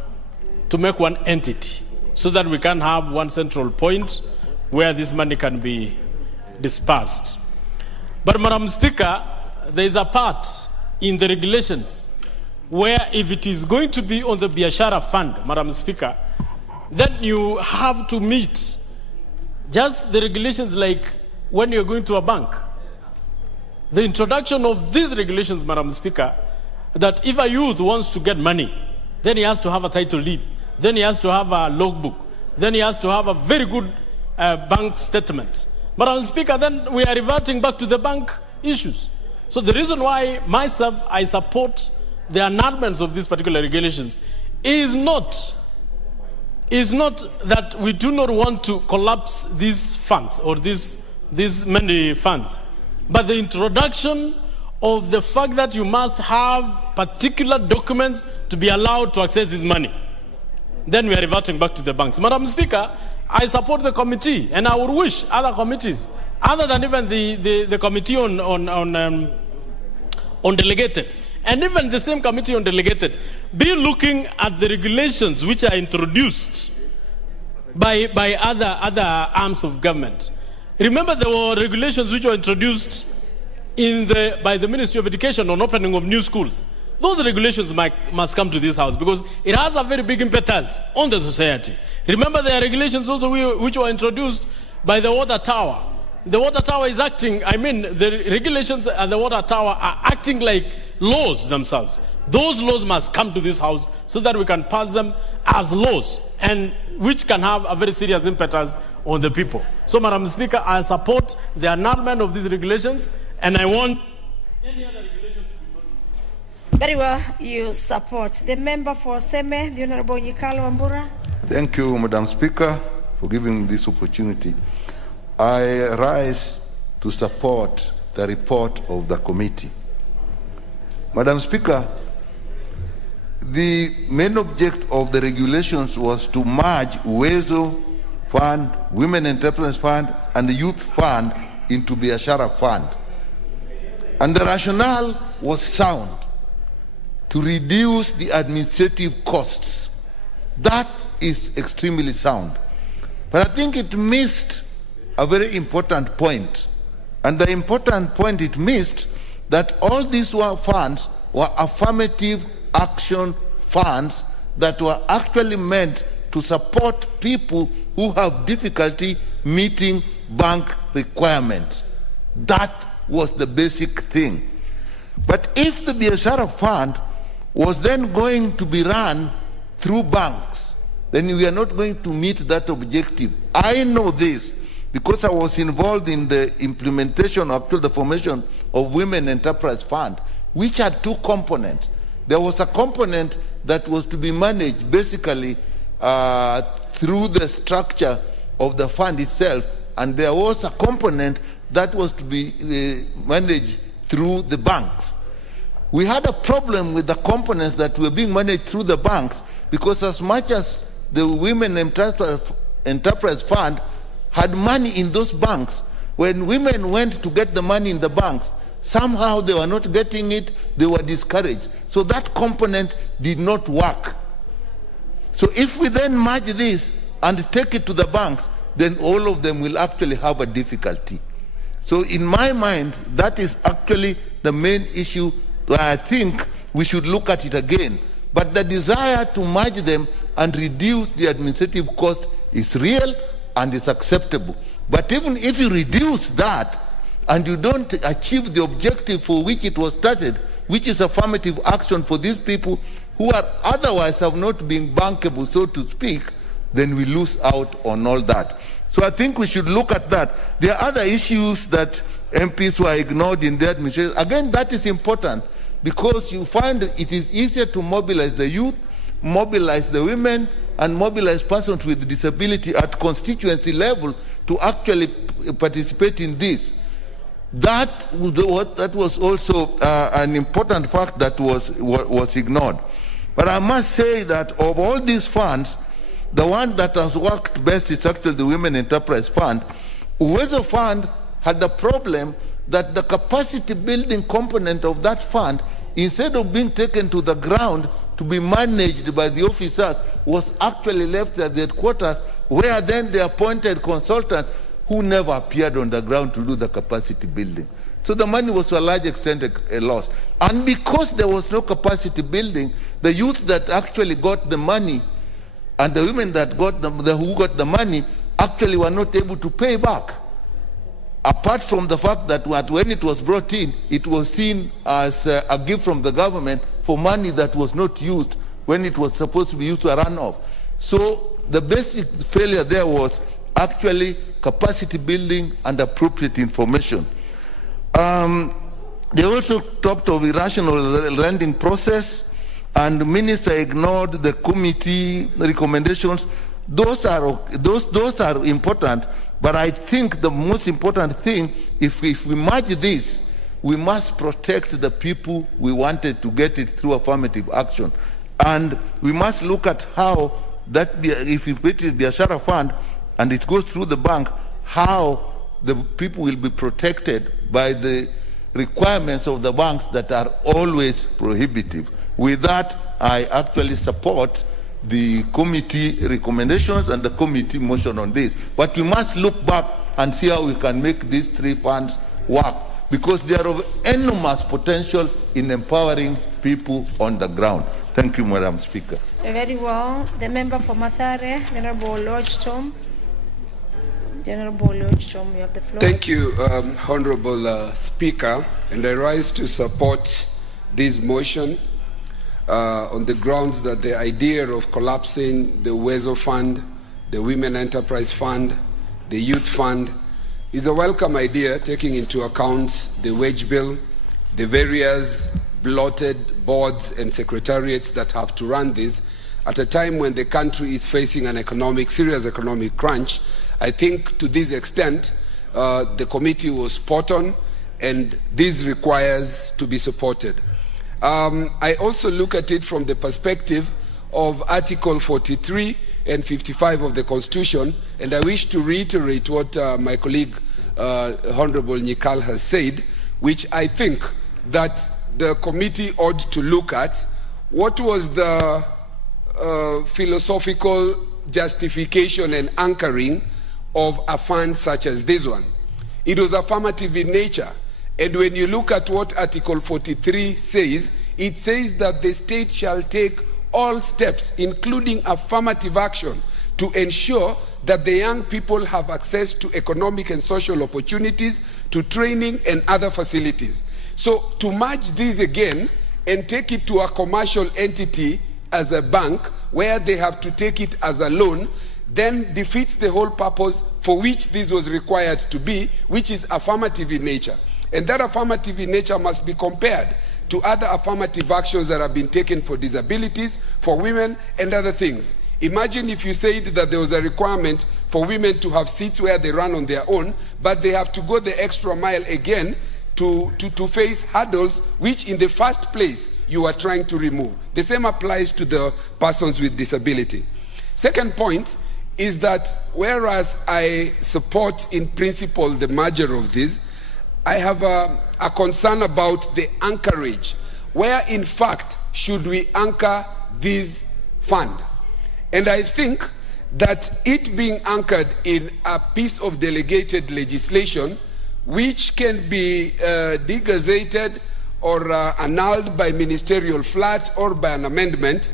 to make one entity so that we can have one central point where this money can be dispersed. But Madam Speaker, there is a part in the regulations where if it is going to be on the Viashara Fund, Madam Speaker, then you have to meet just the regulations like when you're going to a bank. The introduction of these regulations, Madam Speaker, that if a youth wants to get money, then he has to have a title deed, then he has to have a logbook, then he has to have a very good bank statement. Madam Speaker, then we are reverting back to the bank issues. So the reason why myself, I support the annulments of these particular regulations is not that we do not want to collapse these funds or these many funds, but the introduction of the fact that you must have particular documents to be allowed to access this money. Then we are reverting back to the banks. Madam Speaker, I support the committee, and I would wish other committees, other than even the committee on delegated, and even the same committee on delegated, be looking at the regulations which are introduced by other arms of government. Remember, there were regulations which were introduced by the Ministry of Education on opening of new schools. Those regulations must come to this house because it has a very big impetus on the society. Remember, there are regulations also which were introduced by the water tower. The water tower is acting, the regulations at the water tower are acting like laws themselves. Those laws must come to this house so that we can pass them as laws, and which can have a very serious impetus on the people. So, Madam Speaker, I support the annulment of these regulations, and I want any other regulation to be done. Very well, you support. The member for Seme, the Honorable Nyikalo Wambura. Thank you, Madam Speaker, for giving me this opportunity. I rise to support the report of the committee. Madam Speaker, the main object of the regulations was to merge Uwezo Fund, Women Enterprise Fund, and the Youth Fund into Viashara Fund. And the rationale was sound, to reduce the administrative costs. That is extremely sound. But I think it missed a very important point. And the important point it missed, that all these funds were affirmative action funds that were actually meant to support people who have difficulty meeting bank requirements. That was the basic thing. But if the Viashara Fund was then going to be run through banks, then we are not going to meet that objective. I know this because I was involved in the implementation, actually the formation of Women Enterprise Fund, which had two components. There was a component that was to be managed basically through the structure of the fund itself, and there was a component that was to be managed through the banks. We had a problem with the components that were being managed through the banks because as much as the Women Enterprise Fund had money in those banks, when women went to get the money in the banks, somehow they were not getting it, they were discouraged. So that component did not work. So if we then merge this and take it to the banks, then all of them will actually have a difficulty. So in my mind, that is actually the main issue where I think we should look at it again. But the desire to merge them and reduce the administrative cost is real and is acceptable. But even if you reduce that and you don't achieve the objective for which it was started, which is affirmative action for these people who are otherwise have not been bankable, so to speak, then we lose out on all that. So I think we should look at that. There are other issues that MPs were ignored in the administration. Again, that is important because you find it is easier to mobilize the youth, mobilize the women, and mobilize persons with disability at constituency level to actually participate in this. That was also an important fact that was ignored. But I must say that of all these funds, the one that has worked best is actually the Women Enterprise Fund. Uwezo Fund had the problem that the capacity building component of that fund, instead of being taken to the ground to be managed by the officers, was actually left at the headquarters, where then they appointed consultants who never appeared on the ground to do the capacity building. So the money was to a large extent a loss. And because there was no capacity building, the youth that actually got the money and the women that who got the money actually were not able to pay back. Apart from the fact that when it was brought in, it was seen as a gift from the government for money that was not used when it was supposed to be used to a runoff. So the basic failure there was actually capacity building and appropriate information. They also talked of irrational lending process, and the minister ignored the committee recommendations. Those are important, but I think the most important thing, if we merge this, we must protect the people we wanted to get it through affirmative action. And we must look at how that, if you put it in Viashara fund and it goes through the bank, how the people will be protected by the requirements of the banks that are always prohibitive. With that, I actually support the committee recommendations and the committee motion on this. But we must look back and see how we can make these three funds work, because they are of enormous potential in empowering people on the ground. Thank you, Madam Speaker. Very well. The member for Mathare, Honorable Lodge Tom. Honorable Lodge Tom, you have the floor. Thank you, Honorable Speaker, and I rise to support this motion on the grounds that the idea of collapsing the WESO Fund, the Women Enterprise Fund, the Youth Fund is a welcome idea, taking into account the wage bill, the various bloated boards and secretariats that have to run this at a time when the country is facing an serious economic crunch. I think to this extent, the committee was spot on, and this requires to be supported. I also look at it from the perspective of Article 43 and 55 of the Constitution, and I wish to reiterate what my colleague, Honorable Nyikal, has said, which I think that the committee ought to look at. What was the philosophical justification and anchoring of a fund such as this one? It was affirmative in nature. And when you look at what Article 43 says, it says that the state shall take all steps, including affirmative action, to ensure that the young people have access to economic and social opportunities, to training and other facilities. So to merge these again and take it to a commercial entity as a bank, where they have to take it as a loan, then defeats the whole purpose for which this was required to be, which is affirmative in nature. And that affirmative in nature must be compared to other affirmative actions that have been taken for disabilities, for women, and other things. Imagine if you said that there was a requirement for women to have seats where they run on their own, but they have to go the extra mile again to face hurdles which in the first place you are trying to remove. The same applies to the persons with disability. Second point is that whereas I support in principle the merger of this, I have a concern about the anchorage. Where in fact should we anchor this fund? And I think that it being anchored in a piece of delegated legislation which can be degazetted or annulled by ministerial flat or by an amendment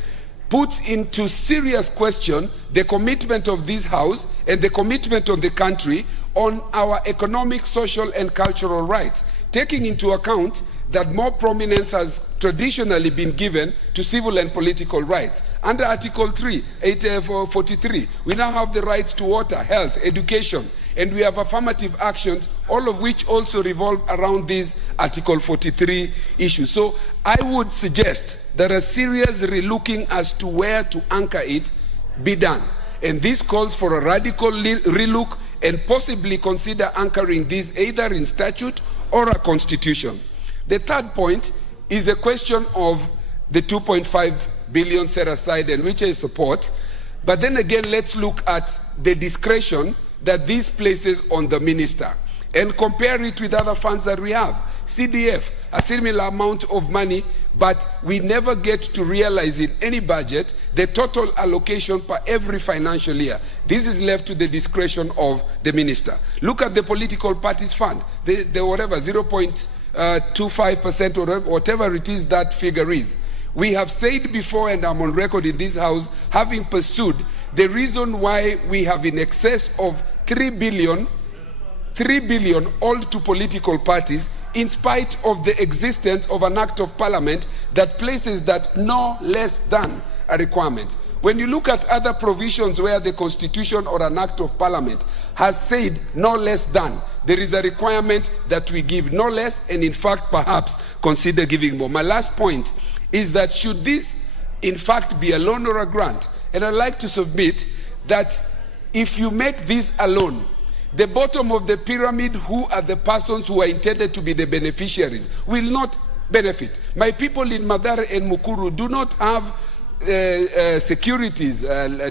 puts into serious question the commitment of this House and the commitment of the country on our economic, social, and cultural rights, taking into account that more prominence has traditionally been given to civil and political rights. Under Article 43, we now have the rights to water, health, education, and we have affirmative actions, all of which also revolve around this Article 43 issue. So I would suggest that a serious relooking as to where to anchor it be done. And this calls for a radical relook and possibly consider anchoring this either in statute or a constitution. The third point is the question of the 2.5 billion set aside, and which I support. But then again, let's look at the discretion that this places on the minister and compare it with other funds that we have. CDF, a similar amount of money, but we never get to realize in any budget the total allocation per every financial year. This is left to the discretion of the minister. Look at the political parties fund, the whatever, 0.25% or whatever it is that figure is. We have said before, and I'm on record in this House, having pursued the reason why we have in excess of 3 billion all to political parties, in spite of the existence of an act of parliament that places that no less than a requirement. When you look at other provisions where the constitution or an act of parliament has said no less than, there is a requirement that we give no less, and in fact perhaps consider giving more. My last point is that should this in fact be a loan or a grant, and I'd like to submit that if you make this a loan, the bottom of the pyramid, who are the persons who are intended to be the beneficiaries, will not benefit. My people in Mathare and Mukuru do not have securities,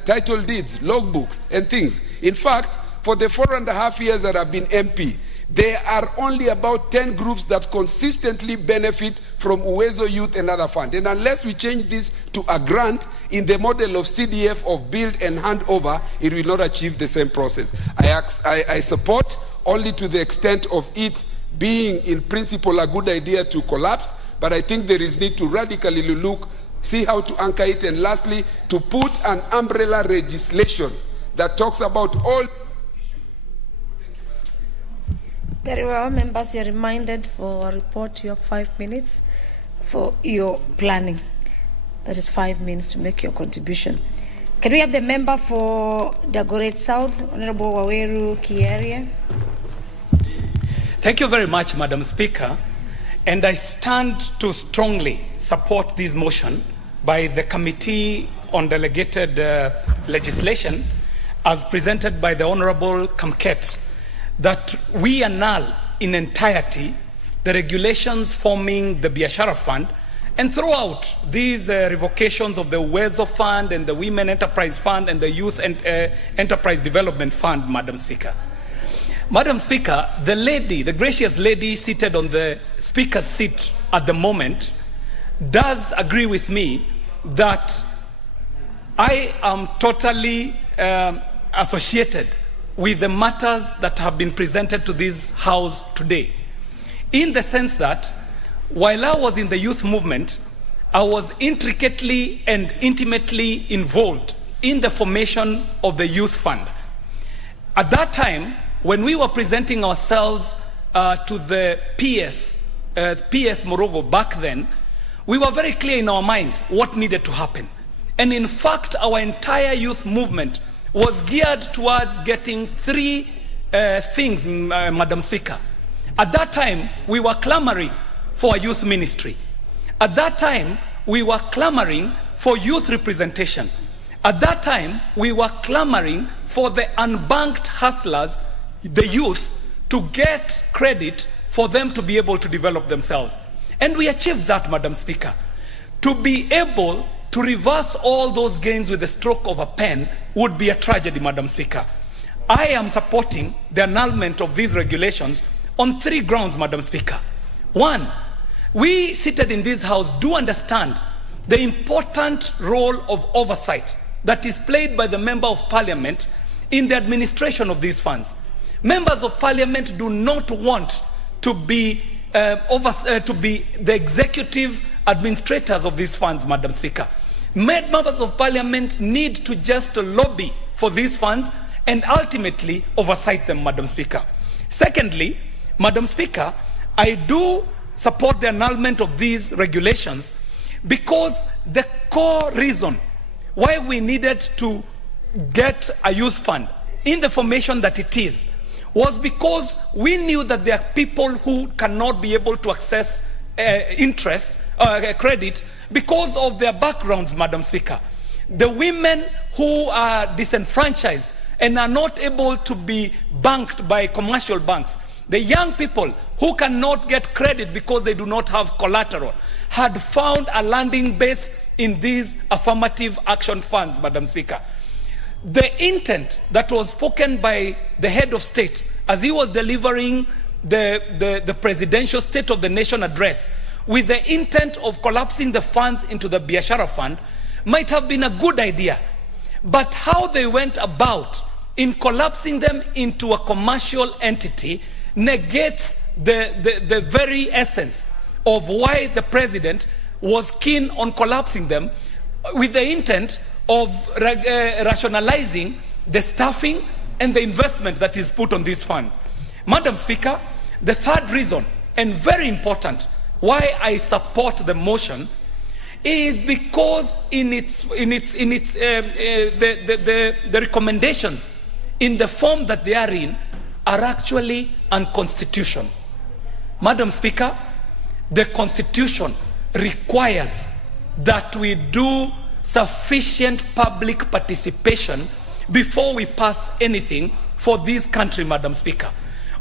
title deeds, logbooks, and things. In fact, for the 4.5 years that I've been MP, there are only about 10 groups that consistently benefit from Uwezo Youth and other funds. And unless we change this to a grant in the model of CDF of build and hand over, it will not achieve the same process. I support only to the extent of it being in principle a good idea to collapse, but I think there is need to radically look, see how to anchor it, and lastly, to put an umbrella legislation that talks about all. Very well, members, you're reminded for a report you have 5 minutes for your planning. That is 5 minutes to make your contribution. Can we have the member for Dagoret South, Honorable Waweru Kiaria? Thank you very much, Madam Speaker. And I stand to strongly support this motion by the Committee on Delegated Legislation as presented by the Honorable Kamket, that we annul in entirety the regulations forming the Viashara Fund and throw out these revocations of the Uwezo Fund and the Women Enterprise Fund and the Youth Enterprise Development Fund, Madam Speaker. Madam Speaker, the gracious lady seated on the Speaker's seat at the moment does agree with me that I am totally associated with the matters that have been presented to this House today, in the sense that while I was in the youth movement, I was intricately and intimately involved in the formation of the Youth Fund. At that time, when we were presenting ourselves to the PS Morogo back then, we were very clear in our mind what needed to happen. And in fact, our entire youth movement was geared towards getting 3 things, Madam Speaker. At that time, we were clamoring for a youth ministry. At that time, we were clamoring for youth representation. At that time, we were clamoring for the unbanked hustlers, the youth, to get credit for them to be able to develop themselves. And we achieved that, Madam Speaker. To be able to reverse all those gains with the stroke of a pen would be a tragedy, Madam Speaker. I am supporting the annulment of these regulations on 3 grounds, Madam Speaker. 1, we seated in this House do understand the important role of oversight that is played by the Member of Parliament in the administration of these funds. Members of Parliament do not want to be the executive administrators of these funds, Madam Speaker. Members of Parliament need to just lobby for these funds and ultimately oversight them, Madam Speaker. Secondly, Madam Speaker, I do support the annulment of these regulations because the core reason why we needed to get a youth fund in the formation that it is was because we knew that there are people who cannot be able to access credit because of their backgrounds, Madam Speaker. The women who are disenfranchised and are not able to be banked by commercial banks, the young people who cannot get credit because they do not have collateral, had found a landing base in these affirmative action funds, Madam Speaker. The intent that was spoken by the head of state as he was delivering the presidential State of the Nation address with the intent of collapsing the funds into the Viashara Fund might have been a good idea. But how they went about in collapsing them into a commercial entity negates the very essence of why the president was keen on collapsing them, with the intent of rationalizing the staffing and the investment that is put on this fund. Madam Speaker, the third reason, and very important, why I support the motion is because the recommendations in the form that they are in are actually unconstitutional. Madam Speaker, the Constitution requires that we do sufficient public participation before we pass anything for this country, Madam Speaker.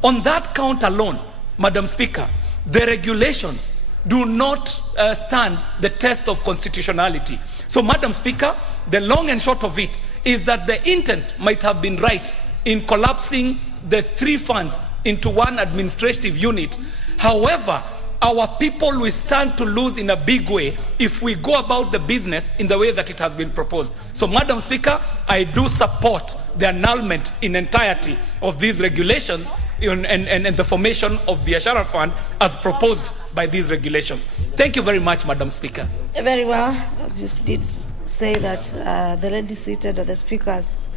On that count alone, Madam Speaker, the regulations do not stand the test of constitutionality. So, Madam Speaker, the long and short of it is that the intent might have been right in collapsing the three funds into one administrative unit. However, our people will stand to lose in a big way if we go about the business in the way that it has been proposed. So, Madam Speaker, I do support the annulment in entirety of these regulations and the formation of Viashara Fund as proposed by these regulations. Thank you very much, Madam Speaker. Very well. As you did say that the lady seated at the Speaker's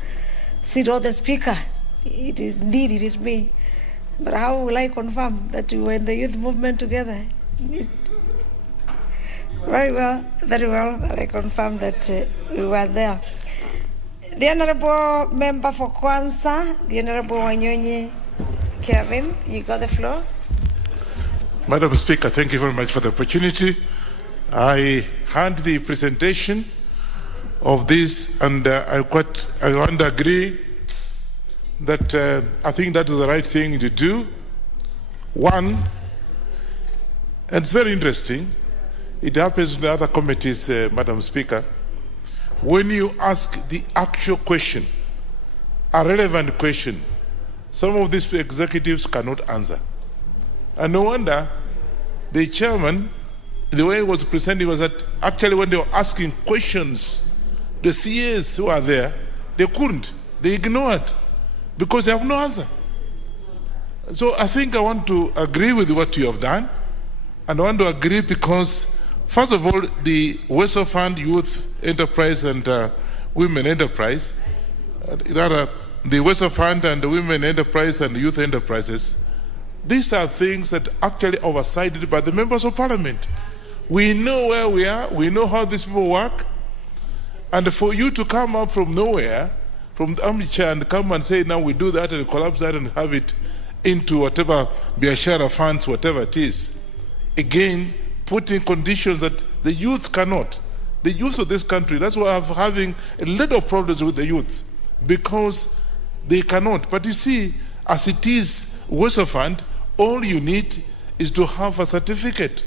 seat or the Speaker, it is me. But how will I confirm that we were in the youth movement together? Very well. I confirm that we were there. The Honorable Member for Kwanza, the Honorable Wanyonyi Kevin, you got the floor. Madam Speaker, thank you very much for the opportunity. I heard the presentation of this, and I want to agree that I think that is the right thing to do. One, and it's very interesting, it happens in the other committees, Madam Speaker, when you ask the actual question, a relevant question, some of these executives cannot answer. And no wonder the chairman, the way he was presenting was that actually when they were asking questions, the CAs who are there, they couldn't, they ignored, because they have no answer. So I think I want to agree with what you have done, and I want to agree because, first of all, the Weso Fund Youth Enterprise and Women Enterprise, the Weso Fund and the Women Enterprise and Youth Enterprises, these are things that actually oversighted by the members of parliament. We know where we are, we know how these people work, and for you to come up from nowhere, from the armchair and come and say, now we do that and collapse that and have it into whatever Viashara funds, whatever it is, again, putting conditions that the youth cannot. The youth of this country, that's why I'm having a lot of problems with the youth, because they cannot. But you see, as it is Weso Fund, all you need is to have a certificate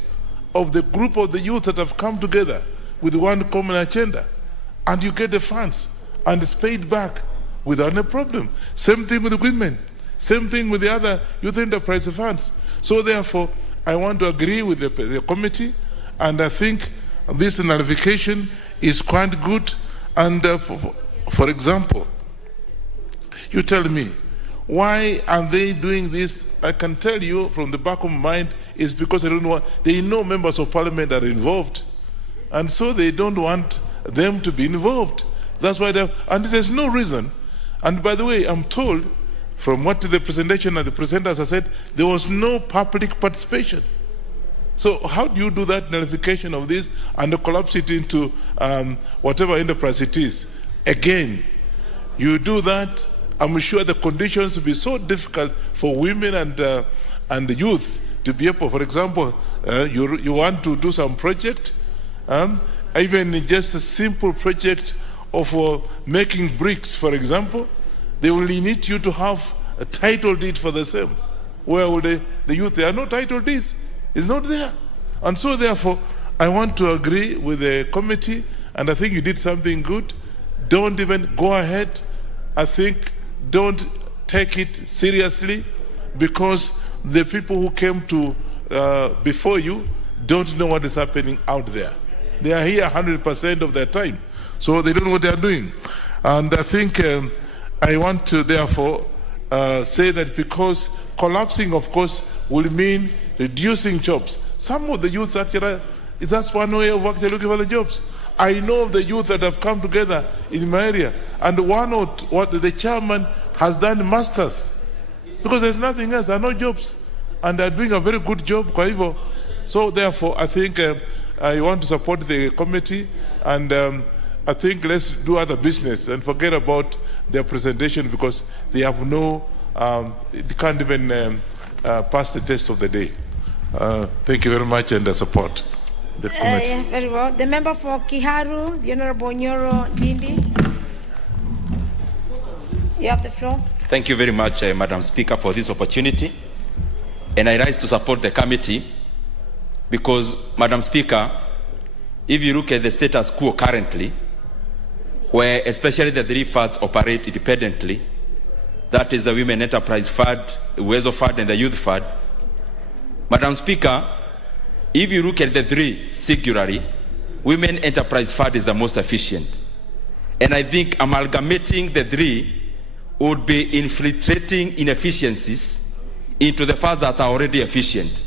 of the group of the youth that have come together with one common agenda, and you get the funds, and it's paid back without a problem. Same thing with the women, same thing with the other youth enterprise funds. So therefore, I want to agree with the committee, and I think this nullification is quite good. And for example, you tell me, why are they doing this? I can tell you from the back of my mind is because they know members of parliament are involved, and so they don't want them to be involved. That's why and there's no reason. And by the way, I'm told from what the presentation and the presenters have said, there was no public participation. So how do you do that nullification of this and collapse it into whatever enterprise it is? Again, you do that, I'm sure the conditions will be so difficult for women and the youth to be able, for example, you want to do some project, even just a simple project of making bricks, for example, they will need you to have a title deed for the same. Where would the youth, there are no title deeds, it's not there. And so therefore, I want to agree with the committee, and I think you did something good. Don't even go ahead. I think don't take it seriously, because the people who came to before you don't know what is happening out there. They are here 100% of their time, so they don't know what they are doing. And I think I want to therefore say that, because collapsing, of course, will mean reducing jobs. Some of the youth actually, that's one way of actually looking for the jobs. I know of the youth that have come together in my area, and what the chairman has done masters, because there's nothing else, there are no jobs, and they're doing a very good job. So therefore, I think I want to support the committee, and I think let's do other business and forget about their presentation, because they have they can't even pass the test of the day. Thank you very much, and I support the committee. Yeah, very well. The member for Kiharu, the Honorable Nyoro Dindi. You have the floor. Thank you very much, Madam Speaker, for this opportunity. And I rise to support the committee because, Madam Speaker, if you look at the status quo currently, where especially the three funds operate independently, that is the Women Enterprise Fund, the Uwezo Fund, and the Youth Fund. Madam Speaker, if you look at the three singularly, Women Enterprise Fund is the most efficient. And I think amalgamating the three would be infiltrating inefficiencies into the funds that are already efficient.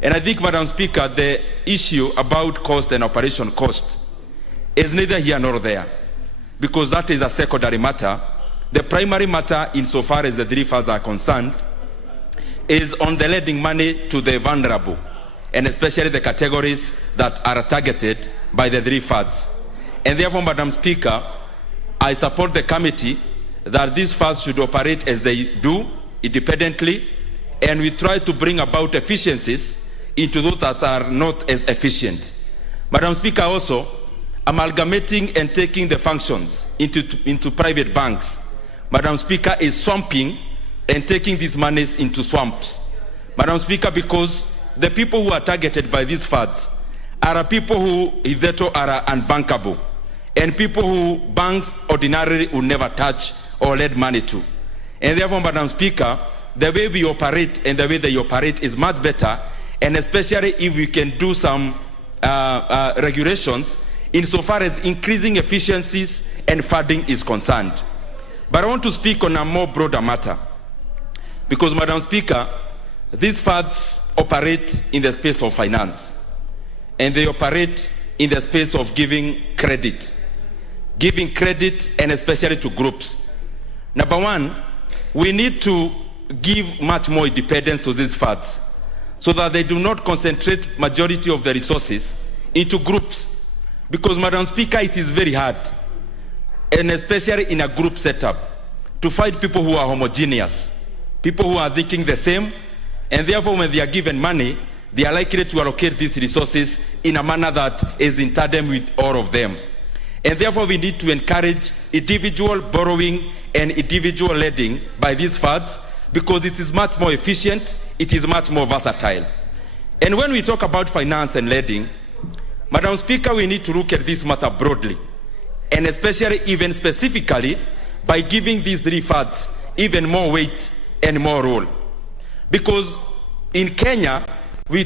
And I think, Madam Speaker, the issue about cost and operation cost is neither here nor there, because that is a secondary matter. The primary matter, insofar as the three funds are concerned, is on the lending money to the vulnerable, and especially the categories that are targeted by the three funds. And therefore, Madam Speaker, I support the committee that these funds should operate as they do, independently, and we try to bring about efficiencies into those that are not as efficient. Madam Speaker, also, amalgamating and taking the functions into private banks, Madam Speaker, is swamping and taking these monies into swamps. Madam Speaker, because the people who are targeted by these funds are people who hitherto are unbankable, and people who banks ordinarily would never touch or lend money to. And therefore, Madam Speaker, the way we operate and the way they operate is much better, and especially if we can do some regulations insofar as increasing efficiencies and funding is concerned. But I want to speak on a more broader matter, because, Madam Speaker, these funds operate in the space of finance, and they operate in the space of giving credit and especially to groups. Number one, we need to give much more independence to these funds so that they do not concentrate majority of the resources into groups. Because, Madam Speaker, it is very hard, and especially in a group setup, to find people who are homogeneous, people who are thinking the same, and therefore when they are given money, they are likely to allocate these resources in a manner that is in tandem with all of them. And therefore we need to encourage individual borrowing and individual lending by these funds, because it is much more efficient, it is much more versatile. And when we talk about finance and lending, Madam Speaker, we need to look at this matter broadly, and especially even specifically by giving these three funds even more weight and more role. Because in Kenya, we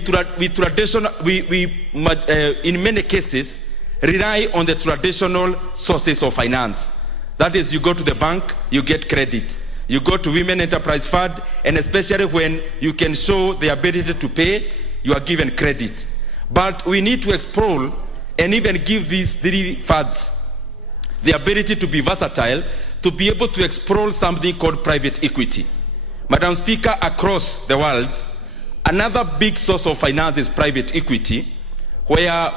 in many cases rely on the traditional sources of finance. That is, you go to the bank, you get credit. You go to Women Enterprise Fund, and especially when you can show the ability to pay, you are given credit. But we need to explore and even give these three funds the ability to be versatile, to be able to explore something called private equity. Madam Speaker, across the world, another big source of finance is private equity, where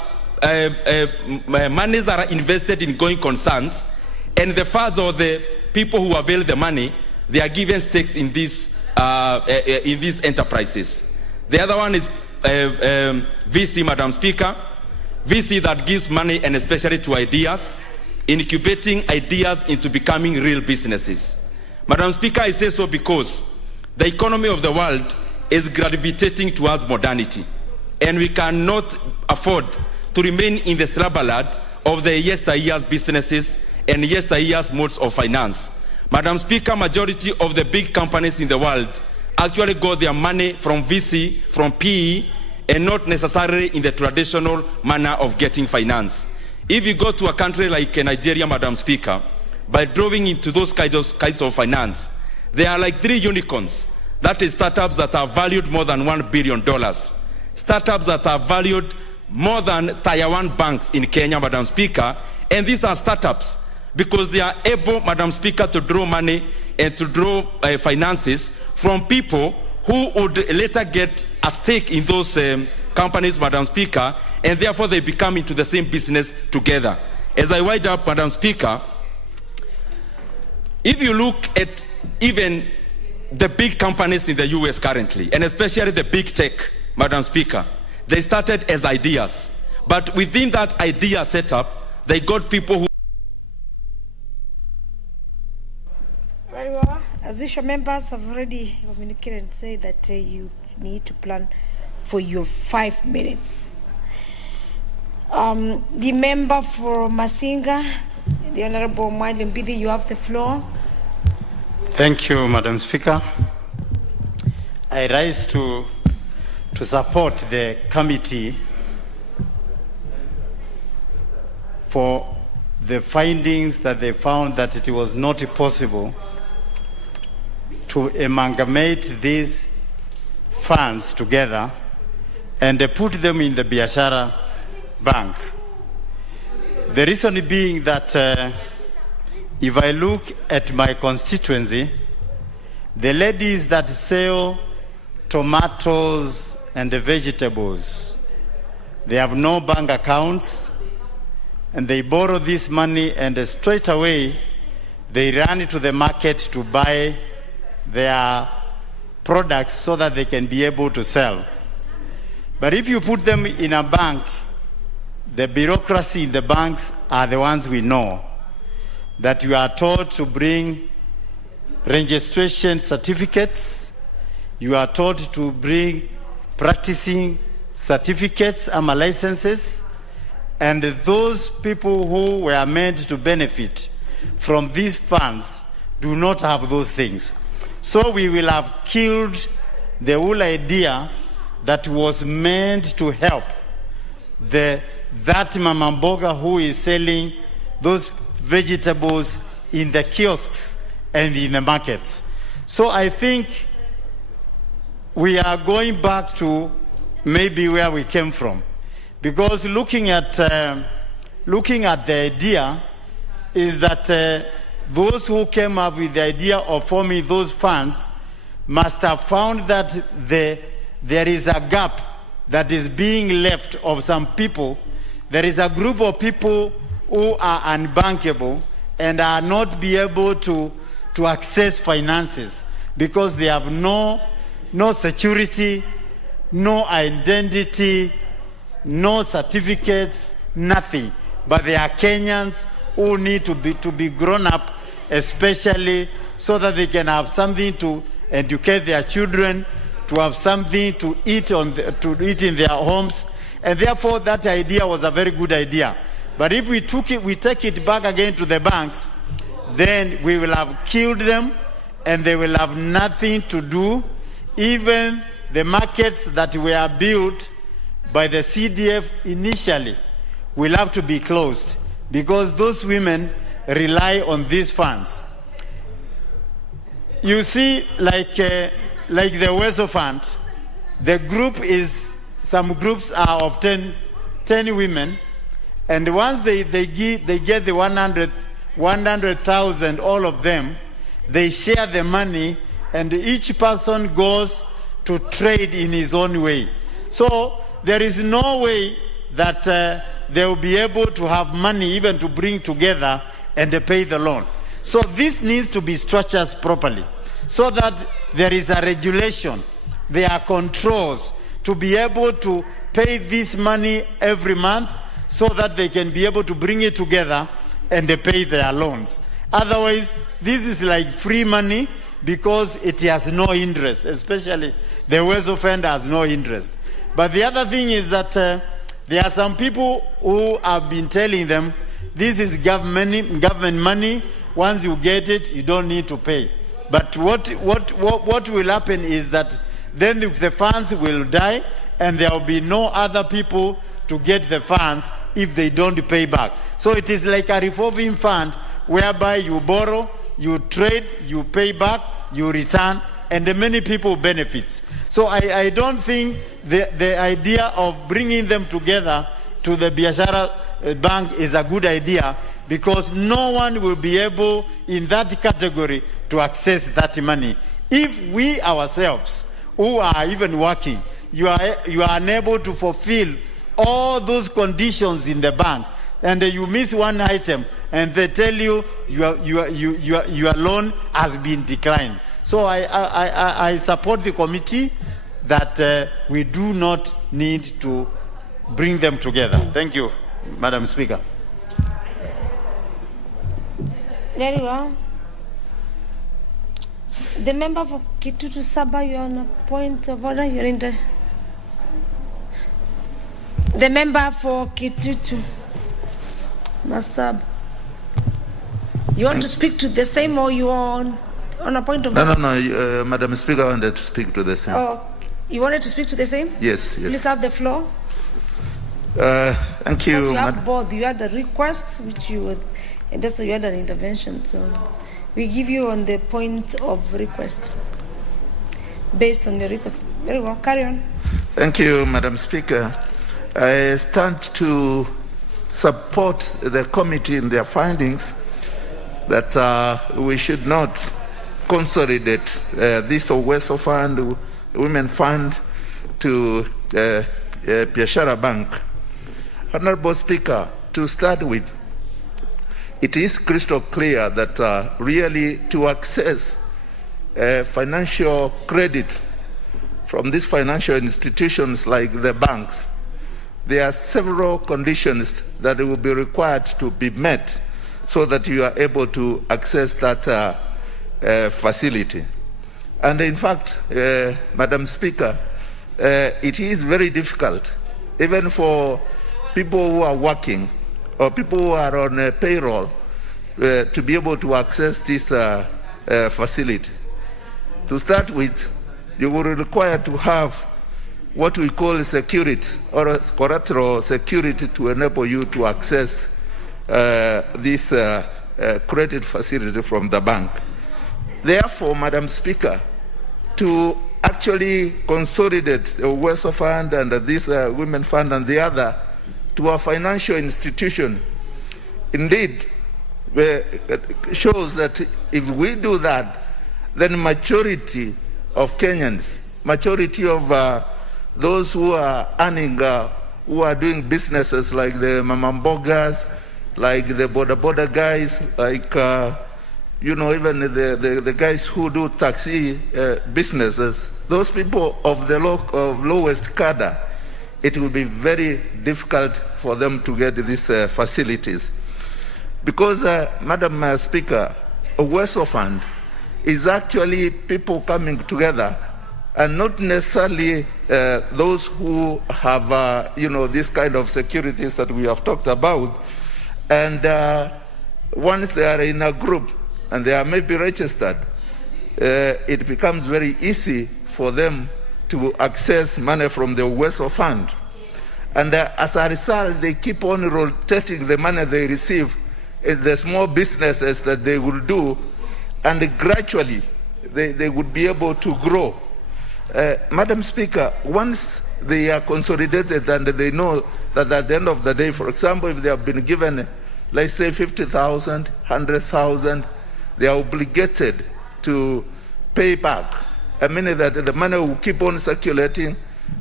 monies are invested in going concerns, and the funds or the people who avail the money, they are given stakes in these enterprises. The other one is VC, Madam Speaker. VC that gives money, and especially to ideas, incubating ideas into becoming real businesses. Madam Speaker, I say so because the economy of the world is gravitating towards modernity, and we cannot afford to remain in the slumberland of the yesteryear's businesses and yesteryear's modes of finance. Madam Speaker, majority of the big companies in the world actually got their money from VC, from PE, and not necessarily in the traditional manner of getting finance. If you go to a country like Nigeria, Madam Speaker, by drawing into those kinds of finance, there are like 3 unicorns. That is startups that are valued more than $1 billion. Startups that are valued more than Tier 1 banks in Kenya, Madam Speaker. And these are startups because they are able, Madam Speaker, to draw money and to draw finances from people who would later get a stake in those companies, Madam Speaker, and therefore they become into the same business together. As I wind up, Madam Speaker, if you look at even the big companies in the US currently, and especially the big tech, Madam Speaker, they started as ideas. But within that idea setup, they got people who... Very well. As opposition members have already communicated and said that you need to plan for your 5 minutes. The member for Masinga, the Honorable Mwai Mbidi, you have the floor. Thank you, Madam Speaker. I rise to support the committee for the findings that they found that it was not possible to amalgamate these funds together and put them in the Viashara bank. The reason being that if I look at my constituency, the ladies that sell tomatoes and the vegetables, they have no bank accounts, and they borrow this money and straight away they run to the market to buy their products so that they can be able to sell. But if you put them in a bank, the bureaucracy in the banks are the ones we know, that you are told to bring registration certificates, you are told to bring practicing certificates and licenses, and those people who were meant to benefit from these funds do not have those things. So we will have killed the whole idea that was meant to help that Mama Mboga who is selling those vegetables in the kiosks and in the markets. So I think we are going back to maybe where we came from. Because looking at the idea is that those who came up with the idea of forming those funds must have found that there is a gap that is being left of some people. There is a group of people who are unbankable and are not be able to access finances because they have no security, no identity, no certificates, nothing. But they are Kenyans who need to be grown up, especially so that they can have something to educate their children, to have something to eat in their homes. And therefore that idea was a very good idea. But if we take it back again to the banks, then we will have killed them and they will have nothing to do. Even the markets that were built by the CDF initially will have to be closed because those women rely on these funds. You see, like the Weso Fund, the group is, some groups are of 10 women, and once they get the 100,000, all of them, they share the money, and each person goes to trade in his own way. So there is no way that they will be able to have money even to bring together and pay the loan. So this needs to be structured properly so that there is a regulation, there are controls to be able to pay this money every month so that they can be able to bring it together and pay their loans. Otherwise, this is like free money because it has no interest, especially the Weso Fund has no interest. But the other thing is that there are some people who have been telling them, this is government money, once you get it, you don't need to pay. But what will happen is that then if the funds will die and there will be no other people to get the funds if they don't pay back. So it is like a revolving fund whereby you borrow, you trade, you pay back, you return, and many people benefit. So I don't think the idea of bringing them together to the Viashara bank is a good idea because no one will be able in that category to access that money. If we ourselves, who are even working, you are unable to fulfill all those conditions in the bank, and you miss one item, and they tell you your loan has been declined. So I support the committee that we do not need to bring them together. Thank you, Madam Speaker. Very well. The member for Kitutu Saba, you're on a point of order. You're in the member for Kitutu Masab. You want to speak to the same, or you are on a point of order? No, Madam Speaker, I wanted to speak to the same. Oh, you wanted to speak to the same? Yes. Please have the floor. Thank you. Because you have both. You had a request, which you would, and also you had an intervention. So we give you on the point of request, based on your request. Very well. Carry on. Thank you, Madam Speaker. I stand to support the committee in their findings that we should not consolidate this Oweso Fund, Women Fund, to Viashara Bank. Honorable Speaker, to start with, it is crystal clear that really to access financial credit from these financial institutions like the banks, there are several conditions that will be required to be met so that you are able to access that facility. And in fact, Madam Speaker, it is very difficult, even for people who are working or people who are on a payroll, to be able to access this facility. To start with, you will require to have what we call security or collateral security to enable you to access this credit facility from the bank. Therefore, Madam Speaker, to actually consolidate the Oweso Fund and this Women Fund and the other to a financial institution, indeed, shows that if we do that, then majority of Kenyans, majority of those who are earning, who are doing businesses like the mamambogas, like the border guys, like even the guys who do taxi businesses, those people of the lowest cadre, it will be very difficult for them to get these facilities. Because, Madam Speaker, a Oweso Fund is actually people coming together and not necessarily those who have, this kind of securities that we have talked about. And once they are in a group and they are maybe registered, it becomes very easy for them to access money from the Oweso Fund. And as a result, they keep on rotating the money they receive in the small businesses that they will do, and gradually they would be able to grow. Madam Speaker, once they are consolidated and they know that at the end of the day, for example, if they have been given, let's say 50,000, 100,000, they are obligated to pay back. I mean that the money will keep on circulating,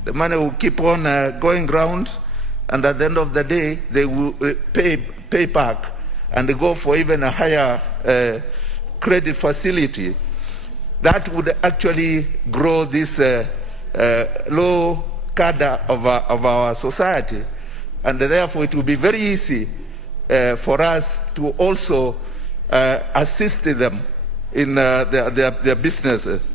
the money will keep on going round, and at the end of the day, they will pay back and go for even a higher credit facility. That would actually grow this low cadre of our society, and therefore it will be very easy for us to also assist them in their businesses.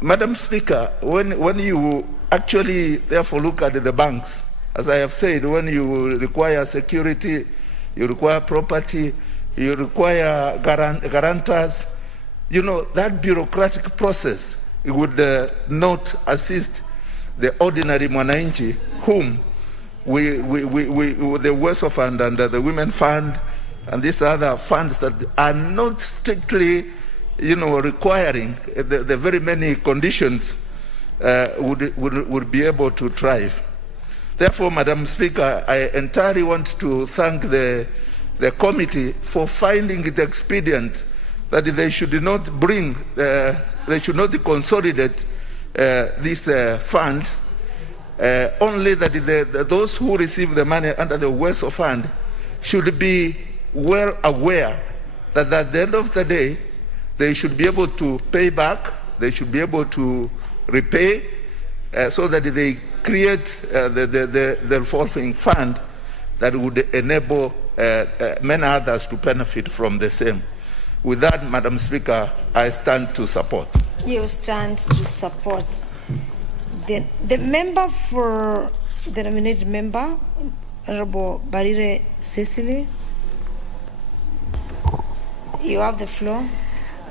Madam Speaker, when you actually therefore look at the banks, as I have said, when you require security, you require property, you require guarantors, that bureaucratic process would not assist the ordinary mwananchi, whom the Oweso Fund and the Women Fund and these other funds that are not strictly, requiring the very many conditions would be able to thrive. Therefore, Madam Speaker, I entirely want to thank the committee for finding it expedient that they should not they should not consolidate these funds, only that those who receive the money under the Oweso Fund should be well aware that at the end of the day, they should be able to pay back, they should be able to repay, so that they create the revolving fund that would enable many others to benefit from the same. With that, Madam Speaker, I stand to support. You stand to support. The member for the nominated member, Honorable Barire Cecily. You have the floor.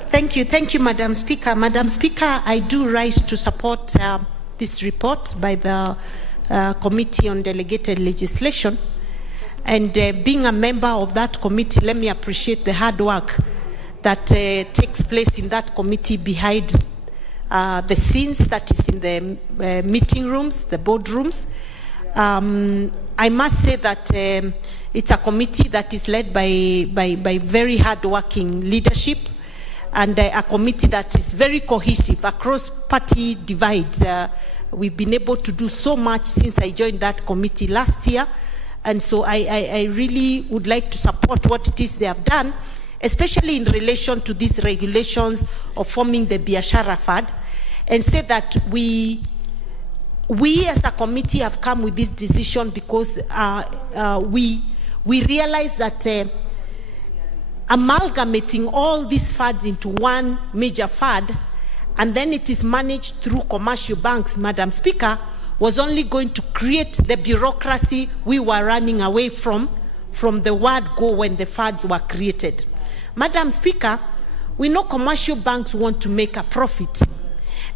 Thank you, Madam Speaker. Madam Speaker, I do rise to support this report by the Committee on Delegated Legislation. And being a member of that committee, let me appreciate the hard work that takes place in that committee behind the scenes, that is in the meeting rooms, the boardrooms. I must say that it's a committee that is led by very hard-working leadership, and a committee that is very cohesive across party divides. We've been able to do so much since I joined that committee last year, and so I really would like to support what it is they have done, especially in relation to these regulations of forming the Viashara Fund, and say that we as a committee have come with this decision because we realize that amalgamating all these funds into one major fund, and then it is managed through commercial banks, Madam Speaker, was only going to create the bureaucracy we were running away from the word go when the funds were created. Madam Speaker, we know commercial banks want to make a profit.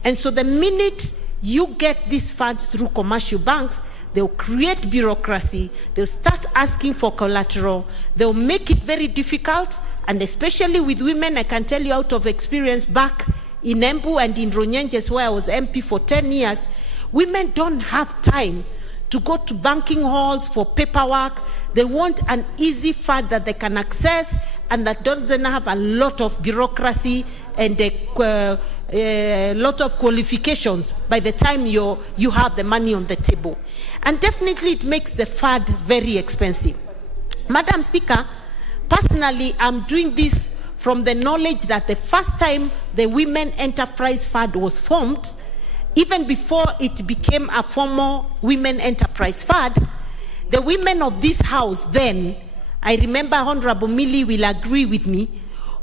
And so the minute you get these funds through commercial banks, they'll create bureaucracy, they'll start asking for collateral, they'll make it very difficult, and especially with women, I can tell you out of experience back in Embu and in Ronyenjes, where I was MP for 10 years, women don't have time to go to banking halls for paperwork. They want an easy fund that they can access and that doesn't have a lot of bureaucracy and a lot of qualifications by the time you have the money on the table. And definitely it makes the fund very expensive. Madam Speaker, personally, I'm doing this from the knowledge that the first time the Women Enterprise Fund was formed, even before it became a formal Women Enterprise Fund, the women of this house then, I remember Honorable Millie will agree with me,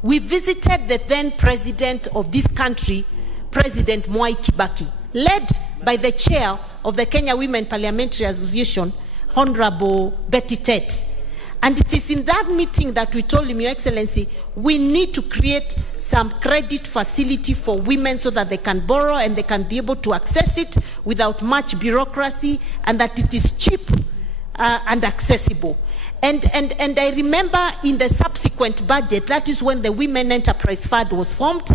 we visited the then president of this country, President Mwai Kibaki, led by the chair of the Kenya Women Parliamentary Association, Honorable Betty Tet. And it is in that meeting that we told him, Your Excellency, we need to create some credit facility for women so that they can borrow and they can be able to access it without much bureaucracy, and that it is cheap and accessible. And I remember in the subsequent budget, that is when the Women Enterprise Fund was formed,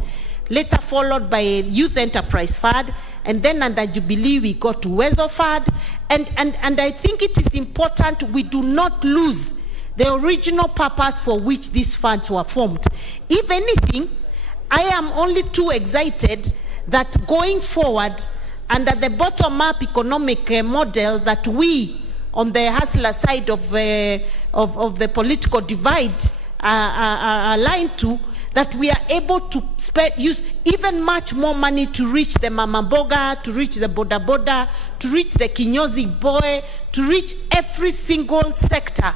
later followed by a Youth Enterprise Fund, and then under Jubilee we got to Wezo Fund. And I think it is important we do not lose the original purpose for which these funds were formed. If anything, I am only too excited that going forward, under the bottom-up economic model that we, on the hustler side of the political divide, are aligned to, that we are able to use even much more money to reach the mama boga, to reach the boda boda, to reach the kinyozi boy, to reach every single sector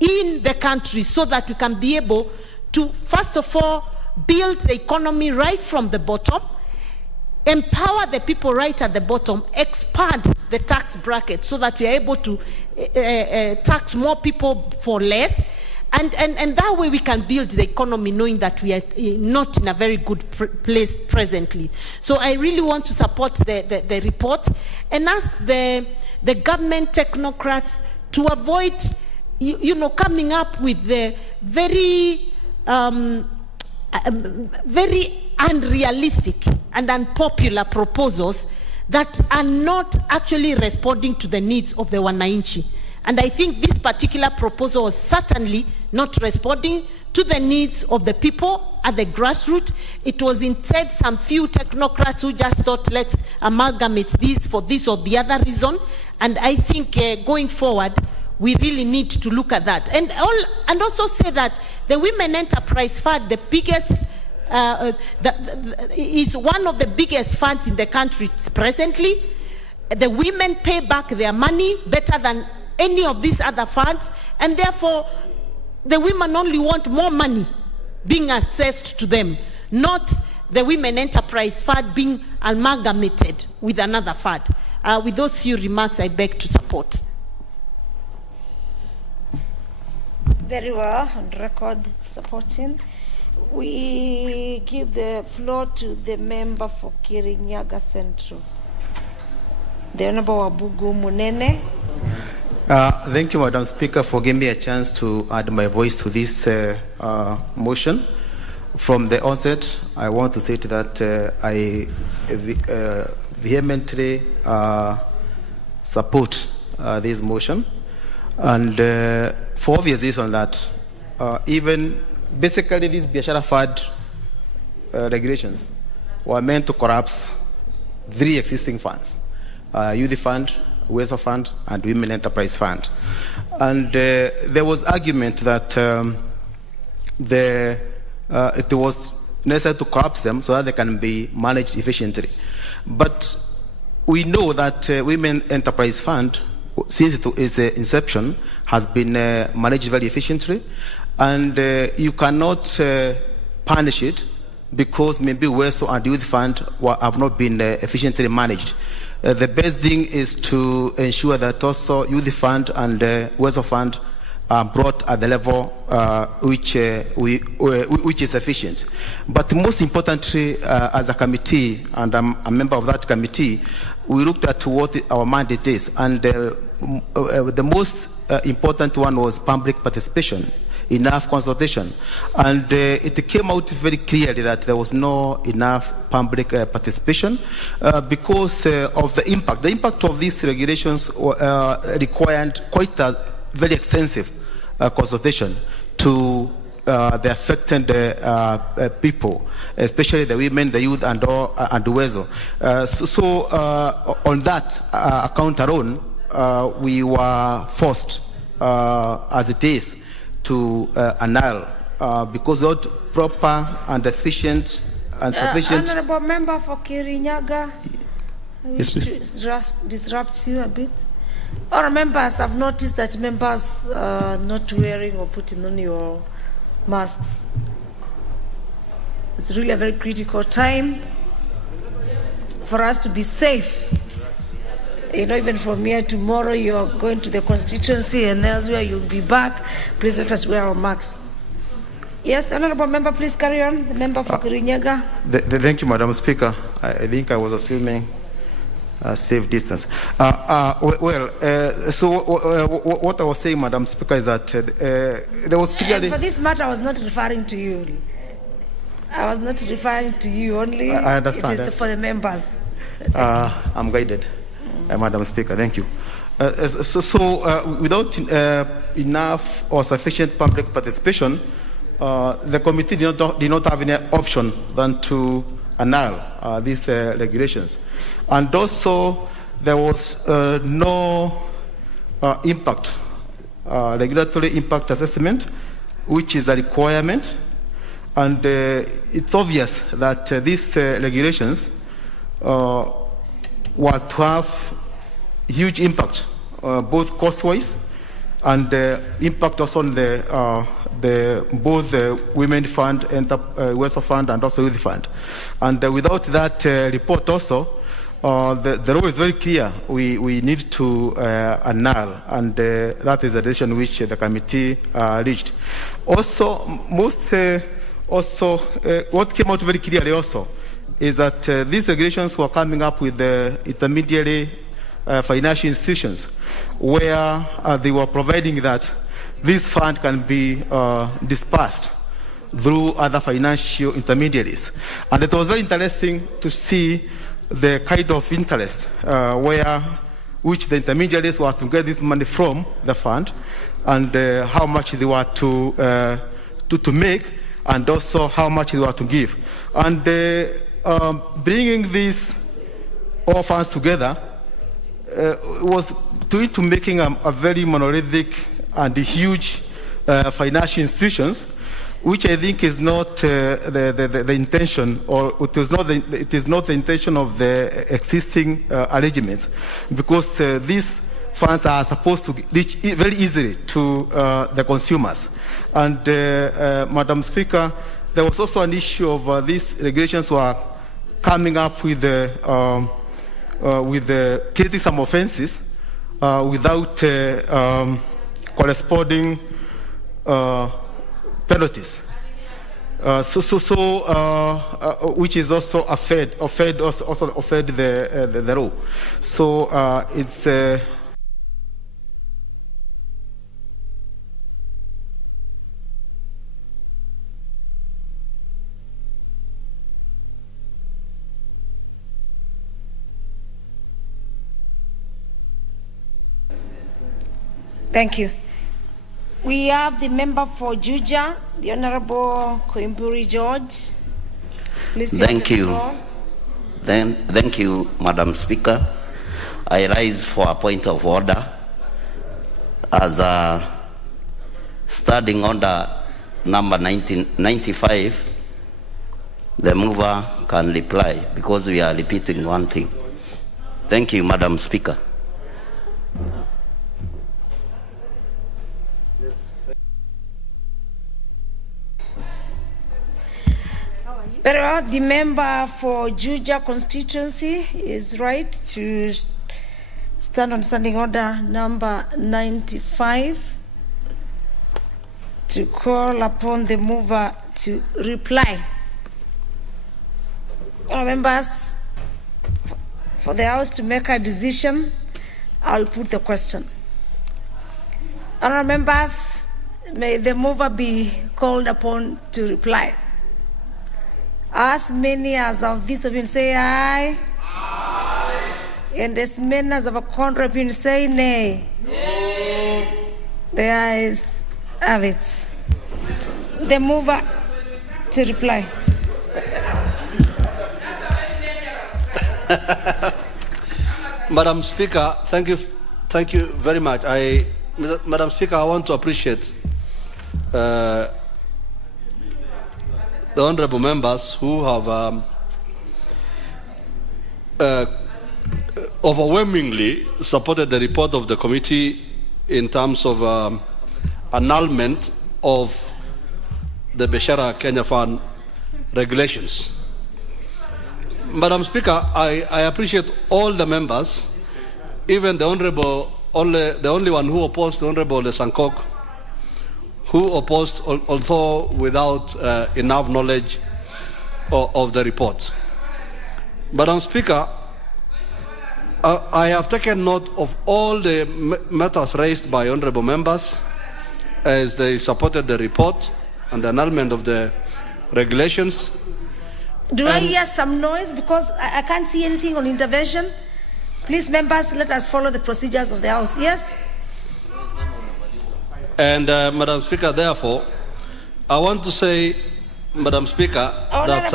in the country, so that we can be able to, first of all, build the economy right from the bottom, empower the people right at the bottom, expand the tax bracket so that we are able to tax more people for less, and that way we can build the economy knowing that we are not in a very good place presently. So I really want to support the report and ask the government technocrats to avoid coming up with the very unrealistic and unpopular proposals that are not actually responding to the needs of the wananchi. And I think this particular proposal was certainly not responding to the needs of the people at the grassroots. It was instead some few technocrats who just thought, let's amalgamate this for this or the other reason. And I think going forward, we really need to look at that. And also say that the Women Enterprise Fund, the biggest, is one of the biggest funds in the country presently. The women pay back their money better than any of these other funds, and therefore the women only want more money being accessed to them, not the Women Enterprise Fund being amalgamated with another fund. With those few remarks, I beg to support. Very well, on record supporting. We give the floor to the member for Kirinyaga Central, the Honorable Wabugu Munene. Thank you, Madam Speaker, for giving me a chance to add my voice to this motion. From the onset, I want to say that I vehemently support this motion, and for obvious reason that even basically these Viashara Fund regulations were meant to collapse 3 existing funds: Youth Fund, Wealth Fund, and Women Enterprise Fund. And there was argument that it was necessary to collapse them so that they can be managed efficiently. But we know that Women Enterprise Fund, since its inception, has been managed very efficiently, and you cannot punish it because maybe Wealth and Youth Fund have not been efficiently managed. The best thing is to ensure that also Youth Fund and Wealth Fund are brought at the level which is efficient. But most importantly, as a committee, and I'm a member of that committee, we looked at what our mandate is, and the most important one was public participation, enough consultation, and it came out very clearly that there was no enough public participation because of the impact. The impact of these regulations required quite a very extensive consultation to the affected people, especially the women, the youth, and the Wezo. So on that account alone, we were forced, as it is, to annul because without proper and efficient and sufficient. Honorable Member for Kirinyaga, I wish to disrupt you a bit. Our members have noticed that members are not wearing or putting on your masks. It's really a very critical time for us to be safe. You know, even from here tomorrow, you're going to the constituency and elsewhere, you'll be back. Please let us wear our masks. Yes, Honorable Member, please carry on. The member for Kirinyaga. Thank you, Madam Speaker. I think I was assuming safe distance. So what I was saying, Madam Speaker, is that there was clearly... For this matter, I was not referring to you. I was not referring to you only. I understand. It is for the members. I'm guided. Madam Speaker, thank you. Without enough or sufficient public participation, the committee did not have any option than to annul these regulations. And also, there was no impact, regulatory impact assessment, which is a requirement. And it's obvious that these regulations were to have huge impact, both cost-wise and impact also on both the Women Fund, Wealth Fund, and also Youth Fund. And without that report also, the law is very clear. We need to annul, and that is the decision which the committee reached. Also, what came out very clearly also is that these regulations were coming up with the intermediary financial institutions, where they were providing that this fund can be dispersed through other financial intermediaries. And it was very interesting to see the kind of interest which the intermediaries were to get this money from the fund, and how much they were to make, and also how much they were to give. And bringing these all funds together was to making a very monolithic and huge financial institutions, which I think is not the intention, or it is not the intention of the existing arrangements, because these funds are supposed to reach very easily to the consumers. And Madam Speaker, there was also an issue of these regulations were coming up with creating some offenses without corresponding penalties. Which is also offend the law. So it's. Thank you. We have the member for Juja, the Honorable Koimburi George. Please. Thank you. Thank you, Madam Speaker. I rise for a point of order. As a standing order number 1995, the mover can reply because we are repeating one thing. Thank you, Madam Speaker. Very well, the member for Juja constituency is right to stand on standing order number 95 to call upon the mover to reply. Members, for the House to make a decision, I'll put the question. Honourable members, may the mover be called upon to reply. As many as of this have been say aye. Aye. And as many as of a contrary have been say nay. Nay. The ayes have it. The mover to reply. Madam Speaker, thank you very much. Madam Speaker, I want to appreciate the honourable members who have overwhelmingly supported the report of the committee in terms of annulment of the Viashara Kenya Fund regulations. Madam Speaker, I appreciate all the members, even the only one who opposed, the Honourable Sankok, who opposed, although without enough knowledge of the report. Madam Speaker, I have taken note of all the matters raised by honourable members as they supported the report and the annulment of the regulations. Do I hear some noise? Because I can't see anything on intervention. Please, members, let us follow the procedures of the House. Yes? And Madam Speaker, therefore, I want to say, Madam Speaker, that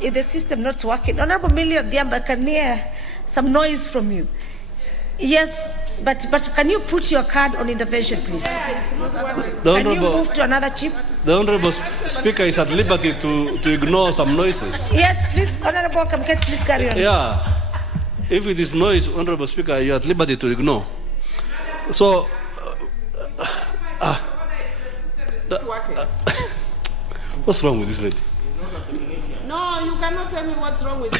is the system not working? Honourable Millie Odhiambo, I can hear some noise from you. Yes, but can you put your card on intervention, please? Can you move to another chip? The Honourable Speaker is at liberty to ignore some noises. Yes, please, Honourable Kamket, please carry on. Yeah, if it is noise, Honourable Speaker, you are at liberty to ignore. So, what's wrong with this lady? No, you cannot tell me what's wrong with me.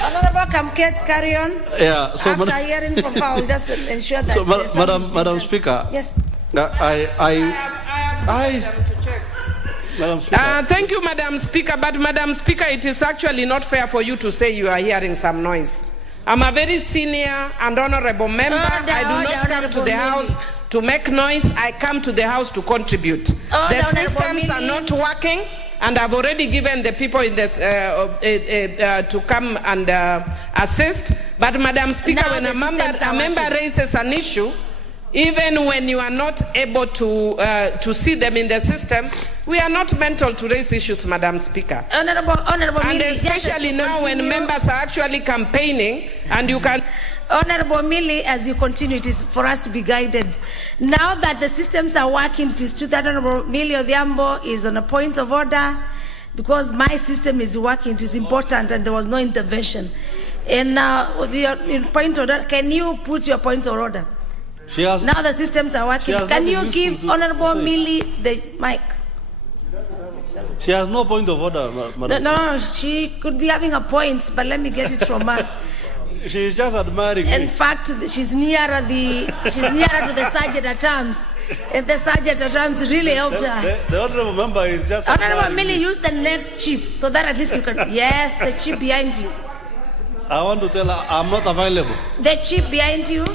Honourable Kamket, carry on. Yeah. So after hearing from her, we'll just ensure that. So, Madam Speaker. Yes. Madam Speaker. Thank you, Madam Speaker. But Madam Speaker, it is actually not fair for you to say you are hearing some noise. I'm a very senior and honourable member. I do not come to the House to make noise. I come to the House to contribute. The systems are not working, and I've already given the people in this to come and assist. But Madam Speaker, when a member raises an issue, even when you are not able to see them in the system, we are not mental to raise issues, Madam Speaker. Honourable and especially now when members are actually campaigning, and you can. Honourable Millie, as you continue, it is for us to be guided. Now that the systems are working, it is true that Honourable Millie Odhiambo is on a point of order, because my system is working. It is important, and there was no intervention. And now, point of order, can you put your point of order? Now the systems are working. Can you give Honorable Millie the mic? She has no point of order, Madam. No, she could be having a point, but let me get it from her. She is just admiring In me. fact, she's nearer to the sergeant at arms. And the sergeant at arms really helped her. The honorable member is just Honorable admiring Millie, me. use the next chip so that at least you can. Yes, the chip behind you. I want to tell her I'm not available. The chip behind you.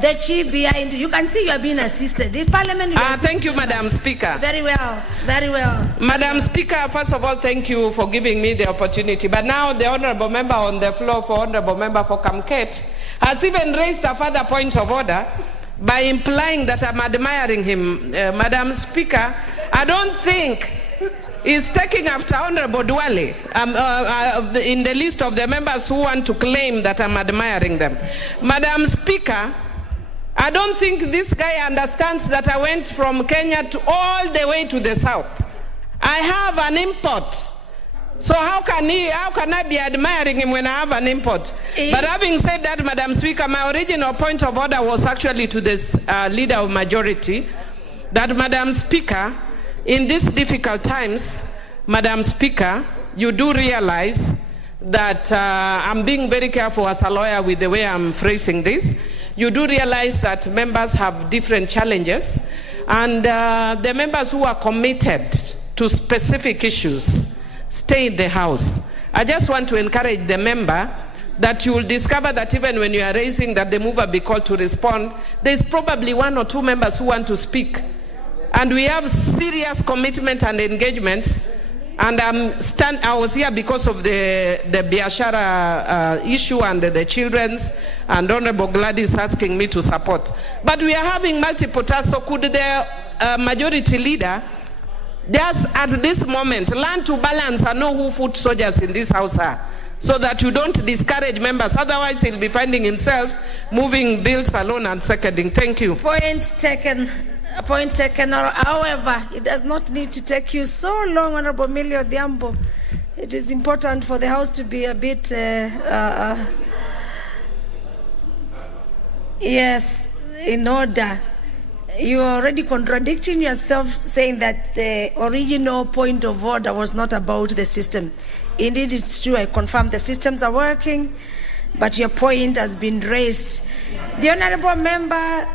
The chip behind you. You can see you are being assisted. If Parliament. Thank you, Madam Speaker. Very well. Very well. Madam Speaker, first of all, thank you for giving me the opportunity. But now the honourable member on the floor for honourable member for Kamket has even raised a further point of order by implying that I'm admiring him. Madam Speaker, I don't think he's taking after Honourable Duale in the list of the members who want to claim that I'm admiring them. Madam Speaker, I don't think this guy understands that I went from Kenya to all the way to the south. I have an import. So how can I be admiring him when I have an import? But having said that, Madam Speaker, my original point of order was actually to this leader of majority, that Madam Speaker, in these difficult times, Madam Speaker, you do realize that I'm being very careful as a lawyer with the way I'm phrasing this. You do realize that members have different challenges, and the members who are committed to specific issues stay in the House. I just want to encourage the member that you will discover that even when you are raising that the mover be called to respond, there's probably one or two members who want to speak. And we have serious commitment and engagements. And I was here because of the Viashara issue and the children's, and Honorable Gladys asking me to support. But we are having multiple tasks, so could the majority leader just at this moment learn to balance and know who foot soldiers in this house are, so that you don't discourage members. Otherwise, he'll be finding himself moving bills alone and seconding. Thank you. Point taken. Point taken. However, it does not need to take you so long, Honorable Millie Odhiambo. It is important for the House to be a bit, yes, in order. You are already contradicting yourself, saying that the original point of order was not about the system. Indeed, it's true. I confirm the systems are working, but your point has been raised. The honourable member,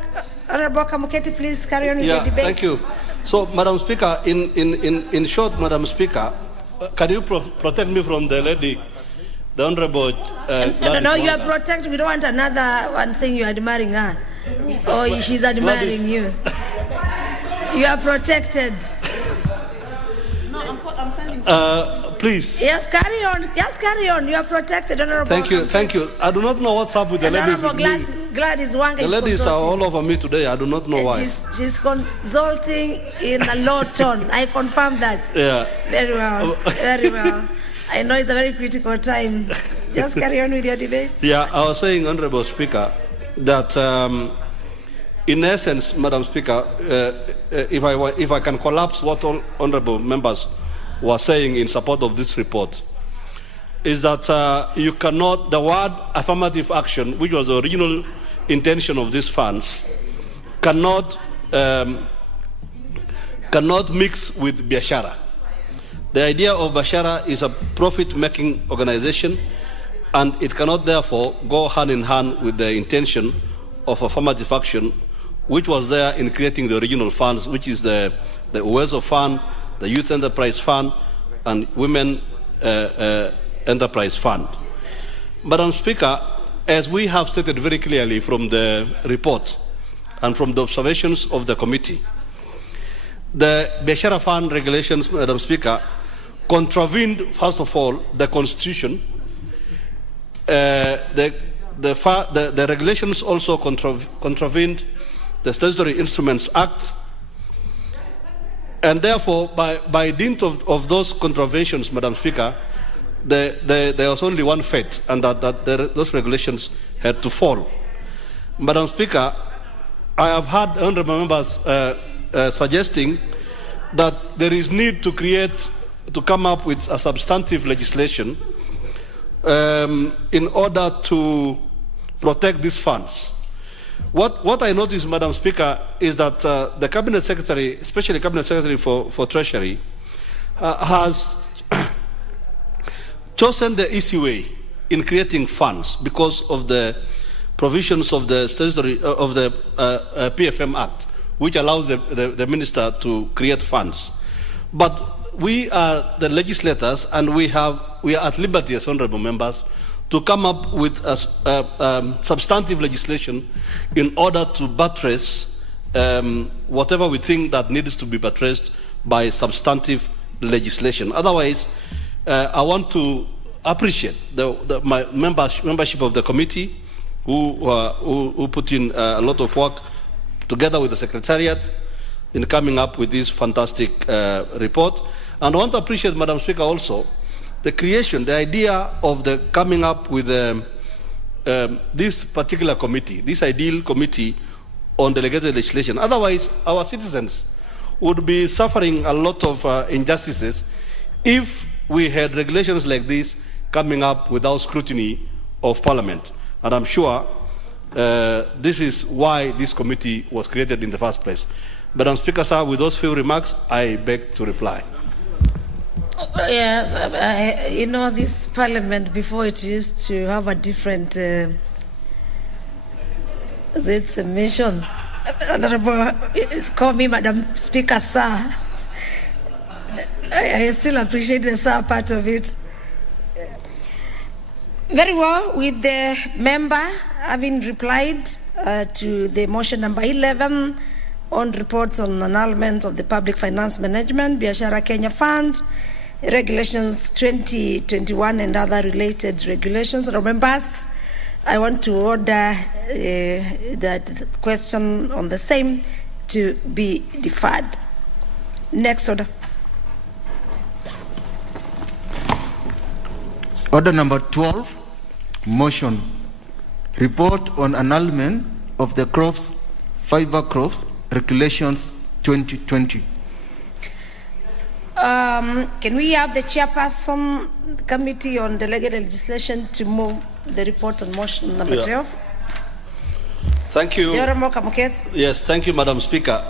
Honourable Kamuketi, please carry on with the debate. Thank you. So, Madam Speaker, in short, Madam Speaker, can you protect me from the lady, the Honourable? No, you are protected. We don't want another one saying you are admiring her. Or she's admiring you. You are protected. No, I'm sending. Please. Yes, carry on. Just carry on. You are protected, Honourable. Thank you. Thank you. I do not know what's up with the ladies. The ladies are all over me today. I do not know why. She's consulting in a low tone. I confirm that. Yeah. Very well. Very well. I know it's a very critical time. Just carry on with your debate. Yeah, I was saying, Honourable Speaker, that in essence, Madam Speaker, if I can collapse what all honourable members were saying in support of this report, is that you cannot, the word affirmative action, which was the original intention of these funds, cannot mix with Viashara. The idea of Viashara is a profit-making organization, and it cannot therefore go hand in hand with the intention of affirmative action, which was there in creating the original funds, which is the Uwezo Fund, the Youth Enterprise Fund, and Women Enterprise Fund. Madam Speaker, as we have stated very clearly from the report and from the observations of the committee, the Viashara Fund regulations, Madam Speaker, contravened, first of all, the Constitution. The regulations also contravened the Statutory Instruments Act, and therefore, by dint of those contraventions, Madam Speaker, there was only one fate, and those regulations had to fall. Madam Speaker, I have heard honourable members suggesting that there is need to come up with a substantive legislation in order to protect these funds. What I noticed, Madam Speaker, is that the Cabinet Secretary, especially Cabinet Secretary for Treasury, has chosen the easy way in creating funds because of the provisions of the PFM Act, which allows the minister to create funds. But we are the legislators, and we are at liberty as honourable members to come up with substantive legislation in order to buttress whatever we think that needs to be buttressed by substantive legislation. Otherwise, I want to appreciate my membership of the committee who put in a lot of work together with the Secretariat in coming up with this fantastic report. And I want to appreciate, Madam Speaker, also the creation, the idea of the coming up with this particular committee, this ideal committee on delegated legislation. Otherwise, our citizens would be suffering a lot of injustices if we had regulations like this coming up without scrutiny of Parliament. And I'm sure this is why this committee was created in the first place. Madam Speaker, sir, with those few remarks, I beg to reply. Yes, you know, this Parliament before it used to have a different mission. Honorable, call me Madam Speaker, sir. I still appreciate the sir part of it. Very well, with the member having replied to the motion number 11 on reports on annulment of the public finance management, Viashara Kenya Fund, regulations 2021 and other related regulations. Members, I want to order that question on the same to be deferred. Next order. Order number 12, motion. Report on annulment of the crops, fiber crops, regulations 2020. Can we have the chairperson, Committee on Delegated Legislation, to move the report on motion number 12? Thank you. Yes, thank you, Madam Speaker.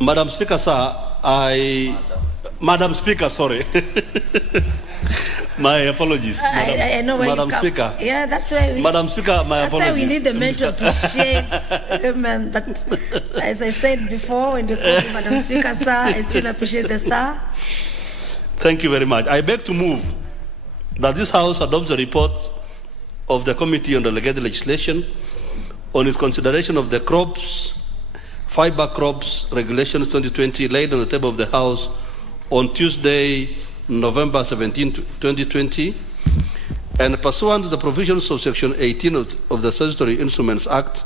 Madam Speaker, sir, Madam Speaker, sorry. My apologies. I know where Madam you come. Speaker. Yeah, that's why we. Madam Speaker, my that's apologies. why we need the men to appreciate women. But as I said before, when you call me Madam Speaker, sir, I still appreciate the sir. Thank you very much. I beg to move that this House adopts the report of the Committee on Delegated Legislation on its consideration of the crops, fiber crops regulations 2020 laid on the table of the House on Tuesday, November 17, 2020, and pursuant to the provisions of Section 18 of the Statutory Instruments Act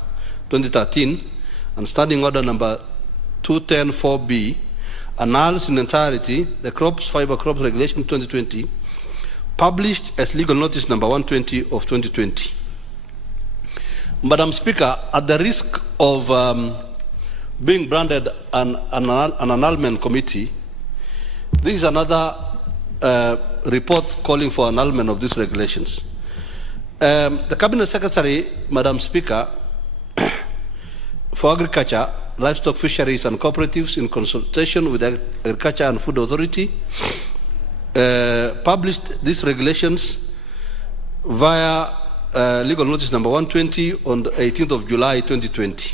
2013 and Standing Order number 210-4B, annuls in entirety the crops, fiber crops regulation 2020, published as legal notice number 120 of 2020. Madam Speaker, at the risk of being branded an annulment committee, this is another report calling for annulment of these regulations. The Cabinet Secretary, Madam Speaker, for Agriculture, Livestock, Fisheries and Cooperatives, in consultation with the Agriculture and Food Authority, published these regulations via legal notice number 120 on the 18th of July 2020.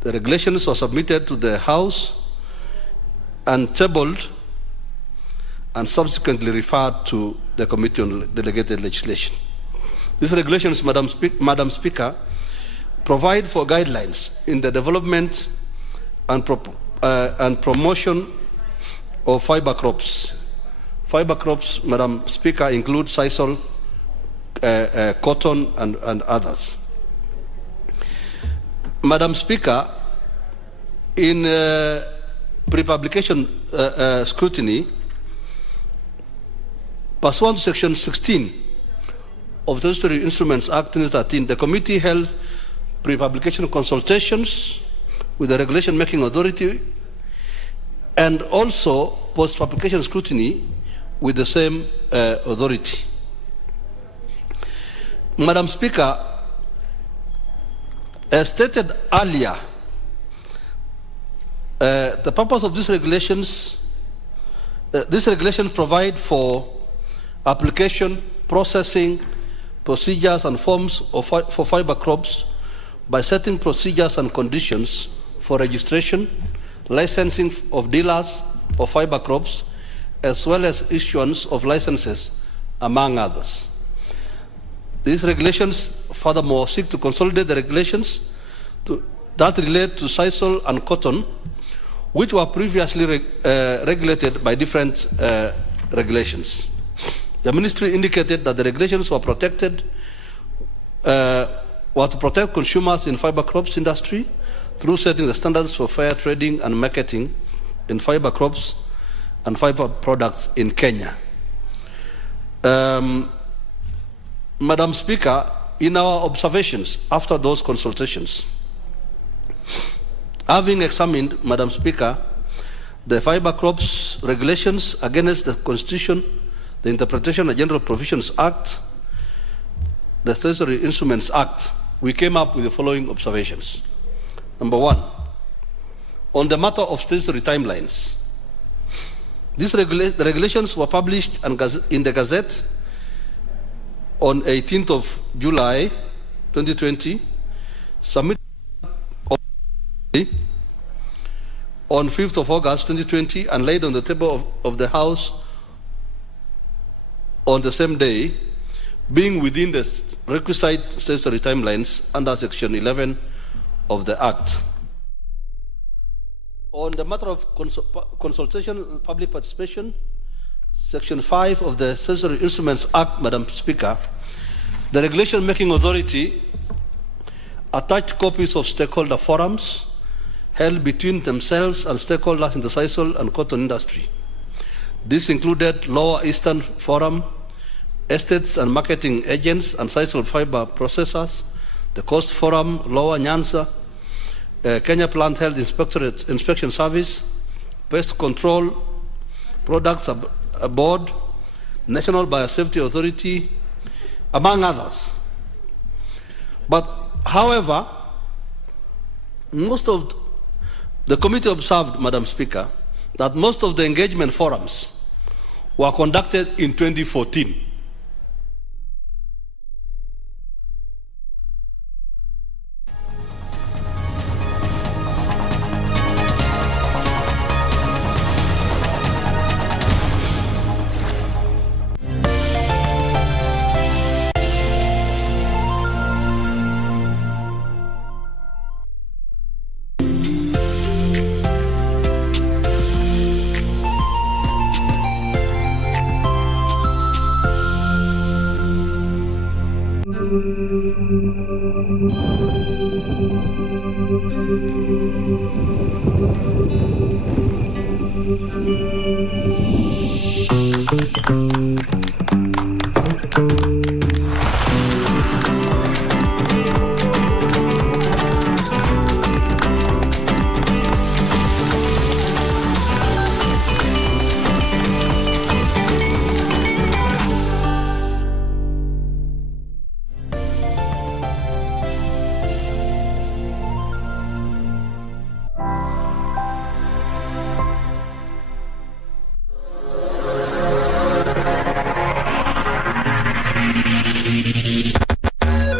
The regulations were submitted to the House and tabled and subsequently referred to the Committee on Delegated Legislation. These regulations, Madam Speaker, provide for guidelines in the development and promotion of fiber crops. Fiber crops, Madam Speaker, include sisal, cotton, and others. Madam Speaker, in pre-publication scrutiny, pursuant to Section 16 of the Statutory Instruments Act 2013, the committee held pre-publication consultations with the Regulation Making Authority and also post-publication scrutiny with the same authority. Madam Speaker, As stated earlier, the purpose of these regulations provide for application, processing, procedures and forms for fiber crops by setting procedures and conditions for registration, licensing of dealers of fiber crops, as well as issuance of licenses, among others. These regulations furthermore seek to consolidate the regulations that relate to sisal and cotton, which were previously regulated by different regulations. The ministry indicated that the regulations were to protect consumers in fiber crops industry through setting the standards for fair trading and marketing in fiber crops and fiber products in Kenya. Madam Speaker, in our observations after those consultations, having examined, Madam Speaker, the Fiber Crops regulations against the Constitution, the Interpretation and General Provisions Act, the Statutory Instruments Act, we came up with the following observations. Number one, on the matter of statutory timelines, the regulations were published in the Gazette on 18th of July 2020, submitted on 5th of August 2020, and laid on the table of the House on the same day, being within the requisite statutory timelines under Section 11 of the Act. On the matter of consultation and public participation, Section 5 of the Statutory Instruments Act, Madam Speaker, the regulation-making authority attached copies of stakeholder forums held between themselves and stakeholders in the sisal and cotton industry. This included Lower Eastern Forum, estates and marketing agents and sisal fiber processors, the Coast Forum, Lower Nyanza, Kenya Plant Health Inspection Service, Pest Control Products Board, National Biosafety Authority, among others. But however, most of the committee observed, Madam Speaker, that most of the engagement forums were conducted in 2014.